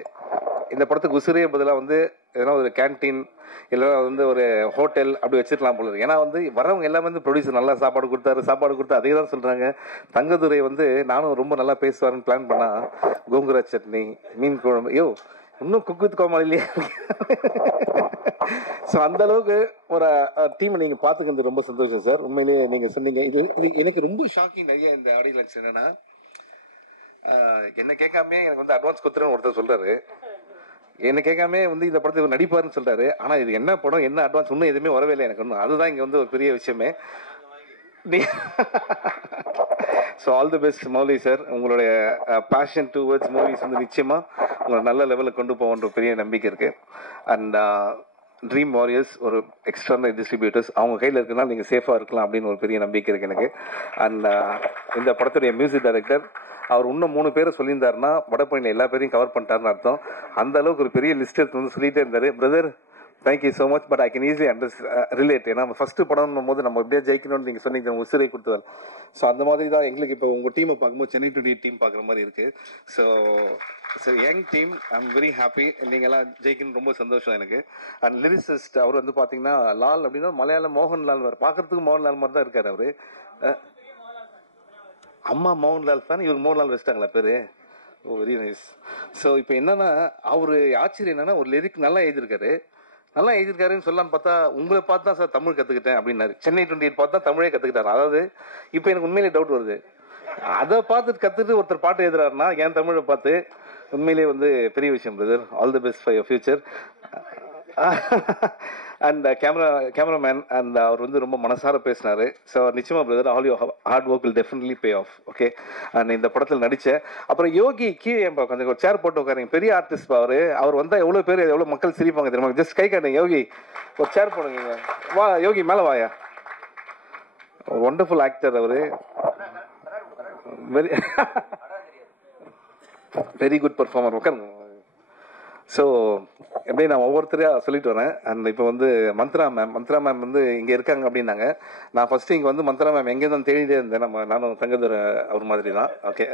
இந்த படத்துக்கு உசிரே பதிலாக வந்து எதனா ஒரு கேன்டீன் இல்லை வந்து ஒரு ஹோட்டல் அப்படி வச்சிருக்கலாம் போல இருக்கு. ஏன்னா வந்து வரவங்க எல்லாமே வந்து ப்ரொடியூசர் நல்லா சாப்பாடு கொடுத்து அதே தான் சொல்கிறாங்க. தங்கதுரை வந்து நானும் ரொம்ப நல்லா பேசுவாருன்னு பிளான் பண்ணால் கோங்குரா சட்னி, மீன் குழம்பு, இன்னும் குக் வித் கோமாளி இல்லையா. ஸோ அந்த அளவுக்கு ஒரு டீமை நீங்கள் பார்த்துக்கிறது ரொம்ப சந்தோஷம் சார். உண்மையிலேயே நீங்கள் சொன்னீங்க. இது எனக்கு ரொம்ப ஷாக்கிங் ஐயா. இந்த ஆடியோ லான்ச் என்னன்னா, என்ன கேட்காமே எனக்கு வந்து அட்வான்ஸ் கொடுத்துறேன்னு ஒருத்தர் சொல்றாரு. என்ன கேட்காம வந்து இந்த படத்துக்கு நடிப்பாருன்னு சொல்றாரு. ஆனா இது என்ன படம், என்ன அட்வான்ஸ், இன்னும் எதுவுமே வரவே இல்லை எனக்கு ஒன்றும். அதுதான் இங்க வந்து ஒரு பெரிய விஷயமே. So all the best Mouli sir. உங்களுடைய பேஷன் டுவர்ட்ஸ் மூவிஸ் வந்து நிச்சயமா உங்களை நல்ல லெவலில் கொண்டு போகன்ற பெரிய நம்பிக்கை இருக்கு. அண்ட் ட்ரீம் வாரியர்ஸ் ஒரு எக்ஸ்டர்னல் டிஸ்ட்ரிபியூட்டர்ஸ், அவங்க கையில் இருக்குனால நீங்கள் சேஃபாக இருக்கலாம் அப்படின்னு ஒரு பெரிய நம்பிக்கை இருக்குது எனக்கு. அண்ட் இந்த படத்துடைய மியூசிக் டைரக்டர் அவர் இன்னும் 3 பேரை சொல்லியிருந்தாருன்னா வடபழனியில் எல்லா பேரையும் கவர் பண்ணிட்டாருன்னு அர்த்தம். அந்த அளவுக்கு ஒரு பெரிய லிஸ்ட் எடுத்து வந்து சொல்லிட்டே இருந்தார். Brother thank you so much. But I can easily relate. ஏன்னா நம்ம ஃபஸ்ட்டு படம்னும் போது நம்ம எப்படியா ஜெயிக்கணும்னு நீங்கள் சொன்னீங்க, உசிரை கொடுத்துவார். ஸோ அந்த மாதிரி தான் எங்களுக்கு இப்போ உங்கள் டீமை பார்க்கும்போது சென்னை 28 டீம் பார்க்குற மாதிரி இருக்குது. So young team, I am very happy. நீங்கள்லாம் ஜெயிக்கணும் ரொம்ப சந்தோஷம் எனக்கு. அண்ட் லிரிசிஸ்ட் அவர் வந்து பார்த்தீங்கன்னா லால் அப்படின்னா மலையாளம் மோகன்லால் வேறு, பார்க்குறதுக்கு மோகன்லால் மாதிரி தான் இருக்கார் அவர். அம்மா மோகன்லால் ஃபேன், இவர் மோகன்லால் வச்சிட்டாங்களா பேர். ஓ வெரி நைஸ். ஸோ இப்போ என்னன்னா அவர் ஆச்சரியம் என்னன்னா ஒரு லிரிக் நல்லா எழுதியிருக்காருன்னு சொல்லலான்னு பார்த்தா உங்களை பார்த்து தான் சார் தமிழ் கற்றுக்கிட்டேன் அப்படின்னாரு. சென்னை 28 பார்த்து தான் தமிழே கற்றுக்கிட்டாரு. அதாவது இப்போ எனக்கு உண்மையிலே டவுட் வருது, அதை பார்த்துட்டு கற்றுட்டு ஒருத்தர் பாட்டு எழுதுறாருன்னா என் தமிழை பார்த்து உண்மையிலே வந்து பெரிய விஷயம் brother. All the best for your future. And cameraman and அவர் வந்து ரொம்ப மனசார பேசினாரு. ஸோ நிச்சயமாக brother, all your hard work will definitely pay off. Okay. And இந்த படத்தில் நடித்தேன். அப்புறம் யோகி கீழே கொஞ்சம் ஒரு சேர் போட்டு உட்காருங்க. பெரிய ஆர்டிஸ்ட் அவர் வந்தால் எவ்வளோ பேர் எவ்வளோ மக்கள் சிரிப்பாங்க தெரியுமா? ஜஸ்ட் கை காட்டுங்க. யோகி ஒரு சேர் போடுங்க. வா யோகி, மேலே வாயா. ஒண்டர்ஃபுல் ஆக்டர் அவர். Very good performer. உட்காருங்க. ஸோ எப்படி நான் ஒவ்வொருத்தரையாக சொல்லிட்டு வரேன். அண்ட் இப்போ வந்து மந்த்ரா மேம் வந்து இங்கே இருக்காங்க அப்படின்னாங்க. நான் ஃபஸ்ட்டு இங்கே வந்து மந்த்ரா மேம் எங்கே தான் தேடிட்டே இருந்தேன். நானும் தங்கதுரை அவர் மாதிரி தான். ஓகே.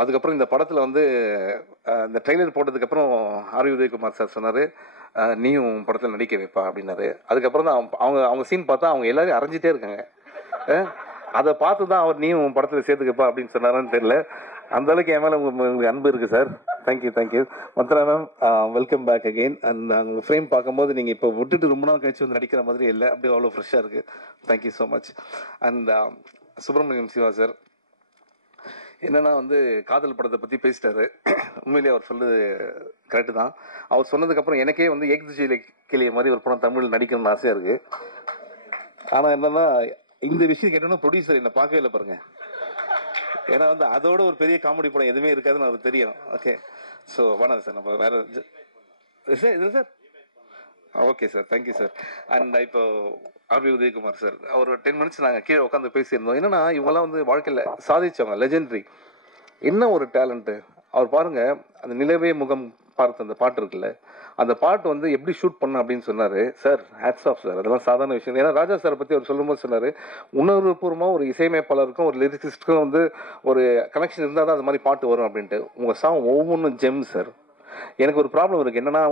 அதுக்கப்புறம் இந்த படத்தில் வந்து இந்த ட்ரெய்லர் போட்டதுக்கப்புறம் ஆர் உதயகுமார் சார் சொன்னார், நீயும் படத்தில் நடிக்க வைப்பா அப்படின்னாரு. அதுக்கப்புறம் தான் அவங்க சீன் பார்த்தா அவங்க எல்லாரும் அரைஞ்சிட்டே இருக்காங்க. அதை பார்த்து தான் அவர் நீயும் படத்தில் சேர்த்துக்கப்பா அப்படின்னு சொன்னாரான்னு தெரியல. அந்த அளவுக்கு என் மேலே உங்களுக்கு அன்பு இருக்குது sir. Thank you Mantra ma'am. Welcome back again. And உங்கள் ஃப்ரேம் பார்க்கும்போது நீங்கள் இப்போ விட்டுட்டு ரொம்ப நாள் கழிச்சு வந்து நடிக்கிற மாதிரி இல்லை, அப்படியே அவ்வளோ ஃப்ரெஷ்ஷாக இருக்குது. Thank you so much. And Subramaniam Siva sir என்னன்னா வந்து காதல் படத்தை பற்றி பேசிட்டாரு. உண்மையிலேயே அவர் சொல்றது கரெக்டு தான். அவர் சொன்னதுக்கப்புறம் எனக்கே வந்து ஏக்துஜியில கிளிய மாதிரி ஒரு படம் தமிழ் நடிக்கணும்னு ஆசையாக இருக்குது. ஆனால் என்னன்னா இந்த விஷயம் கேட்டோன்னா ப்ரொடியூசர் என்னை பார்க்கவே இல்லை பாருங்க. ஏன்னா வந்து அதோட ஒரு பெரிய காமெடி படம் எதுவுமே இருக்காதுன்னு அவருக்கு தெரியும். ஓகே. ஸோ வேணாம் சார், நம்ம வேற இது sir. Okay sir, thank you sir. And இப்போ ஆர் உதயகுமார் சார், அவர் 10 மினிட்ஸ் நாங்கள் கீழே உட்காந்து பேசியிருந்தோம். என்னன்னா இவங்கெல்லாம் வந்து வாழ்க்கையில் சாதிச்சவங்க, லெஜெண்டரி. என்ன ஒரு டேலண்ட்டு அவர் பாருங்க. அந்த நிலவே முகம் பார்த்து அந்த பாட்டு இருக்குல்ல, அந்த பாட்டு வந்து எப்படி ஷூட் பண்ண அப்படின்னு சொன்னார் சார். Hats off sir. அதெல்லாம் சாதாரண விஷயம். ஏன்னா ராஜா சாரை பற்றி அவர் சொல்லும்போது சொன்னார், உணர்வுபூர்வமாக ஒரு இசையமைப்பாளருக்கும் ஒரு லிரிசிஸ்ட்டுக்கும் வந்து ஒரு கனெக்ஷன் இருந்தால் தான் அது மாதிரி பாட்டு வரும் அப்படின்ட்டு. உங்கள் சாங் ஒவ்வொன்றும் ஜெம் சார். எனக்கு ஒரு ப்ராப்ளம் இருக்குது. என்னன்னா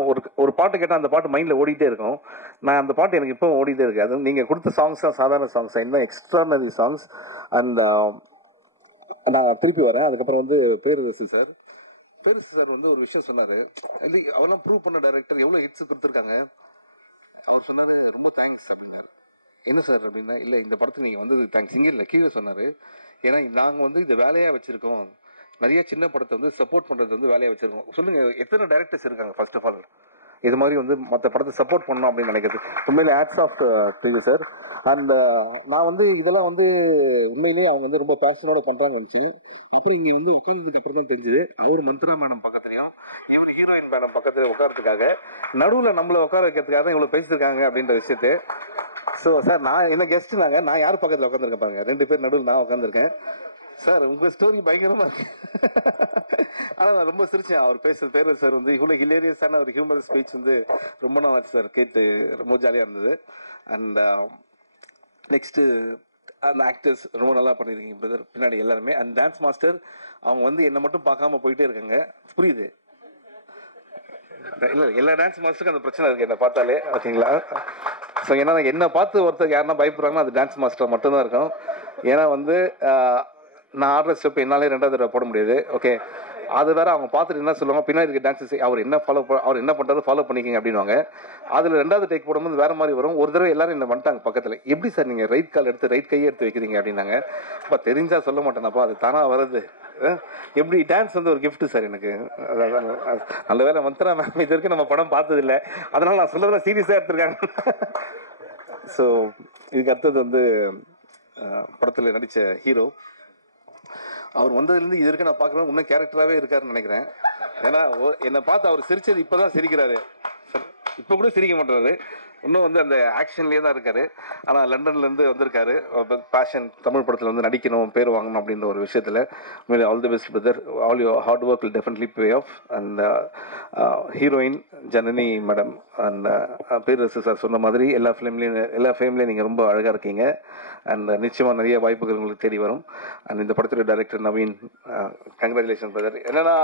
ஒரு பாட்டு கேட்டால் அந்த பாட்டு மைண்டில் ஓடிட்டே இருக்கும். நான் அந்த பாட்டு எனக்கு இப்போ ஓடிட்டே இருக்கு. அது நீங்கள் கொடுத்த சாங்ஸ் தான் சாதாரண சாங்ஸ், இன்னும் எக்ஸ்ட்ரானரி சாங்ஸ். அண்ட் நான் திருப்பி வரேன். அதுக்கப்புறம் வந்து பேரரசு சார் வந்து ஒரு விஷயம் சொன்னார். அவெல்லாம் ப்ரூவ் பண்ண டைரக்டர் எவ்வளோ ஹிட்ஸ் கொடுத்துருக்காங்க. அவர் சொன்னார் ரொம்ப தேங்க்ஸ் அப்படின்னா. என்ன சார் அப்படின்னா, இல்லை இந்த படத்துக்கு நீங்கள் வந்தது தேங்க்ஸ். இங்கே இல்லை, கீழே சொன்னார். ஏன்னா நாங்கள் வந்து இதை வேலையாக வச்சுருக்கோம். நிறைய சின்ன படத்தை வந்து சப்போர்ட் பண்ணுறது வந்து வேலையாக வச்சுருக்கோம். சொல்லுங்கள், எத்தனை டைரக்டர்ஸ் இருக்காங்க ஃபர்ஸ்ட் ஆஃப் ஆல் இது மாதிரி வந்து மற்ற படத்தை சப்போர்ட் பண்ணணும் அப்படின்னு நினைக்கிறது. உண்மையிலே hats off to sir. And நான் வந்து இதெல்லாம் வந்து உண்மையிலேயே அவங்க வந்து ரொம்ப பேஷனோட பண்ணுறாங்க நினச்சி. இப்போ இங்கே வந்து உட்கார்ந்ததுக்கு அப்புறம் தான் தெரிஞ்சுது அவர் மந்த்ரா மேடம் பக்கத்துலையும் இவ்வளோ ஹீரோயின் மேடம் பக்கத்தில் உட்காரத்துக்காக நடுவில் நம்மளை உட்கார வைக்கிறதுக்காக தான் இவ்வளோ பேசியிருக்காங்க அப்படின்ற விஷயத்தை. ஸோ சார், நான் என்ன கெஸ்ட் நான் யார் பக்கத்தில் உட்காந்துருக்கேன் பாருங்க. 2 பேர் நடுவில் நான் உட்காந்துருக்கேன். சார் உங்கள் ஸ்டோரி பயங்கரமாக இருக்கு. ஆனால் நான் ரொம்ப சிரிச்சேன் அவர் பேசுறது. பேர் சார் வந்து இவ்வளோ ஹிலேரியஸான ஒரு ஹியூமர் ஸ்பீச் வந்து ரொம்ப நாள் ஆச்சு சார் கேட்டு. ரொம்ப ஜாலியாக இருந்தது. அண்ட் நெக்ஸ்ட்டு அந்த ஆக்டர்ஸ் ரொம்ப நல்லா பண்ணியிருக்கீங்க பிரதர் பின்னாடி எல்லாருமே. அண்ட் டான்ஸ் மாஸ்டர் அவங்க வந்து என்னை மட்டும் பார்க்காம போயிட்டே இருக்காங்க. புரியுது இல்லை, எல்லா டான்ஸ் மாஸ்டருக்கும் அந்த பிரச்சனை இருக்குது என்னை பார்த்தாலே. ஓகேங்களா? ஸோ ஏன்னா என்னை பார்த்து ஒருத்தர் யாருன்னா பயப்படுறாங்கன்னா அது டான்ஸ் மாஸ்டர் மட்டும்தான் இருக்கும். ஏன்னா வந்து நான் ஆடுற ஸ்டெப் என்னாலே 2வது தடவை போட முடியாது. ஓகே, அது வேற அவங்க பார்த்துட்டு என்ன சொல்லுவாங்க, பின்னாடி இருக்க டான்ஸஸ் அவர் என்ன பண்ணுறாரு ஃபாலோ பண்ணிக்கிங்க அப்படின்வாங்க. அதில் 2வது டேக் போடும்போது வேற மாதிரி வரும். ஒரு தடவை எல்லாரும் என்ன பண்ணிட்டாங்க பக்கத்தில், எப்படி சார் நீங்கள் ரைட் கால் எடுத்து ரைட் கையை எடுத்து வைக்கிறீங்க அப்படின்னாங்க. அப்போ தெரிஞ்சா சொல்ல மாட்டேனப்பா, அது தானாக வருது. எப்படி டான்ஸ் வந்து ஒரு கிஃப்ட் சார் எனக்கு. நல்ல வேலை மந்த்ரா மேம் இது வரைக்கும் நம்ம படம் பார்த்ததில்லை, அதனால நான் சொல்றதெல்லாம் சீரியஸாக எடுத்திருக்காங்க. ஸோ இதுக்கு அடுத்தது வந்து படத்தில் நடித்த ஹீரோ அவர் வந்ததுலேருந்து இது வரைக்கும் நான் பார்க்குறேன் இன்னும் கேரக்டராகவே இருக்காருன்னு நினைக்கிறேன். ஏன்னா என்னை பார்த்து அவர் சிரிச்சது இப்போ தான் சிரிக்கிறாரு. இப்போ கூட சிரிக்க மாட்டாரு, இன்னும் வந்து அந்த ஆக்ஷன்லேயே தான் இருக்காரு. ஆனால் லண்டன்லேருந்து வந்திருக்காரு. பேஷன் தமிழ் படத்தில் வந்து நடிக்கணும், பேர் வாங்கணும் அப்படின்ற ஒரு விஷயத்தில். உண்மையிலே all the best brother. All your hard work will definitely pay off. And heroine Janani madam and Perarasu sir சொன்ன மாதிரி எல்லா ஃபிலிம்லேயும் நீங்கள் ரொம்ப அழகாக இருக்கீங்க. அண்ட் நிச்சயமாக நிறைய வாய்ப்புகள் உங்களுக்கு தேடி வரும். அண்ட் இந்த படத்துடைய டைரக்டர் நவீன், கங்க்ராச்சுலேஷன் பிரதர். என்னன்னா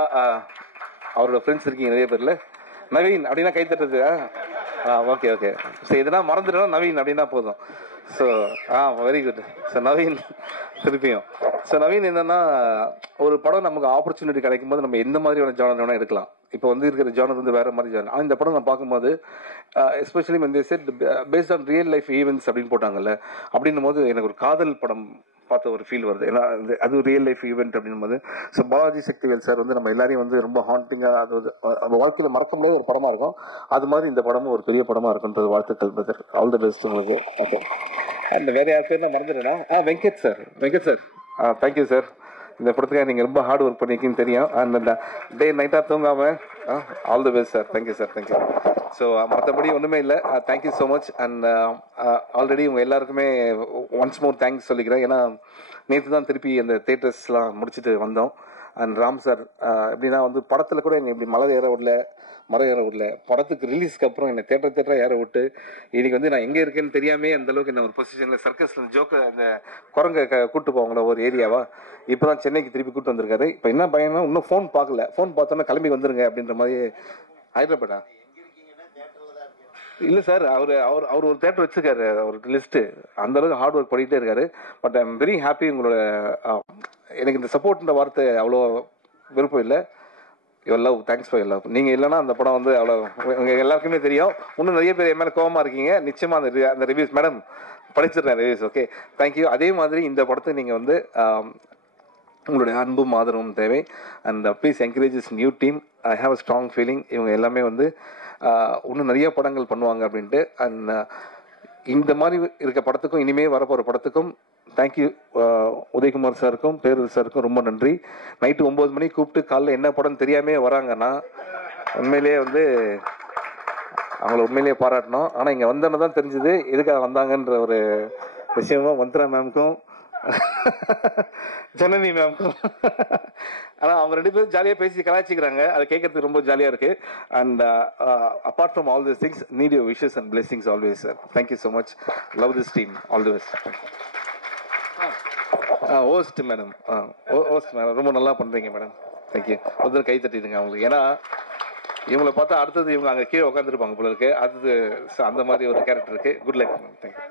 அவரோட ஃப்ரெண்ட்ஸ் இருக்கீங்க நிறைய பேரில். நவீன் அப்படின்னா கை தட்டுறது. Okay okay. ஸோ இதெல்லாம் மறந்துட்டோம் நவீன் அப்படின்னா போதும். So very good. So Naveen திருப்பியும். ஸோ நவீன் என்னன்னா, ஒரு படம் நமக்கு ஆப்பர்ச்சுனிட்டி கிடைக்கும் போது நம்ம எந்த மாதிரியான ஜானர் வேணால் எடுக்கலாம். இப்போ வந்து இருக்கிற ஜானர் வந்து வேறு மாதிரி ஜானர். ஆனால் இந்த படம் நான் பார்க்கும்போது எஸ்பெஷலி வந்து set based on real life events அப்படின்னு போட்டாங்கல்ல, அப்படின்னும் போது எனக்கு ஒரு காதல் படம் பார்த்த ஒரு ஃபீல் வருது. ஏன்னா அது ரியல் லைஃப் ஈவெண்ட் அப்படின்னும் போது ஸோ பாலாஜி சக்திவேல் சார் வந்து நம்ம எல்லாரையும் வந்து ரொம்ப ஹாண்டிங்காக, அது வாழ்க்கையில் மறக்க முடியாத ஒரு படமாக இருக்கும். அது மாதிரி இந்த படமும் ஒரு பெரிய படமாக இருக்குன்றது வாழ்த்துக்கள் பிரதர். ஆல் தி பெஸ்ட் உங்களுக்கு. ஓகே, அந்த வேற யார் பேர் நான் மறந்துடுறேன்னா வெங்கட் சார். Thank you sir. இந்த படத்துக்காக நீங்கள் ரொம்ப ஹார்ட் ஒர்க் பண்ணியிருக்கீங்கன்னு தெரியும். அண்ட் டே நைட்டாக தூங்காமல் all the best sir. Thank you sir. Thank you. So மற்றபடி ஒன்றுமே இல்லை. Thank you so much. And already உங்கள் எல்லாருக்குமே ஒன்ஸ் மோர் தேங்க்ஸ் சொல்லிக்கிறேன். ஏன்னா நேற்று தான் திருப்பி அந்த தேட்டர்ஸ்லாம் முடிச்சுட்டு வந்தோம். அண்ட் ராம் சார் எப்படின்னா வந்து படத்தில் கூட என்னை இப்படி மரம் ஏற விடல. படத்துக்கு ரிலீஸ்க்கு அப்புறம் என்னை தேட்டரா ஏற விட்டு இன்னைக்கு வந்து நான் எங்கே இருக்கேன்னு தெரியாமே அந்தளவுக்கு என்ன ஒரு பொசிஷனில் சர்க்கஸில் ஜோக்க அந்த குரங்க கூப்பிட்டு போவாங்களோ ஒரு ஏரியாவா, இப்போ தான் சென்னைக்கு திருப்பி கூப்பிட்டு வந்திருக்காரு. இப்போ என்ன பையனா இன்னும் ஃபோன் பார்க்கல, ஃபோன் பார்த்தோன்னா கிளம்பி வந்துருங்க அப்படின்ற மாதிரி. ஹைதராபாடா இல்லை சார், அவர் ஒரு தேட்டர் வச்சுருக்காரு, ஒரு லிஸ்ட்டு. அந்தளவுக்கு ஹார்ட் ஒர்க் பண்ணிகிட்டே இருக்காரு. But I am very happy. உங்களோட எனக்கு இந்த சப்போர்ட்ன்ற வார்த்தை அவ்வளோ விருப்பம் இல்லை. Your love, thanks for your love. நீங்கள் இல்லைன்னா அந்த படம் வந்து அவ்வளோ உங்களுக்கு எல்லாருக்குமே தெரியும். இன்னும் நிறைய பேர் என் மேலே கோவமாக இருக்கீங்க. நிச்சயமாக அந்த ரிவ்யூஸ் மேடம் படிச்சிடுறேன் ரிவ்யூஸ். Okay, thank you. அதே மாதிரி இந்த படத்தை நீங்கள் வந்து உங்களுடைய அன்பும் ஆதரவும் தேவை. And please encourage this new team. I have a strong feeling இவங்க எல்லாமே வந்து இன்னும் நிறைய படங்கள் பண்ணுவாங்க அப்படின்ட்டு. அண்ட் இந்த மாதிரி இருக்க படத்துக்கும் இனிமே வரப்போகிற படத்துக்கும் தேங்க்யூ. உதயகுமார் சாருக்கும் பேரூர் சாருக்கும் ரொம்ப நன்றி. நைட்டு 9 மணிக்கு கூப்பிட்டு காலைல என்ன படம் தெரியாமே வராங்கன்னா உண்மையிலேயே வந்து அவங்கள உண்மையிலேயே பாராட்டணும். ஆனால் இங்கே வந்தோன்னு தான் தெரிஞ்சுது எதுக்காக வந்தாங்கன்ற ஒரு விஷயமும் மந்த்ரா மேம்க்கும் ஜனனி மேம்க்கும். ஆனால் அவங்க 2 பேரும் ஜாலியாக பேசி கலாய்ச்சிக்கிறாங்க. அதை கேட்கறதுக்கு ரொம்ப ஜாலியாக இருக்குது. And apart from all this things need your wishes and blessings always sir. Thank you so much. Love this team. All the best. Host madam, ரொம்ப நல்லா பண்ணுறீங்க மேடம். தேங்க்யூ. ஒருத்தர் கை தட்டிடுங்க அவங்களுக்கு. ஏன்னா இவங்களை பார்த்தா அடுத்தது இவங்க அங்கே கீழே உட்காந்துருப்பாங்க போல இருக்கு. அடுத்தது அந்த மாதிரி ஒரு கேரக்டர் இருக்கு. Good luck ma'am. தேங்க்யூ.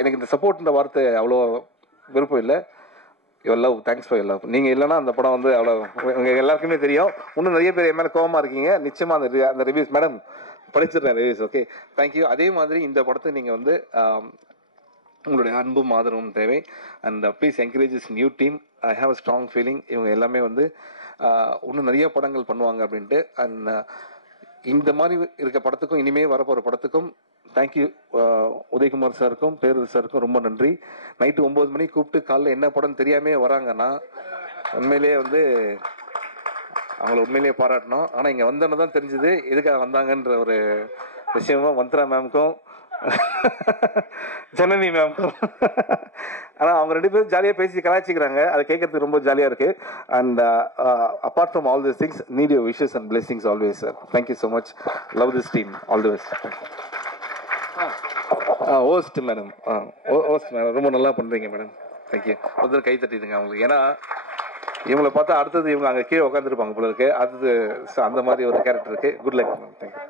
எனக்கு இந்த சப்போர்ட்ன்ற வார்த்தை அவ்வளோ விருப்பம் இல்லை. Your love, thanks for your love. நீங்கள் இல்லைன்னா அந்த படம் வந்து அவ்வளோ உங்களுக்கு எல்லாருக்குமே தெரியும். இன்னும் நிறைய பேர் என் மேலே கோவமாக இருக்கீங்க. நிச்சயமாக அந்த ரிவ்யூஸ் மேடம் படிச்சிடுறேன் ரிவ்யூஸ். Okay, thank you. அதே மாதிரி இந்த படத்தை நீங்கள் வந்து உங்களுடைய அன்பும் ஆதரவும் தேவை. And please encourage this new team. I have a strong feeling இவங்க எல்லாமே வந்து இன்னும் நிறைய படங்கள் பண்ணுவாங்க அப்படின்ட்டு. அண்ட் இந்த மாதிரி இருக்க படத்துக்கும் இனிமே வரப்போகிற படத்துக்கும் தேங்க்யூ. உதயகுமார் சாருக்கும் பேரூர் சாருக்கும் ரொம்ப நன்றி. நைட்டு 9 மணிக்கு கூப்பிட்டு காலைல என்ன படம் தெரியாமே வராங்கன்னா உண்மையிலேயே வந்து அவங்கள உண்மையிலேயே பாராட்டணும். ஆனால் இங்கே வந்தோன்னு தான் தெரிஞ்சுது எதுக்காக வந்தாங்கன்ற ஒரு விஷயமும் மந்த்ரா மேம்க்கும் ஜனனி மேம்க்கும். ஆனால் அவங்க 2 பேரும் ஜாலியாக பேசி கலாய்ச்சிக்கிறாங்க. அதை கேட்கறதுக்கு ரொம்ப ஜாலியாக இருக்குது. And apart from all this things need your wishes and blessings always sir. Thank you so much. Love this team. All the best. Host madam, ரொம்ப நல்லா பண்ணுறீங்க மேடம். தேங்க்யூ. ஒருத்தர் கை தட்டிடுங்க அவங்களுக்கு. ஏன்னா இவங்களை பார்த்தா அடுத்தது இவங்க அங்கே கீழே உட்காந்துருப்பாங்க போல இருக்கு. அடுத்தது அந்த மாதிரி ஒரு கேரக்டர் இருக்கு. Good luck ma'am. Thank you.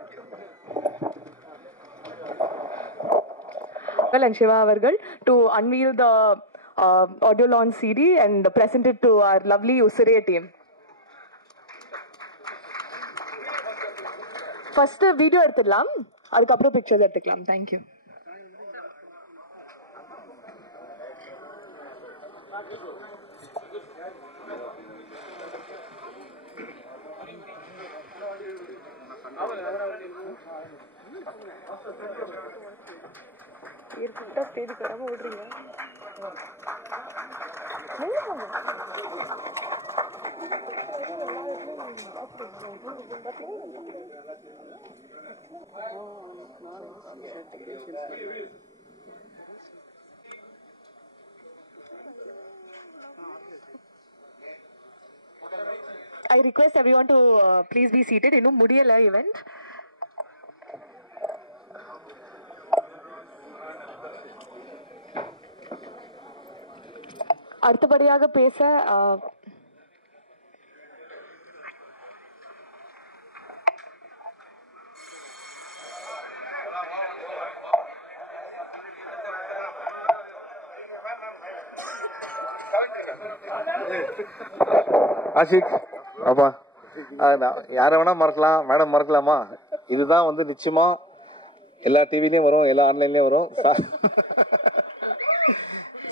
And Shiva Avargal to unveil the audio launch CD and present it to our lovely Usure team. First video எடுத்துடலாம், அதுக்கப்புறம் பிக்சர்ஸ் எடுத்துக்கலாம். தேங்க்யூ. ஸ்டேஜுக்கு வராமல் ஓடுறீங்க. I request everyone to please be seated. இன்னும் முடியல event. அடுத்தபடியாக பேச ஆஷிக் அப்பா யாரை வேணா மறக்கலாம், மேடம் மறக்கலாமா? இதுதான் வந்து நிச்சயமா எல்லா டிவிலையும் வரும், எல்லா ஆன்லைன்லயும் வரும்.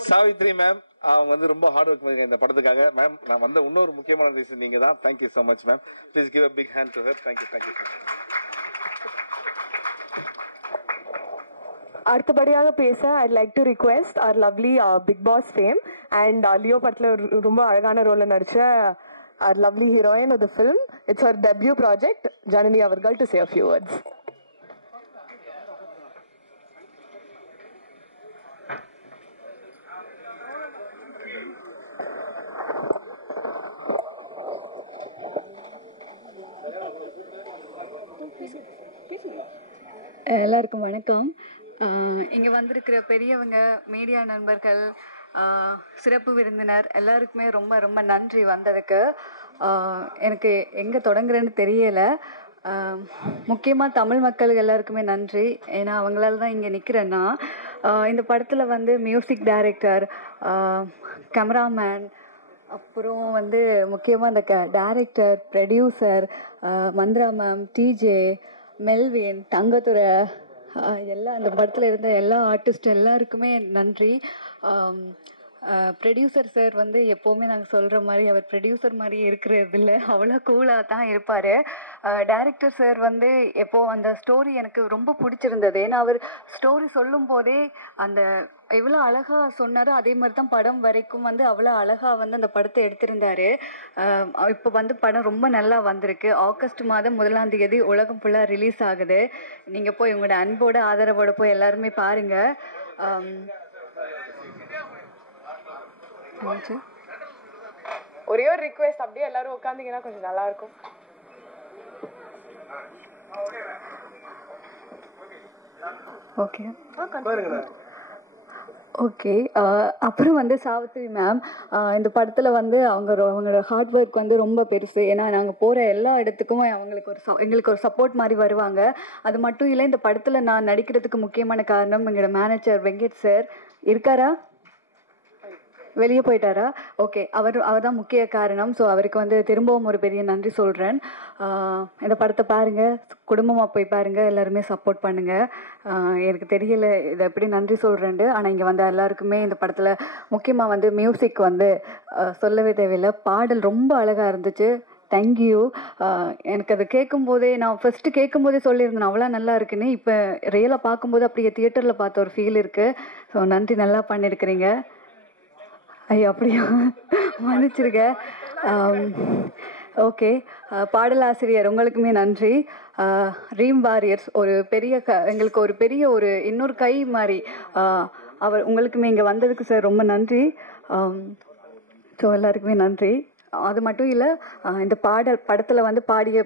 சாவித்ரி மேம் அவங்க வந்து ரொம்ப ஹார்ட் ஒர்க் பண்ணிருக்காங்க இந்த படத்துக்காக. மேம் நான் வந்த இன்னொரு முக்கியமான ரீசன் நீங்க தான். Thank you so much ma'am. Please give a big hand to her. Thank you. அடுத்தபடியாக பேச I'd like to request our lovely Big Boss fame and Leo படத்துல ரொம்ப அழகான ரோல்ல நடிச்ச our lovely heroine of the film. It's her debut project, Janani அவர்கள் to say a few words. எல்லாருக்கும் வணக்கம். இங்கே வந்திருக்கிற பெரியவங்க, மீடியா நண்பர்கள், சிறப்பு விருந்தினர் எல்லாருக்குமே ரொம்ப ரொம்ப நன்றி வந்ததுக்கு. எனக்கு எங்கே தொடங்குறேன்னு தெரியலை. முக்கியமாக தமிழ் மக்கள் எல்லாருக்குமே நன்றி. ஏன்னா அவங்களால தான் இங்கே நிற்கிறேன்னா. இந்த படத்தில் வந்து மியூசிக் டைரக்டர், கேமராமேன், அப்புறம் வந்து முக்கியமாக இந்த director, producer, Mantra ma'am, DJ, Melvin, Thangathurai, எல்லா அந்த படத்தில் இருந்த எல்லா ஆர்டிஸ்ட் எல்லாருக்குமே நன்றி. ப்ரொடியூசர் சார் வந்து எப்போவுமே நாங்கள் சொல்கிற மாதிரி அவர் ப்ரொடியூசர் மாதிரி இருக்கிறது இல்லை, அவ்வளோ கூலாக தான் இருப்பார். டைரக்டர் சார் வந்து எப்போது அந்த ஸ்டோரி எனக்கு ரொம்ப பிடிச்சிருந்தது. ஏன்னா அவர் ஸ்டோரி சொல்லும் போதே அந்த எவ்வளோ அழகாக சொன்னாரோ அதே மாதிரி தான் படம் வரைக்கும் வந்து அவ்வளோ அழகாக வந்து அந்த படத்தை எடுத்திருந்தார். இப்போ வந்து படம் ரொம்ப நல்லா வந்திருக்கு. ஆகஸ்ட் மாதம் 1ஆம் தேதி உலகம் ஃபுல்லாக ரிலீஸ் ஆகுது. நீங்கள் போய் உங்களோட அன்போட ஆதரவோட போய் எல்லாருமே பாருங்கள். ஒரே ஒரு ரிக்வெஸ்ட், அப்படியே எல்லாரும் உட்காந்தீங்கன்னா கொஞ்சம் நல்லா இருக்கும். Okay okay. அப்புறம் வந்து சாவித்ரி மேம் இந்த படத்தில் வந்து அவங்களோட ஹார்ட் ஒர்க் வந்து ரொம்ப பெருசு. ஏன்னா நாங்கள் போகிற எல்லா இடத்துக்கும் எங்களுக்கு ஒரு சப்போர்ட் மாதிரி வருவாங்க. அது மட்டும் இல்லை, இந்த படத்தில் நான் நடிக்கிறதுக்கு முக்கியமான காரணம் எங்களோட மேனேஜர் வெங்கட் சார். இருக்காரா? வெளியே போயிட்டாரா? ஓகே, அவர் தான் முக்கிய காரணம். ஸோ அவருக்கு வந்து திரும்பவும் ஒரு பெரிய நன்றி சொல்கிறேன். இந்த படத்தை பாருங்கள், குடும்பமாக போய் பாருங்கள், எல்லாருமே சப்போர்ட் பண்ணுங்கள். எனக்கு தெரியல இதை எப்படி நன்றி சொல்கிறேன்ட்டு. ஆனால் இங்கே வந்த எல்லாருக்குமே இந்த படத்தில் முக்கியமாக வந்து மியூசிக் வந்து சொல்லவே தேவையில்லை. பாடல் ரொம்ப அழகாக இருந்துச்சு. தேங்க்யூ. எனக்கு அது கேட்கும்போதே, நான் ஃபஸ்ட்டு கேட்கும்போதே சொல்லியிருந்தேன் அவ்வளோ நல்லா இருக்குன்னு. இப்போ ரியலாக பார்க்கும்போது அப்படியே தியேட்டரில் பார்த்த ஒரு ஃபீல் இருக்குது. ஸோ நன்றி, நல்லா பண்ணியிருக்கிறீங்க. ஐயோ அப்படியா, மன்னிச்சிருக்க. ஓகே, பாடலாசிரியர் உங்களுக்குமே நன்றி. ரீம் வாரியர்ஸ் ஒரு பெரிய எங்களுக்கு ஒரு பெரிய ஒரு இன்னொரு கை மாதிரி. அவர் உங்களுக்குமே இங்கே வந்ததுக்கு சார் ரொம்ப நன்றி. ஸோ எல்லாருக்குமே நன்றி. அது மட்டும் இல்லை, இந்த படத்தில் வந்து பாடிய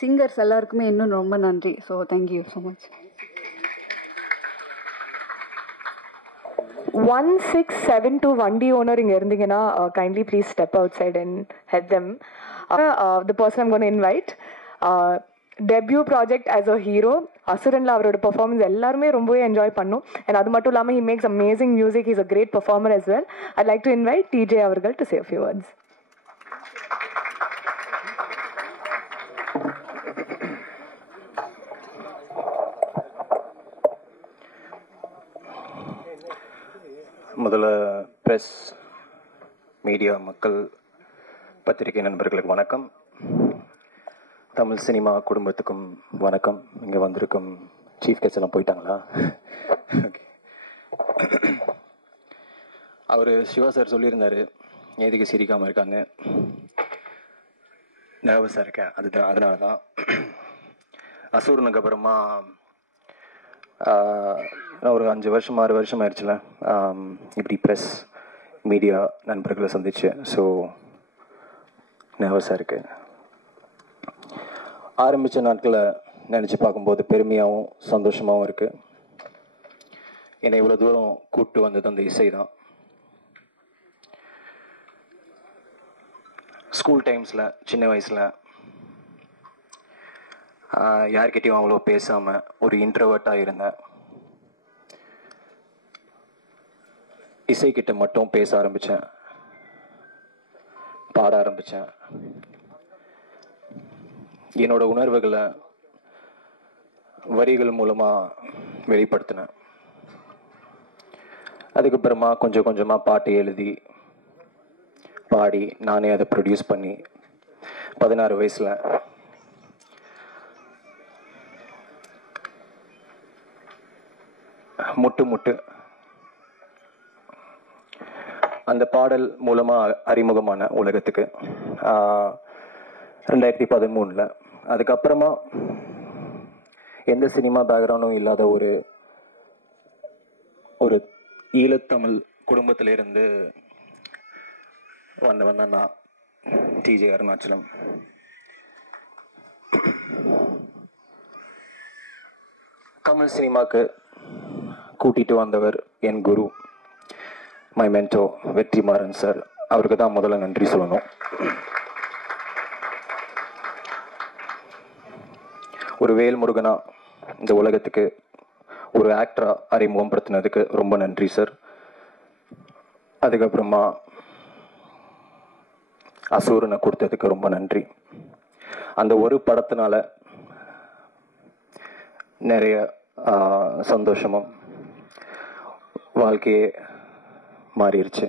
சிங்கர்ஸ் எல்லாருக்குமே இன்னும் ரொம்ப நன்றி. So thank you so much. 1672 வண்டி ஓனர் இங்கே இருந்தீங்கன்னா kindly please step outside and help them. The person I'm gonna invite. Debut project as a hero அசுரனில் அவரோட பெர்ஃபார்மன்ஸ் எல்லாருமே ரொம்பவே என்ஜாய் பண்ணோம். அண்ட் அது மட்டும் இல்லாமல் he makes amazing music. Is a great performer as well. I'd like to invite TJ அவர்கள் to say a few words. முதல்ல ப்ரெஸ், மீடியா, மக்கள், பத்திரிகை நண்பர்களுக்கு வணக்கம். தமிழ் சினிமா குடும்பத்துக்கும் வணக்கம். இங்கே வந்திருக்கும் சீஃப் கெஸ்ட் எல்லாம் போயிட்டாங்களா? ஓகே. அவர் சிவா சார் சொல்லியிருந்தார் எதுக்கு சிரிக்காமல் இருக்காங்க. நர்வஸாக இருக்கேன், அதனால தான். அசூரனுக்கு அப்புறமா ஒரு 5 வருஷம் 6 வருஷம் ஆயிடுச்சுல இப்படி ப்ரெஸ், மீடியா நண்பர்களை சந்திச்சு. ஸோ நர்வஸாக இருக்கு. ஆரம்பித்த நாட்களை நினச்சி பார்க்கும்போது பெருமையாகவும் சந்தோஷமாகவும் இருக்குது. என்னை இவ்வளோ தூரம் கூப்பிட்டு வந்தது அந்த இசை தான். ஸ்கூல் டைம்ஸில் சின்ன வயசில் யார்கிட்டையும் அவ்வளோ பேசாமல் ஒரு இன்ட்ரோவர்ட்டாக இருந்தேன். இசைக்கிட்ட மட்டும் பேச ஆரம்பித்தேன். பாட ஆரம்பித்தேன். என்னோட உணர்வுகளை வரிகள் மூலமாக வெளிப்படுத்தினேன். அதுக்கப்புறமா கொஞ்சம் கொஞ்சமாக பாட்டு எழுதி பாடி நானே அதை ப்ரொடியூஸ் பண்ணி 16 வயசில் முட்டு முட்டு அந்த பாடல் மூலமாக அறிமுகமான உலகத்துக்கு 2013. அதுக்கப்புறமா எந்த சினிமா பேக்ரவுண்டும் இல்லாத ஒரு ஈழத்தமிழ் குடும்பத்திலிருந்து வந்தவன் தான் நான், டிஜே அருணாச்சலம். தமிழ் சினிமாவுக்கு கூட்டிகிட்டு வந்தவர் என் குரு, மை மென்டோ வெற்றிமாறன் சார். அவருக்கு தான் முதல்ல நன்றி சொல்லணும். ஒரு வேல்முருகனா இந்த உலகத்துக்கு ஒரு ஆக்டரா அறிமுகப்படுத்தினதுக்கு ரொம்ப நன்றி சார். அதுக்கப்புறமா அசூரனை கொடுத்ததுக்கு ரொம்ப நன்றி. அந்த ஒரு படத்தினால நிறைய சந்தோஷமும் வாழ்க்கையே மாறிடுச்சு.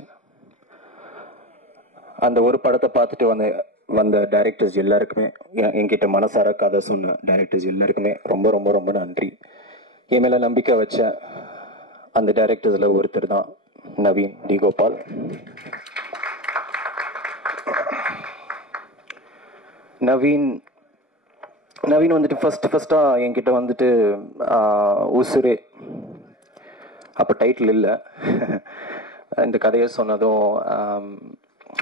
அந்த ஒரு படத்தை பார்த்துட்டு வந்த டைரக்டர்ஸ் எல்லாருக்குமே, என்கிட்ட மனசார கதை சொன்ன டைரக்டர்ஸ் எல்லாருக்குமே ரொம்ப ரொம்ப ரொம்ப நன்றி. என் மேலே நம்பிக்கை வச்ச அந்த டைரக்டர்ஸில் ஒருத்தர் தான் நவீன் டி கோபால். நவீன் வந்துட்டு ஃபஸ்ட்டாக என்கிட்ட வந்துட்டு உசுரே, அப்போ டைட்டில் இல்லை, இந்த கதையை சொன்னதும்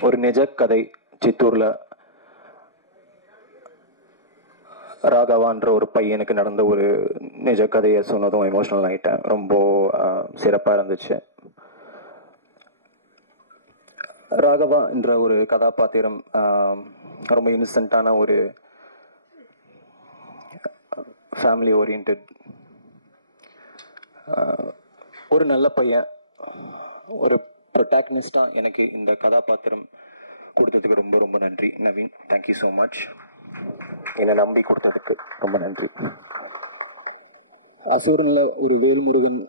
ஒரு நிஜ கதை, சித்தூரில் ராகவான்ற ஒரு பையனுக்கு நடந்த ஒரு நிஜ கதையை சொன்னதும் எமோஷனல் ஆகிட்டேன். ரொம்ப சிறப்பாக இருந்துச்சு. ராகவா என்ற ஒரு கதாபாத்திரம் ரொம்ப இன்னசென்ட்டான ஒரு ஃபேமிலி ஓரியன்ட் ஒரு நல்ல பையன், ஒரு ப்ரொட்டாகனிஸ்டாக எனக்கு இந்த கதாபாத்திரம் கொடுத்ததுக்கு ரொம்ப ரொம்ப நன்றி நவீன். Thank you so much. என்னை நம்பி கொடுத்ததுக்கு ரொம்ப நன்றி. அசூரனில் ஒரு வேல்முருகன்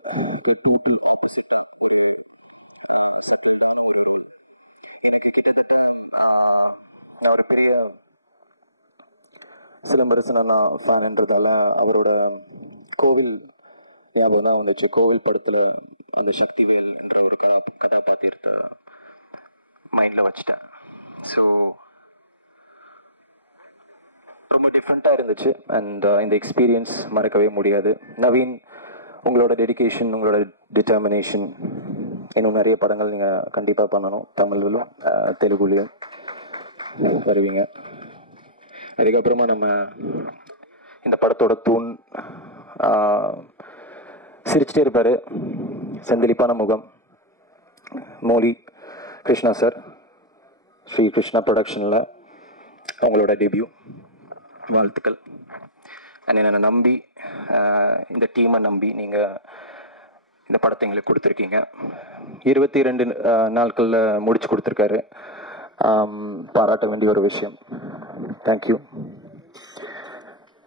கெட்டி ஆப்போசிட்டாக ஒரு சட்டில்டான ஒரு ரோல். எனக்கு கிட்டத்தட்ட நான் ஒரு பெரிய சிலம்பரசனா ஃபேன்ன்றதால அவரோட கோவில் ஞாபகம் தான் வந்துச்சு. கோவில் படத்தில் அந்த சக்திவேல் என்ற ஒரு கதாபாத்திரத்தை மைண்டில் வச்சுட்டேன். ஸோ ரொம்ப டிஃப்ரெண்ட்டாக இருந்துச்சு. அண்ட் இந்த எக்ஸ்பீரியன்ஸ் மறக்கவே முடியாது. நவீன், உங்களோட டெடிகேஷன், உங்களோட டிட்டர்மினேஷன், இன்னும் நிறைய படங்கள் நீங்கள் கண்டிப்பாக பண்ணணும். தமிழ்லையும் தெலுங்குலையும் வருவீங்க. அதுக்கப்புறமா நம்ம இந்த படத்தோட தூண் சிரிச்சிட்டே இருப்பார், செந்தளிப்பான முகம், மோலி கிருஷ்ணா சார், ஸ்ரீ கிருஷ்ணா ப்ரொடக்ஷனில் அவங்களோட டெபியூ. வாழ்த்துக்கள். அண்ட் என்னை நம்பி, இந்த டீமை நம்பி நீங்கள் இந்த படத்தை எங்களுக்கு கொடுத்துருக்கீங்க. 22 நாட்களில் முடிச்சு கொடுத்துருக்காரு. பாராட்ட வேண்டிய ஒரு விஷயம். தேங்க்யூ.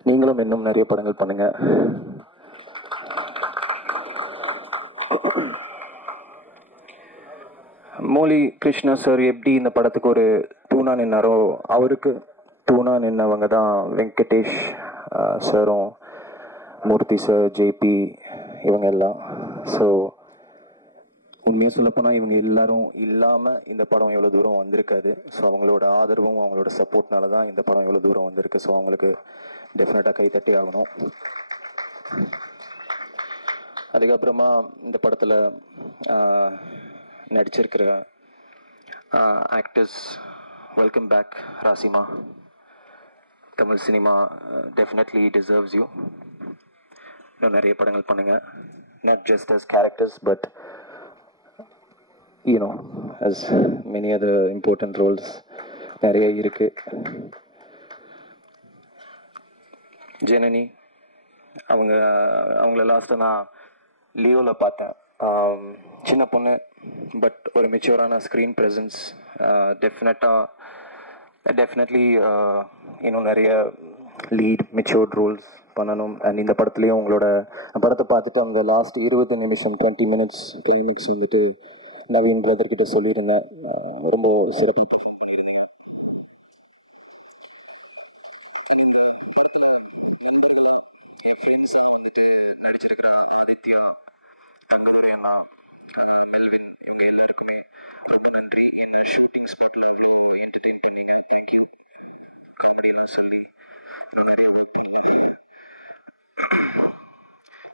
நீங்களும் இன்னும் நிறைய படங்கள் பண்ணுங்க. மோலி கிருஷ்ணா சார் எப்படி இந்த படத்துக்கு ஒரு தூணா நின்னாரோ, அவருக்கு தூணா நின்னவங்க தான் வெங்கடேஷ் சாரும், மூர்த்தி சார், ஜேபி, இவங்க எல்லாம். ஸோ உண்மையாக சொல்லப்போனால் இவங்க எல்லாரும் இல்லாமல் இந்த படம் எவ்வளோ தூரம் வந்திருக்காது. ஸோ அவங்களோட ஆதரவும் அவங்களோட சப்போர்ட்னால தான் இந்த படம் எவ்வளோ தூரம் வந்திருக்கு. ஸோ அவங்களுக்கு டெஃபினட்டாக கைத்தட்டி ஆகணும். அதுக்கப்புறமா இந்த படத்தில் நடிச்சிருக்கிற actors, welcome back Rasima. Tamil cinema definitely deserves you. இன்னும் நிறைய படங்கள் பண்ணுங்கள். Not just as characters but you know as many other important roles நிறைய இருக்கு. ஜனனி அவங்கள லாஸ்ட்டாக நான் லியோவில் பார்த்தேன். சின்ன பொண்ணு பட் ஒரு மெச்சூரான ஸ்க்ரீன் ப்ரெசன்ஸ். டெஃபினட்டாக டெஃபினெட்லி இன்னும் நிறைய லீட் மெச்சூர்ட் ரோல்ஸ் பண்ணணும். அண்ட் இந்த படத்துலேயும் உங்களோட படத்தை பார்த்துட்டு அந்த லாஸ்ட் 20 நிமிஷம் 20 மினிட்ஸ் கிளைமேக்ஸ் வந்துட்டு நவீன் பிரதர்கிட்ட சொல்லியிருந்தேன். ரொம்ப சிறப்பு. நடிச்சிருக்கிற ஆதித்யா, தங்களுடைய அண்ணா, மெல்வின், இவங்க எல்லாருக்குமே ரொம்ப நன்றி. என்ன ஷூட்டிங் ஸ்பாட்டில் அவ்வளோ என்டர்டெயின் பண்ணீங்க. தேங்க்யூ. காமெடியெல்லாம் சொல்லி நிறைய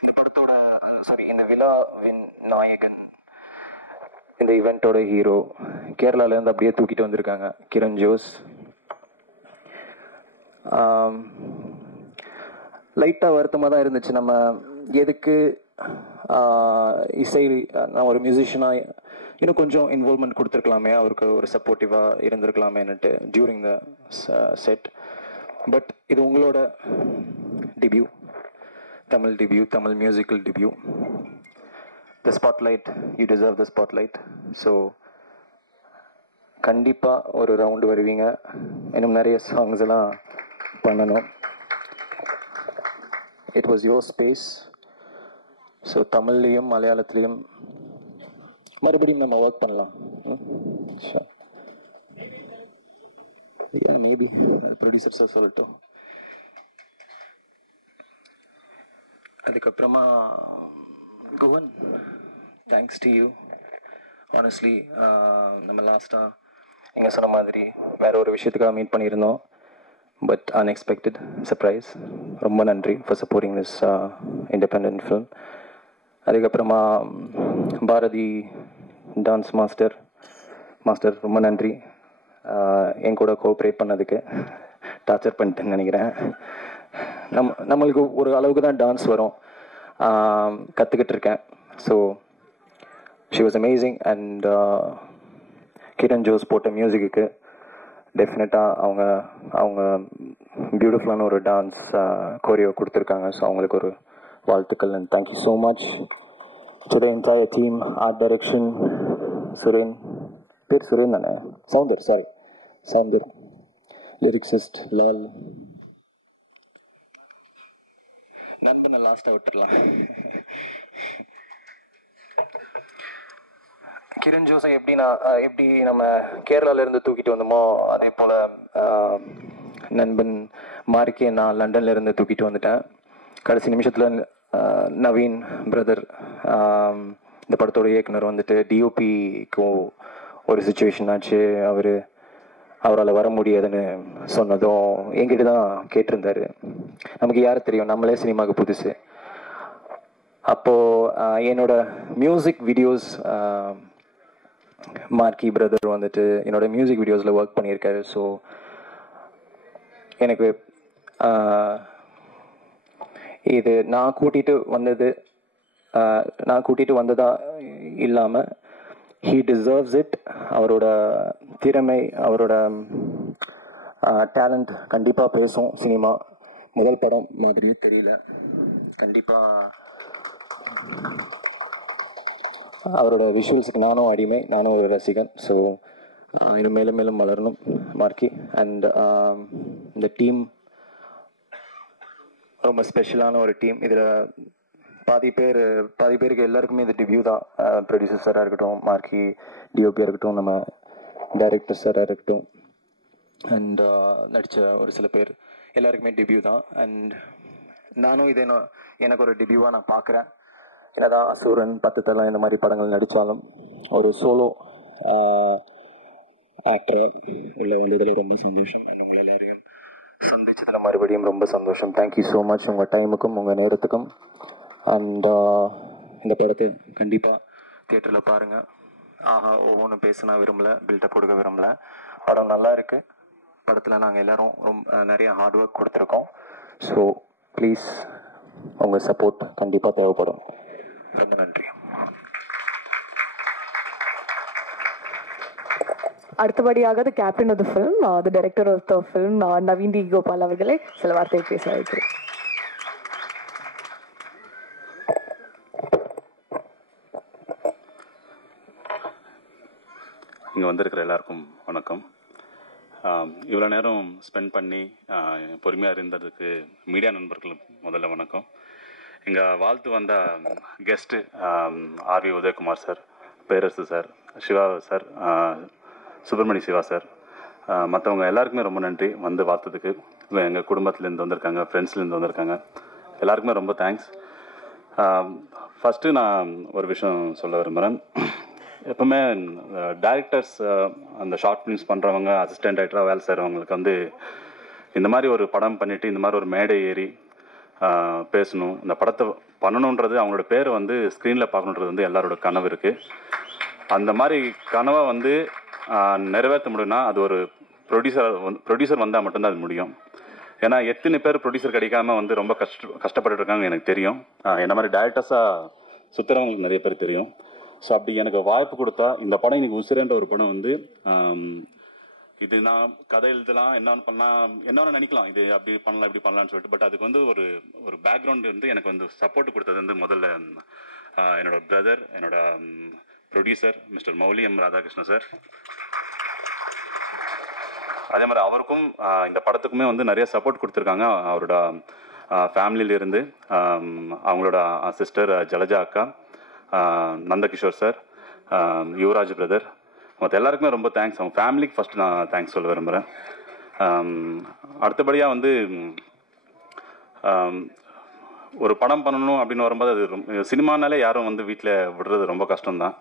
இந்த படத்தோட இந்த விழாவின் நாயகன், இந்த ஈவெண்ட்டோட ஹீரோ, கேரளாவிலேருந்து அப்படியே தூக்கிட்டு வந்திருக்காங்க, கிரண் ஜோஸ். லைட்டாக வருத்தமாக தான் இருந்துச்சு. நம்ம எதுக்கு இசை, நான் ஒரு மியூசிஷியனாக இன்னும் கொஞ்சம் இன்வால்மெண்ட் கொடுத்துருக்கலாமே, அவருக்கு ஒரு சப்போர்ட்டிவாக இருந்திருக்கலாமேன்னுட்டு டியூரிங் த செட். பட் இது உங்களோட debut, Tamil debut, Tamil musical debut. The spotlight, you deserve the spotlight. So கண்டிப்பாக ஒரு ரவுண்டு வருவீங்க. இன்னும் நிறைய சாங்ஸ் எல்லாம் பண்ணணும். It was your space. So தமிழ்லேயும் மலையாளத்துலேயும் மறுபடியும் நம்ம ஒர்க் பண்ணலாம். மேபி ப்ரொடியூசர்ஸாக சொல்லட்டும். அதுக்கப்புறமா குவன், தேங்க்ஸ் டு யூ. ஆனஸ்ட்லி நம்ம லாஸ்ட்டாக நீங்கள் சொன்ன மாதிரி வேற ஒரு விஷயத்துக்காக மீட் பண்ணியிருந்தோம். But unexpected surprise. ரொம்ப நன்றி for supporting this independent film. அதுக்கப்புறமா பாரதி டான்ஸ் மாஸ்டர் ரொம்ப நன்றி என் கூட கோஆப்ரேட் பண்ணதுக்கு. டார்ச்சர் பண்ணிட்டேன்னு நினைக்கிறேன். நம்மளுக்கு ஒரு அளவுக்கு தான் டான்ஸ் வரும், கற்றுக்கிட்டு இருக்கேன். So she was amazing. And Kiran Jose போட்ட மியூசிக்கு டெஃபினட்டாக அவங்க பியூட்டிஃபுல்லான ஒரு டான்ஸ் கோரியோ கொடுத்துருக்காங்க. ஸோ அவங்களுக்கு ஒரு வாழ்த்துக்கள். And thank you so much to the entire team. Art direction Suren, பேர் சுரேன் தானே? சவுந்தர், லிரிக்ஸிஸ்ட் லால். நண்பனை லாஸ்ட்டாக விட்டுடலாம். கிரண் ஜோஸை எப்படி நம்ம கேரளாவிலேருந்து தூக்கிட்டு வந்தோமோ அதே போல் நண்பன் மார்க்கே நான் லண்டன்லேருந்து தூக்கிட்டு வந்துட்டேன். கடைசி நிமிஷத்தில் நவீன் பிரதர், இந்த படத்தோட இயக்குனர் வந்துட்டு டிஓபிக்கும் ஒரு சுச்சுவேஷன் ஆச்சு. அவரால் வர முடியாதுன்னு சொன்னதும் என்கிட்ட தான் கேட்டிருந்தாரு. நமக்கு யார் தெரியும், நம்மளே சினிமாவுக்கு புதுசு. அப்போது என்னோட மியூசிக் வீடியோஸ் மார்க்கி பிரதர் வந்துட்டு என்னோட மியூசிக் வீடியோஸில் ஒர்க் பண்ணியிருக்காரு. ஸோ எனக்கு இது நான் கூட்டிகிட்டு வந்ததா இல்லாமல் ஹீ டிசர்வ்ஸ் இட். அவரோட திறமை, அவரோட டேலண்ட் கண்டிப்பாக பேசும். சினிமா முதல் படம் மாதிரியே தெரியல. கண்டிப்பாக அவரோட விஷுவல்ஸுக்கு நானும் அடிமை, நானும் ஒரு ரசிகன். ஸோ இன்னும் மேலும் மேலும் வளரணும் மார்க்கி. அண்ட் இந்த டீம் ரொம்ப ஸ்பெஷலான ஒரு டீம். இதில் பாதி பேருக்கு எல்லாருக்குமே இது டெபியூ தான். ப்ரொடியூசர் சாராக இருக்கட்டும், மார்க்கி டிஓபியாக இருக்கட்டும், நம்ம டைரக்டர் சாராக இருக்கட்டும், அண்ட் நடித்த ஒரு சில பேர் எல்லாருக்குமே டெபியூ தான். அண்ட் நானும் இதை எனக்கு ஒரு டெபியூவாக நான் பார்க்குறேன். என்னதான் அசூரன், 10 தலை இந்த மாதிரி படங்கள் நடித்தாலும் ஒரு சோலோ ஆக்டர் உள்ள வந்ததில் ரொம்ப சந்தோஷம். அண்ட் உங்களை எல்லாரையும் சந்திச்சதில் மறுபடியும் ரொம்ப சந்தோஷம். தேங்க்யூ ஸோ மச் உங்கள் டைமுக்கும் உங்கள் நேரத்துக்கும். அண்ட் இந்த படத்தை கண்டிப்பாக தியேட்டரில் பாருங்கள். ஒவ்வொன்று பேச விரும்பலை, பில்டப் கொடுக்க விரும்பலை. படம் நல்லா இருக்குது. படத்தில் நாங்கள் எல்லோரும் ரொம்ப நிறைய ஹார்ட் ஒர்க் கொடுத்துருக்கோம். ஸோ ப்ளீஸ் உங்கள் சப்போர்ட் கண்டிப்பாக தேவைப்படும். ரொம்ப நன்றி. அடுத்தபடியாக the captain of the film, the director of the film Naveen D Gopal அவர்களை சில வார்த்தைகள் பேச வைக்கிறேன். இங்கே வந்திருக்கிற எல்லாருக்கும் வணக்கம். இவ்வளோ நேரம் ஸ்பெண்ட் பண்ணி பொறுமையாக இருந்ததுக்கு மீடியா நண்பர்கள் முதல்ல வணக்கம். எங்கள் வாழ்த்து வந்த guest R V Udhayakumar sir, Perarasu sir, Siva sir, Subramani Siva sir, மற்றவங்க எல்லாருக்குமே ரொம்ப நன்றி வந்து வாழ்த்ததுக்கு. எங்கள் குடும்பத்துலேருந்து வந்திருக்காங்க, ஃப்ரெண்ட்ஸ்லேருந்து வந்திருக்காங்க, எல்லாருக்குமே ரொம்ப தேங்க்ஸ். ஃபஸ்ட்டு நான் ஒரு விஷயம் சொல்ல விரும்புகிறேன். எப்பவுமே டைரக்டர்ஸ், அந்த ஷார்ட் ஃபிலிம்ஸ் பண்ணுறவங்க, அசிஸ்டன்ட் டைரக்டராக வேலை செய்கிறவங்களுக்கு வந்து இந்த மாதிரி ஒரு படம் பண்ணிவிட்டு இந்த மாதிரி ஒரு மேடை ஏறி பேசணும், இந்த படத்தை பண்ணணுன்றது, அவங்களோட பேரை வந்து ஸ்க்ரீனில் பார்க்கணுன்றது வந்து எல்லாரோட கனவு இருக்குது. அந்த மாதிரி கனவை வந்து நிறைவேற்ற முடியும்னா அது ஒரு ப்ரொடியூசர் வந்தால் மட்டும்தான் அது முடியும். ஏன்னா எத்தனை பேர் ப்ரொடியூசர் கிடைக்காம வந்து ரொம்ப கஷ்டப்பட்டு இருக்காங்க எனக்கு தெரியும். என்ன மாதிரி டைரக்டர்ஸாக சுற்றுறவங்களுக்கு நிறைய பேர் தெரியும். ஸோ அப்படி எனக்கு வாய்ப்பு கொடுத்தா இந்த படம் இன்னைக்கு உசிரேன்ற ஒரு படம் வந்து இது நான் கதை எழுதலாம், என்னென்னு பண்ணலாம், என்னென்னு நினைக்கலாம், இது அப்படி பண்ணலாம் இப்படி பண்ணலான்னு சொல்லிட்டு. பட் அதுக்கு வந்து ஒரு பேக்ரவுண்ட் வந்து எனக்கு வந்து சப்போர்ட் கொடுத்தது வந்து முதல்ல என்னோட பிரதர், என்னோட producer mister Mouli M Radhakrishnan sir. அதே மாதிரி அவருக்கும் இந்த படத்துக்குமே வந்து நிறைய சப்போர்ட் கொடுத்துருக்காங்க. அவரோட ஃபேமிலியிலேருந்து அவங்களோட சிஸ்டர் ஜலஜா அக்கா, நந்தகிஷோர் சார், யுவராஜ் பிரதர், மற்ற எல்லாருக்குமே ரொம்ப தேங்க்ஸ். அவங்க ஃபேமிலிக்கு ஃபஸ்ட்டு நான் தேங்க்ஸ் சொல்ல விரும்புகிறேன். அடுத்தபடியாக வந்து ஒரு படம் பண்ணணும் அப்படின்னு வரும்போது அது சினிமானாலே யாரும் வந்து வீட்டில் விடுறது ரொம்ப கஷ்டம்தான்.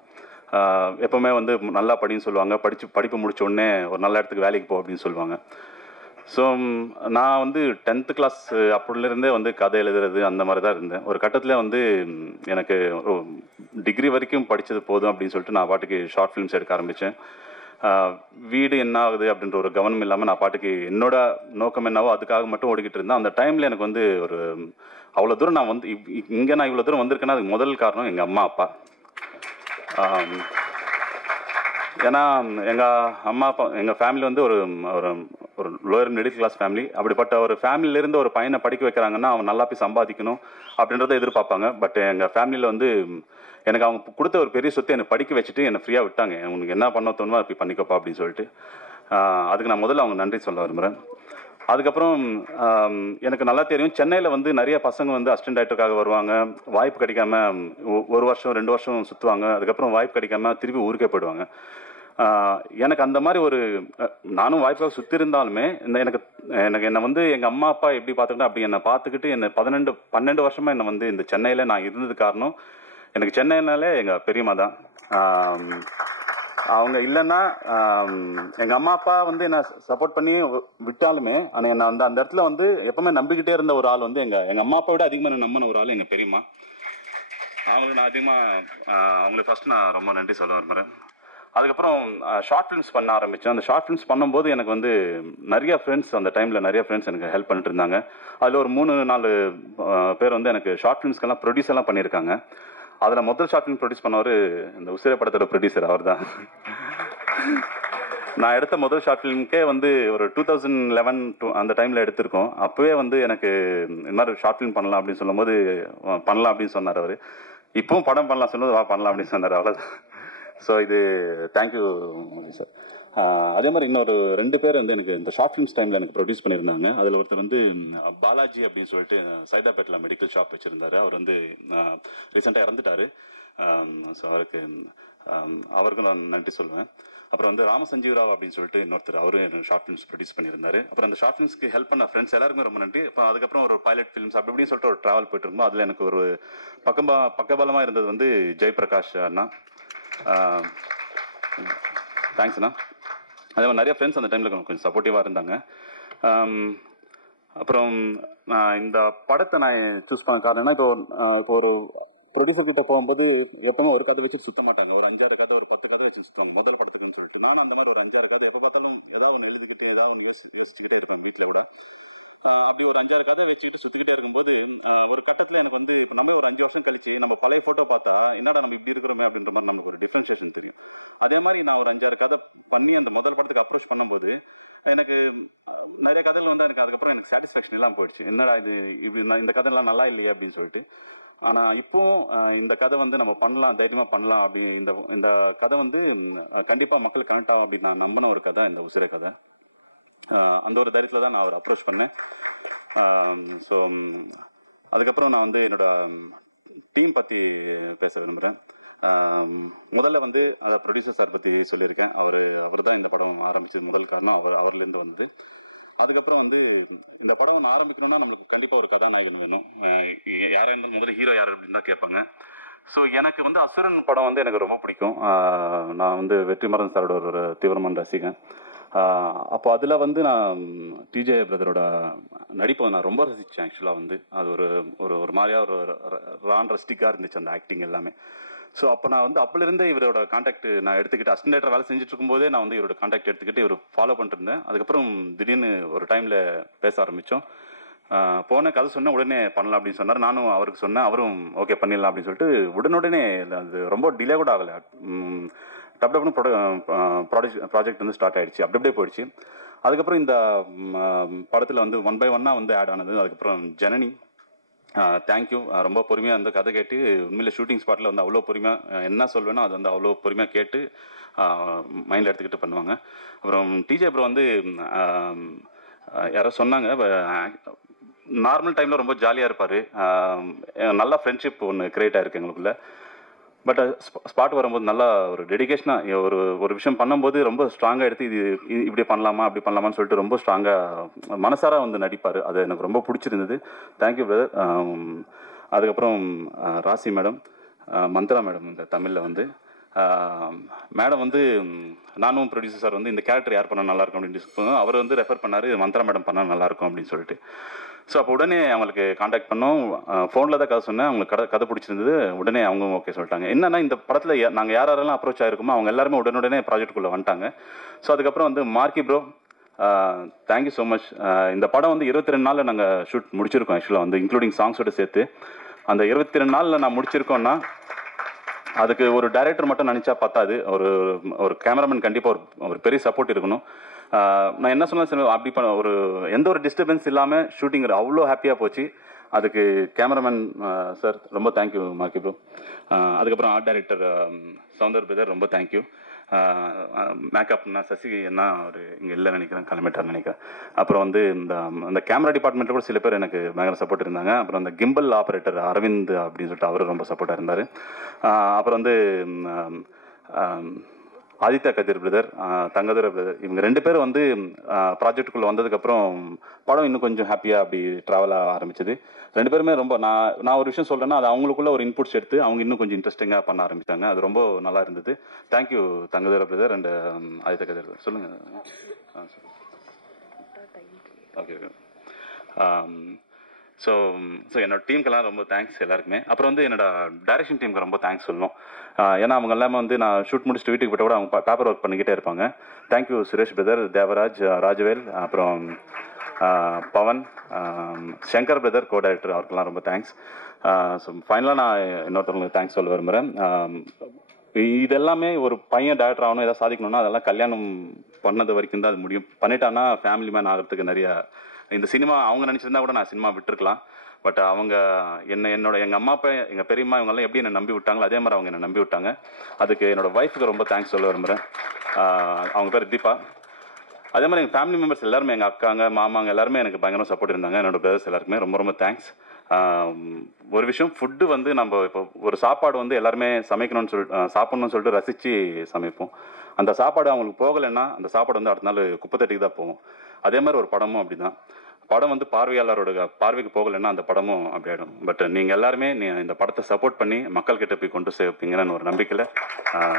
எப்போவுமே வந்து நல்லா படின்னு சொல்லுவாங்க, படிப்பு முடிச்ச உடனே ஒரு நல்ல இடத்துக்கு வேலைக்கு போ அப்படின்னு சொல்லுவாங்க. ஸோ நான் வந்து 10th கிளாஸ் அப்படிலேருந்தே வந்து கதை எழுதுறது அந்த மாதிரி தான் இருந்தேன். ஒரு கட்டத்தில் வந்து எனக்கு டிகிரி வரைக்கும் படித்தது போதும் அப்படின்னு சொல்லிட்டு நான் பாட்டுக்கு ஷார்ட் ஃபிலிம்ஸ் எடுக்க ஆரம்பித்தேன். வீடு என்ன ஆகுது அப்படின்ற ஒரு கவனம் இல்லாமல் நான் பாட்டுக்கு என்னோட நோக்கம் என்னவோ அதுக்காக மட்டும் ஓடிக்கிட்டு இருந்தேன். அந்த டைமில் எனக்கு வந்து ஒரு அவ்வளோ தூரம் நான் வந்து இங்கே நான் இவ்வளோ தூரம் வந்திருக்கேன்னா அதுக்கு முதல் காரணம் எங்கள் அம்மா அப்பா. ஏன்னா எங்கள் அம்மா அப்பா, எங்கள் ஃபேமிலி வந்து ஒரு ஒரு லோயர் மிடில் கிளாஸ் ஃபேமிலி. அப்படிப்பட்ட ஒரு ஃபேமிலியிலேருந்து ஒரு பையனை படிக்க வைக்கிறாங்கன்னா அவன் நல்லா போய் சம்பாதிக்கணும் அப்படின்றத எதிர்பார்ப்பாங்க. பட் எங்கள் ஃபேமிலியில் வந்து எனக்கு அவங்க கொடுத்த ஒரு பெரிய சொத்து என்னை படிக்க வச்சுட்டு என்னை ஃப்ரீயாக விட்டாங்க. உனக்கு என்ன பண்ண தோணுமோ அப்படி பண்ணிக்கப்பா அப்படின்னு சொல்லிட்டு. அதுக்கு நான் முதல்ல அவங்க நன்றி சொல்ல விரும்புகிறேன். அதுக்கப்புறம் எனக்கு நல்லா தெரியும், சென்னையில் வந்து நிறைய பசங்க வந்து அசிஸ்டன்ட் டைரக்டருக்காக வருவாங்க, வாய்ப்பு கிடைக்காம 1 வருஷம் 2 வருஷம் சுற்றுவாங்க, அதுக்கப்புறம் வாய்ப்பு கிடைக்காம திருப்பி ஊருக்கே போயிடுவாங்க. எனக்கு அந்த மாதிரி ஒரு நானும் வாய்ப்பாக சுற்றி இருந்தாலுமே என்னை வந்து எங்கள் அம்மா அப்பா எப்படி பார்த்துக்கிட்டா அப்படி என்னை பார்த்துக்கிட்டு என்னை 12 வருஷமாக என்னை வந்து இந்த சென்னையில் நான் இருந்தது காரணம் எனக்கு சென்னைனாலே எங்கள் பெரியம்மா தான். அவங்க இல்லைன்னா எங்கள் அம்மா அப்பா வந்து என்னை சப்போர்ட் பண்ணி விட்டாலுமே ஆனால் என்னை அந்த இடத்துல வந்து எப்பவுமே நம்பிக்கிட்டே இருந்த ஒரு ஆள் வந்து எங்கள் அம்மா அப்பா விட அதிகமாக நான் நம்பின ஒரு ஆள் எங்கள் பெரியம்மா. அவங்களுக்கு நான் அவங்களுக்கு ஃபஸ்ட்டு நான் ரொம்ப நன்றி சொல்ல விரும்புகிறேன். அதுக்கப்புறம் ஷார்ட் ஃபிலிம்ஸ் பண்ண ஆரம்பித்தேன். அந்த ஷார்ட் ஃபிலிம்ஸ் பண்ணும்போது எனக்கு வந்து நிறைய ஃப்ரெண்ட்ஸ், அந்த டைமில் நிறைய ஃப்ரெண்ட்ஸ் எனக்கு ஹெல்ப் பண்ணிட்டு இருந்தாங்க. அதில் ஒரு 3-4 பேர் வந்து எனக்கு ஷார்ட் ஃபிலிம்ஸ்க்கெல்லாம் ப்ரொடியூஸர்லாம் பண்ணியிருக்காங்க. அதில் முதல் ஷார்ட் ஃபிலிம் ப்ரொடியூஸ் பண்ணவர் இந்த உசிரே படத்தோட ப்ரொடியூசர் அவர் தான். நான் எடுத்த முதல் ஷார்ட் ஃபிலிம்க்கே வந்து ஒரு 2011 அந்த டைமில் எடுத்திருக்கோம். அப்போவே வந்து எனக்கு இந்த மாதிரி ஷார்ட் ஃபிலிம் பண்ணலாம் அப்படின்னு சொல்லும்போது பண்ணலாம் அப்படின்னு சொன்னார் அவர். இப்போவும் படம் பண்ணலாம் சொன்னது வா பண்ணலாம் அப்படின்னு சொன்னார், அவ்வளோதான். ஸோ இது தேங்க்யூ சார். அதே மாதிரி இன்னொரு 2 பேர் வந்து எனக்கு இந்த ஷார்ட் ஃபிலிம்ஸ் டைமில் எனக்கு ப்ரொடியூஸ் பண்ணியிருந்தாங்க. அதில் ஒருத்தர் வந்து பாலாஜி அப்படின்னு சொல்லிட்டு சைதாப்பேட்டில் மெடிக்கல் ஷாப் வச்சுருந்தாரு. அவர் வந்து ரீசெண்டாக இறந்துட்டார். ஸோ அவருக்கும் நான் நன்றி சொல்லுவேன். அப்புறம் வந்து ராமசஞ்சீவ் ராவ் அப்படின்னு சொல்லிட்டு இன்னொருத்தர், அவரும் ஷார்ட் ஃபிலிம்ஸ் ப்ரொடியூஸ் பண்ணியிருந்தாரு. அப்புறம் அந்த ஷார்ட் ஃபிலிம்ஸ்க்கு ஹெல்ப் பண்ண ஃப்ரெண்ட்ஸ் எல்லாருக்குமே ரொம்ப நன்றி. இப்போ அதுக்கப்புறம் ஒரு பைலட் ஃபிலிம்ஸ் அப்படி இப்படின்னு சொல்லிட்டு ஒரு ட்ராவல் போயிட்டு இருக்கோம். அதில் எனக்கு ஒரு பக்கபலமாக இருந்தது வந்து ஜெயபிரகாஷ் அண்ணா. தேங்க்ஸ்ண்ணா. அதே மாதிரி நிறைய ஃப்ரெண்ட்ஸ் அந்த டைமில் கொஞ்சம் சப்போர்ட்டிவாக இருந்தாங்க. அப்புறம் நான் இந்த படத்தை நான் சூஸ் பண்ண காரணம்னா, இப்போ ஒரு ப்ரொடியூசர் கிட்ட போகும்போது எப்பவுமே ஒரு கதை வச்சு சுத்த மாட்டாங்க. ஒரு 5-6 கதை, ஒரு 10 கதை வச்சு சுற்றுவாங்க முதல் படத்துக்குன்னு சொல்லிட்டு. நானும் அந்த மாதிரி ஒரு 5-6 கதை எப்போ பார்த்தாலும் ஏதாவது ஒன்று எழுதிக்கிட்டு ஏதாவது ஒன்று யோசிச்சுக்கிட்டே இருப்பேன் வீட்டில் கூட. அப்படி ஒரு 5-6 கதை வச்சுக்கிட்டு சுற்றிக்கிட்டே இருக்கும்போது ஒரு கட்டத்தில் எனக்கு வந்து இப்போ நம்ம ஒரு 5 வருஷம் கழிச்சு நம்ம பழைய ஃபோட்டோ பார்த்தா என்னடா நம்ம இப்படி இருக்கிறோமே அப்படின்ற மாதிரி நமக்கு ஒரு டிஃபரன்ஷியேஷன் தெரியும். அதே மாதிரி நான் ஒரு 5-6 கதை பண்ணி அந்த முதல் படத்துக்கு அப்ரோச் பண்ணும்போது எனக்கு நிறைய கதைகள் வந்து எனக்கு அதுக்கப்புறம் எனக்கு சாட்டிஸ்ஃபேக்ஷன் எல்லாம் போயிடுச்சு. என்னடா இது இப்படி இந்த கதைலாம் நல்லா இல்லையே அப்படின்னு சொல்லிட்டு. ஆனால் இப்போவும் இந்த கதை வந்து நம்ம பண்ணலாம், தைரியமாக பண்ணலாம். அப்படி இந்த கதை வந்து கண்டிப்பாக மக்களுக்கு கனெக்ட் ஆகும் அப்படின்னு நான் நம்பின ஒரு கதை இந்த உசிரை கதை. அந்த ஒரு தைரியத்தில் தான் நான் அவர் அப்ரோச் பண்ணேன். ஸோ அதுக்கப்புறம் நான் வந்து என்னோட டீம் பற்றி பேச விரும்புகிறேன். முதல்ல வந்து அதை ப்ரொடியூசர் சார் பற்றி சொல்லியிருக்கேன். அவர் தான் இந்த படம் ஆரம்பிச்சது முதல் காரணம். அவர்லேருந்து வந்தது. அதுக்கப்புறம் வந்து இந்த படம் ஒன்று ஆரம்பிக்கணும்னா நம்மளுக்கு கண்டிப்பாக ஒரு கதாநாயகன் வேணும். யாராக இருந்தாலும் முதல்ல ஹீரோ யார் அப்படின்னு தான் கேட்பாங்க. ஸோ எனக்கு வந்து அசுரன் படம் வந்து எனக்கு ரொம்ப பிடிக்கும். நான் வந்து வெற்றிமாறன் சாரோட ஒரு தீவிரமான ரசிகன். அப்போ அதில் வந்து நான் டிஜே பிரதரோட நடிப்பை நான் ரொம்ப ரசித்தேன். ஆக்சுவலாக வந்து அது ஒரு மாதிரியாக ஒரு ரான் ரஸ்டிக்காக இருந்துச்சு அந்த ஆக்டிங் எல்லாமே. ஸோ அப்போ நான் வந்து அப்போலேருந்தே இவரோட கான்டாக்ட் நான் எடுத்துக்கிட்டு அசிஸ்டன்ட் வேலை செஞ்சுட்டு இருக்கும்போதே நான் வந்து இவரோட கான்டாக்ட் எடுத்துக்கிட்டு இவர் ஃபாலோ பண்ணிட்டு இருந்தேன். அதுக்கப்புறம் திடீர்னு ஒரு டைமில் பேச ஆரம்பித்தோம். போன கதை சொன்னேன், உடனே பண்ணலாம் அப்படின்னு சொன்னார். நானும் அவருக்கு சொன்னேன், அவரும் ஓகே பண்ணிடலாம் அப்படின்னு சொல்லிட்டு உடனே அது ரொம்ப டிலே கூட ஆகலை. டப்னு ப்ராஜெக்ட் வந்து ஸ்டார்ட் ஆயிடுச்சு. அப்படியே போயிடுச்சு. அதுக்கப்புறம் இந்த படத்தில் வந்து 1 by 1 வந்து ஆட் ஆனது. அதுக்கப்புறம் ஜனனி, தேங்க்யூ. ரொம்ப பொறுமையாக அந்த கதை கேட்டு உண்மையில ஷூட்டிங் ஸ்பாட்டில் வந்து அவ்வளோ பொறுமையாக என்ன சொல்வேனோ அது வந்து அவ்வளோ பொறுமையாக கேட்டு மைண்டில் எடுத்துக்கிட்டு பண்ணுவாங்க. அப்புறம் டிஜே அப்புறம் வந்து யாரோ சொன்னாங்க, நார்மல் டைமில் ரொம்ப ஜாலியாக இருப்பார். நல்ல ஃப்ரெண்ட்ஷிப் ஒன்று க்ரியேட் ஆகிருக்கு எங்களுக்குள்ள. பட் ஸ்பாட் வரும்போது நல்லா ஒரு டெடிகேஷனாக ஒரு விஷயம் பண்ணும்போது ரொம்ப ஸ்ட்ராங்காக எடுத்து இது இப்படி பண்ணலாமா அப்படி பண்ணலாமான்னு சொல்லிட்டு ரொம்ப ஸ்ட்ராங்காக மனசார வந்து நடிப்பார். அது எனக்கு ரொம்ப பிடிச்சிருந்தது. Thank you brother. அதுக்கப்புறம் ராசி மேடம், மந்த்ரா மேடம், இந்த தமிழில் வந்து மேடம் வந்து நானும் ப்ரொடியூசர் சார் வந்து இந்த கேரக்டர் யார் பண்ணால் நல்லாயிருக்கும் அப்படின்னு அவர் வந்து ரெஃபர் பண்ணார், மந்த்ரா மேடம் பண்ணால் நல்லாயிருக்கும் அப்படின்னு சொல்லிட்டு. ஸோ அப்போ உடனே அவங்களுக்கு காண்டாக்ட் பண்ணோம். ஃபோனில் தான் கதை சொன்னேன். அவங்களுக்கு கதை பிடிச்சிருந்தது. உடனே அவங்க ஓகே சொல்லிட்டாங்க. என்னன்னா இந்த படத்தில் நாங்கள் யாரெல்லாம் அப்ரோச் ஆகிருக்கோமோ அவங்க எல்லாருமே உடனே ப்ராஜெக்டுக்குள்ளே வந்துட்டாங்க. ஸோ அதுக்கப்புறம் வந்து marquee bro, thank you so much. இந்த படம் வந்து 22 நாளில் நாங்கள் ஷூட் முடிச்சிருக்கோம். ஆக்சுவலாக வந்து இன்க்ளூடிங் சாங்ஸோடு சேர்த்து அந்த 22 நாளில் நான் முடிச்சிருக்கோன்னா அதுக்கு ஒரு டைரக்டர் மட்டும் நினச்சா பத்தாது. ஒரு கேமராமேன் கண்டிப்பாக ஒரு பெரிய சப்போர்ட் இருக்கணும். நான் என்ன சொன்னேன், அப்படி பண்ண எந்த ஒரு டிஸ்டர்பன்ஸ் இல்லாமல் ஷூட்டிங் அவ்வளோ ஹாப்பியாக போச்சு. அதுக்கு கேமராமேன் சார் ரொம்ப தேங்க்யூ மார்க்கி ப்ரோ. அதுக்கப்புறம் ஆர்ட் டைரக்டர் சௌந்தர் பிரதர் ரொம்ப தேங்க்யூ. மேக்கப்னா சசி என்ன அவர் இங்கே இல்லை நினைக்கிறேன், கிளம்பிட்டார்னு நினைக்கிறேன். அப்புறம் வந்து இந்த கேமரா டிபார்ட்மெண்ட்டில் கூட சில பேர் எனக்கு பயங்கர சப்போர்ட் இருந்தாங்க. அப்புறம் அந்த கிம்பல் ஆப்ரேட்டர் அரவிந்த் அப்படின்னு சொல்லிட்டு அவர் ரொம்ப சப்போர்ட்டாக இருந்தார். அப்புறம் வந்து ஆதித்யா கதிர் பிரதர், தங்கதுரை பிரதர், இவங்க 2 பேரும் வந்து ப்ராஜெக்டுக்குள்ளே வந்ததுக்கப்புறம் படம் இன்னும் கொஞ்சம் ஹாப்பியாக அப்படி ட்ராவலாக ஆரம்பிச்சது. 2 பேருமே ரொம்ப நான் ஒரு விஷயம் சொல்கிறேன்னா அது அவங்களுக்குள்ள ஒரு இன்புட்ஸ் எடுத்து அவங்க இன்னும் கொஞ்சம் இன்ட்ரெஸ்டிங்காக பண்ண ஆரம்பித்தாங்க. அது ரொம்ப நல்லா இருந்தது. Thank you Thangadurai brother and Aditya Kathir brother. சொல்லுங்கள். Okay okay. ஸோ என்னோட டீமுக்கெல்லாம் ரொம்ப தேங்க்ஸ் எல்லாருக்குமே. அப்புறம் வந்து என்னோட டைரக்ஷன் டீமுக்கு ரொம்ப தேங்க்ஸ் சொல்லணும். ஏன்னா அவங்க எல்லாமே வந்து நான் ஷூட் முடிச்சுட்டு வீட்டுக்கு போய்ட்டு கூட அவங்க பேப்பர் ஒர்க் பண்ணிக்கிட்டே இருப்பாங்க. தேங்க்யூ சுரேஷ் பிரதர், தேவராஜ், ராஜவேல், அப்புறம் Pavan, Shankar brother co director, அவருக்கெல்லாம் ரொம்ப தேங்க்ஸ். ஸோ ஃபைனலாக நான் இன்னொருத்தவங்களுக்கு தேங்க்ஸ் சொல்ல விரும்புகிறேன். இதெல்லாமே ஒரு பையன் டைரக்டர் ஆகணும், எதாவது சாதிக்கணும்னா அதெல்லாம் கல்யாணம் பண்ணது வரைக்கும் தான் அது முடியும். பண்ணிட்டான்னா ஃபேமிலி மேன் ஆகிறதுக்கு நிறையா இந்த சினிமா அவங்க நினச்சிருந்தா கூட நான் சினிமா விட்டுருக்கலாம். பட் அவங்க எங்கள் அம்மா அப்பா, எங்கள் பெரியம்மா இவங்கெல்லாம் எப்படி என்னை நம்பி விட்டாங்களோ அதே மாதிரி அவங்க என்னை நம்பி விட்டாங்க. அதுக்கு என்னோடய ஒய்ஃபுக்கு ரொம்ப தேங்க்ஸ் சொல்ல விரும்புகிறேன். அவங்க பேர் தீபா. அதே மாதிரி எங்கள் ஃபேமிலி மெம்பர்ஸ் எல்லாருமே, எங்கள் அக்காங்க மாமாங்க எல்லாருமே எனக்கு பயங்கரமாக சப்போர்ட் இருந்தாங்க. என்னோடய பிரதர்ஸ் எல்லாருக்குமே ரொம்ப ரொம்ப தேங்க்ஸ். ஒரு விஷயம், ஃபுட்டு வந்து நம்ம இப்போ ஒரு சாப்பாடு வந்து எல்லாருமே சமைக்கணும்னு சொல்லிட்டு சாப்பிட்ணுன்னு சொல்லிட்டு ரசித்து சமைப்போம். அந்த சாப்பாடு அவங்களுக்கு போகலைன்னா அந்த சாப்பாடு வந்து அடுத்த நாள் குப்பைத்தட்டிக்கு தான் போகும். அதே மாதிரி ஒரு படமும் அப்படி தான். படம் வந்து பார்வையாளரோட பார்வைக்கு போகலைன்னா அந்த படமும் அப்படி ஆகிடும். பட் நீங்கள் எல்லாருமே இந்த படத்தை சப்போர்ட் பண்ணி மக்கள்கிட்ட போய் கொண்டு சேர்ப்பீங்கன்னு ஒரு நம்பிக்கையில்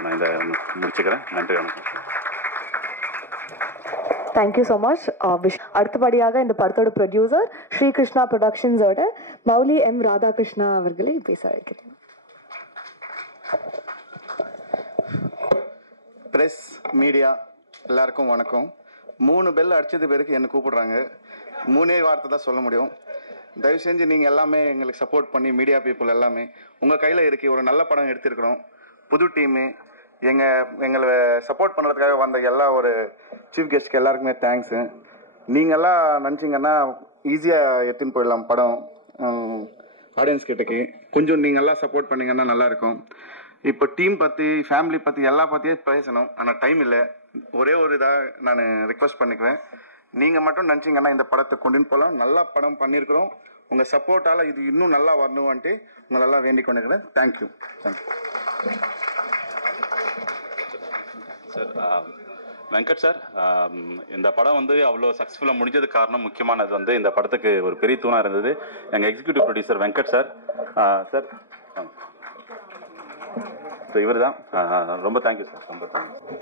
நான் இதை முடிச்சுக்கிறேன். நன்றி, வணக்கம். Thank you so much. அடுத்தபடியாக இந்த படத்தோட ப்ரொடியூசர் ஸ்ரீ கிருஷ்ணா ப்ரொடக்ஷன்ஸோட மௌலி எம் ராதாகிருஷ்ணா அவர்களை பேச அழைக்கிறேன். ப்ரெஸ் மீடியா எல்லாருக்கும் வணக்கம். 3 பெல் அடிச்சது பேருக்கு என்ன கூப்பிடுறாங்க. 3 வார்த்தை தான் சொல்ல முடியும். தயவு செஞ்சு நீங்கள் எல்லாமே எங்களுக்கு சப்போர்ட் பண்ணி, மீடியா பீப்புள் எல்லாமே உங்கள் கையில் இருக்கு. ஒரு நல்ல படம் எடுத்திருக்கிறோம். புது டீமு எங்களை சப்போர்ட் பண்ணுறதுக்காக வந்த எல்லா ஒரு சீஃப் கெஸ்ட்க்கு எல்லாருக்குமே தேங்க்ஸு. நீங்கள்லாம் நினச்சிங்கன்னா ஈஸியாக எடுத்துன்னு போயிடலாம் படம் ஆடியன்ஸ் கிட்டக்கு. கொஞ்சம் நீங்கள்லாம் சப்போர்ட் பண்ணிங்கன்னா நல்லாயிருக்கும். இப்போ டீம் பற்றி, ஃபேமிலி பற்றி எல்லா பற்றியும் பேசணும், ஆனால் டைம் இல்லை. ஒரே ஒரு இதாக நான் ரிக்வெஸ்ட் பண்ணிக்குவேன். நீங்கள் மட்டும் நினச்சிங்கன்னா இந்த படத்தை கொண்டுன்னு போகலாம். நல்லா படம் பண்ணியிருக்கிறோம். உங்கள் சப்போர்ட்டால் இது இன்னும் நல்லா வரணும்ன்ட்டு உங்களெல்லாம் வேண்டிக் கொண்டிருக்கிறேன். தேங்க்யூ. சார் வெங்கட் சார், இந்த படம் வந்து அவ்வளோ சக்ஸஸ்ஃபுல்லாக முடிஞ்சது காரணம் முக்கியமானது வந்து இந்த படத்துக்கு ஒரு பெரிய தூணாக இருந்தது எங்கள் executive producer Venkat sir. Sir so இவர் தான். ரொம்ப தேங்க்யூ சார், ரொம்ப தேங்க்யூ.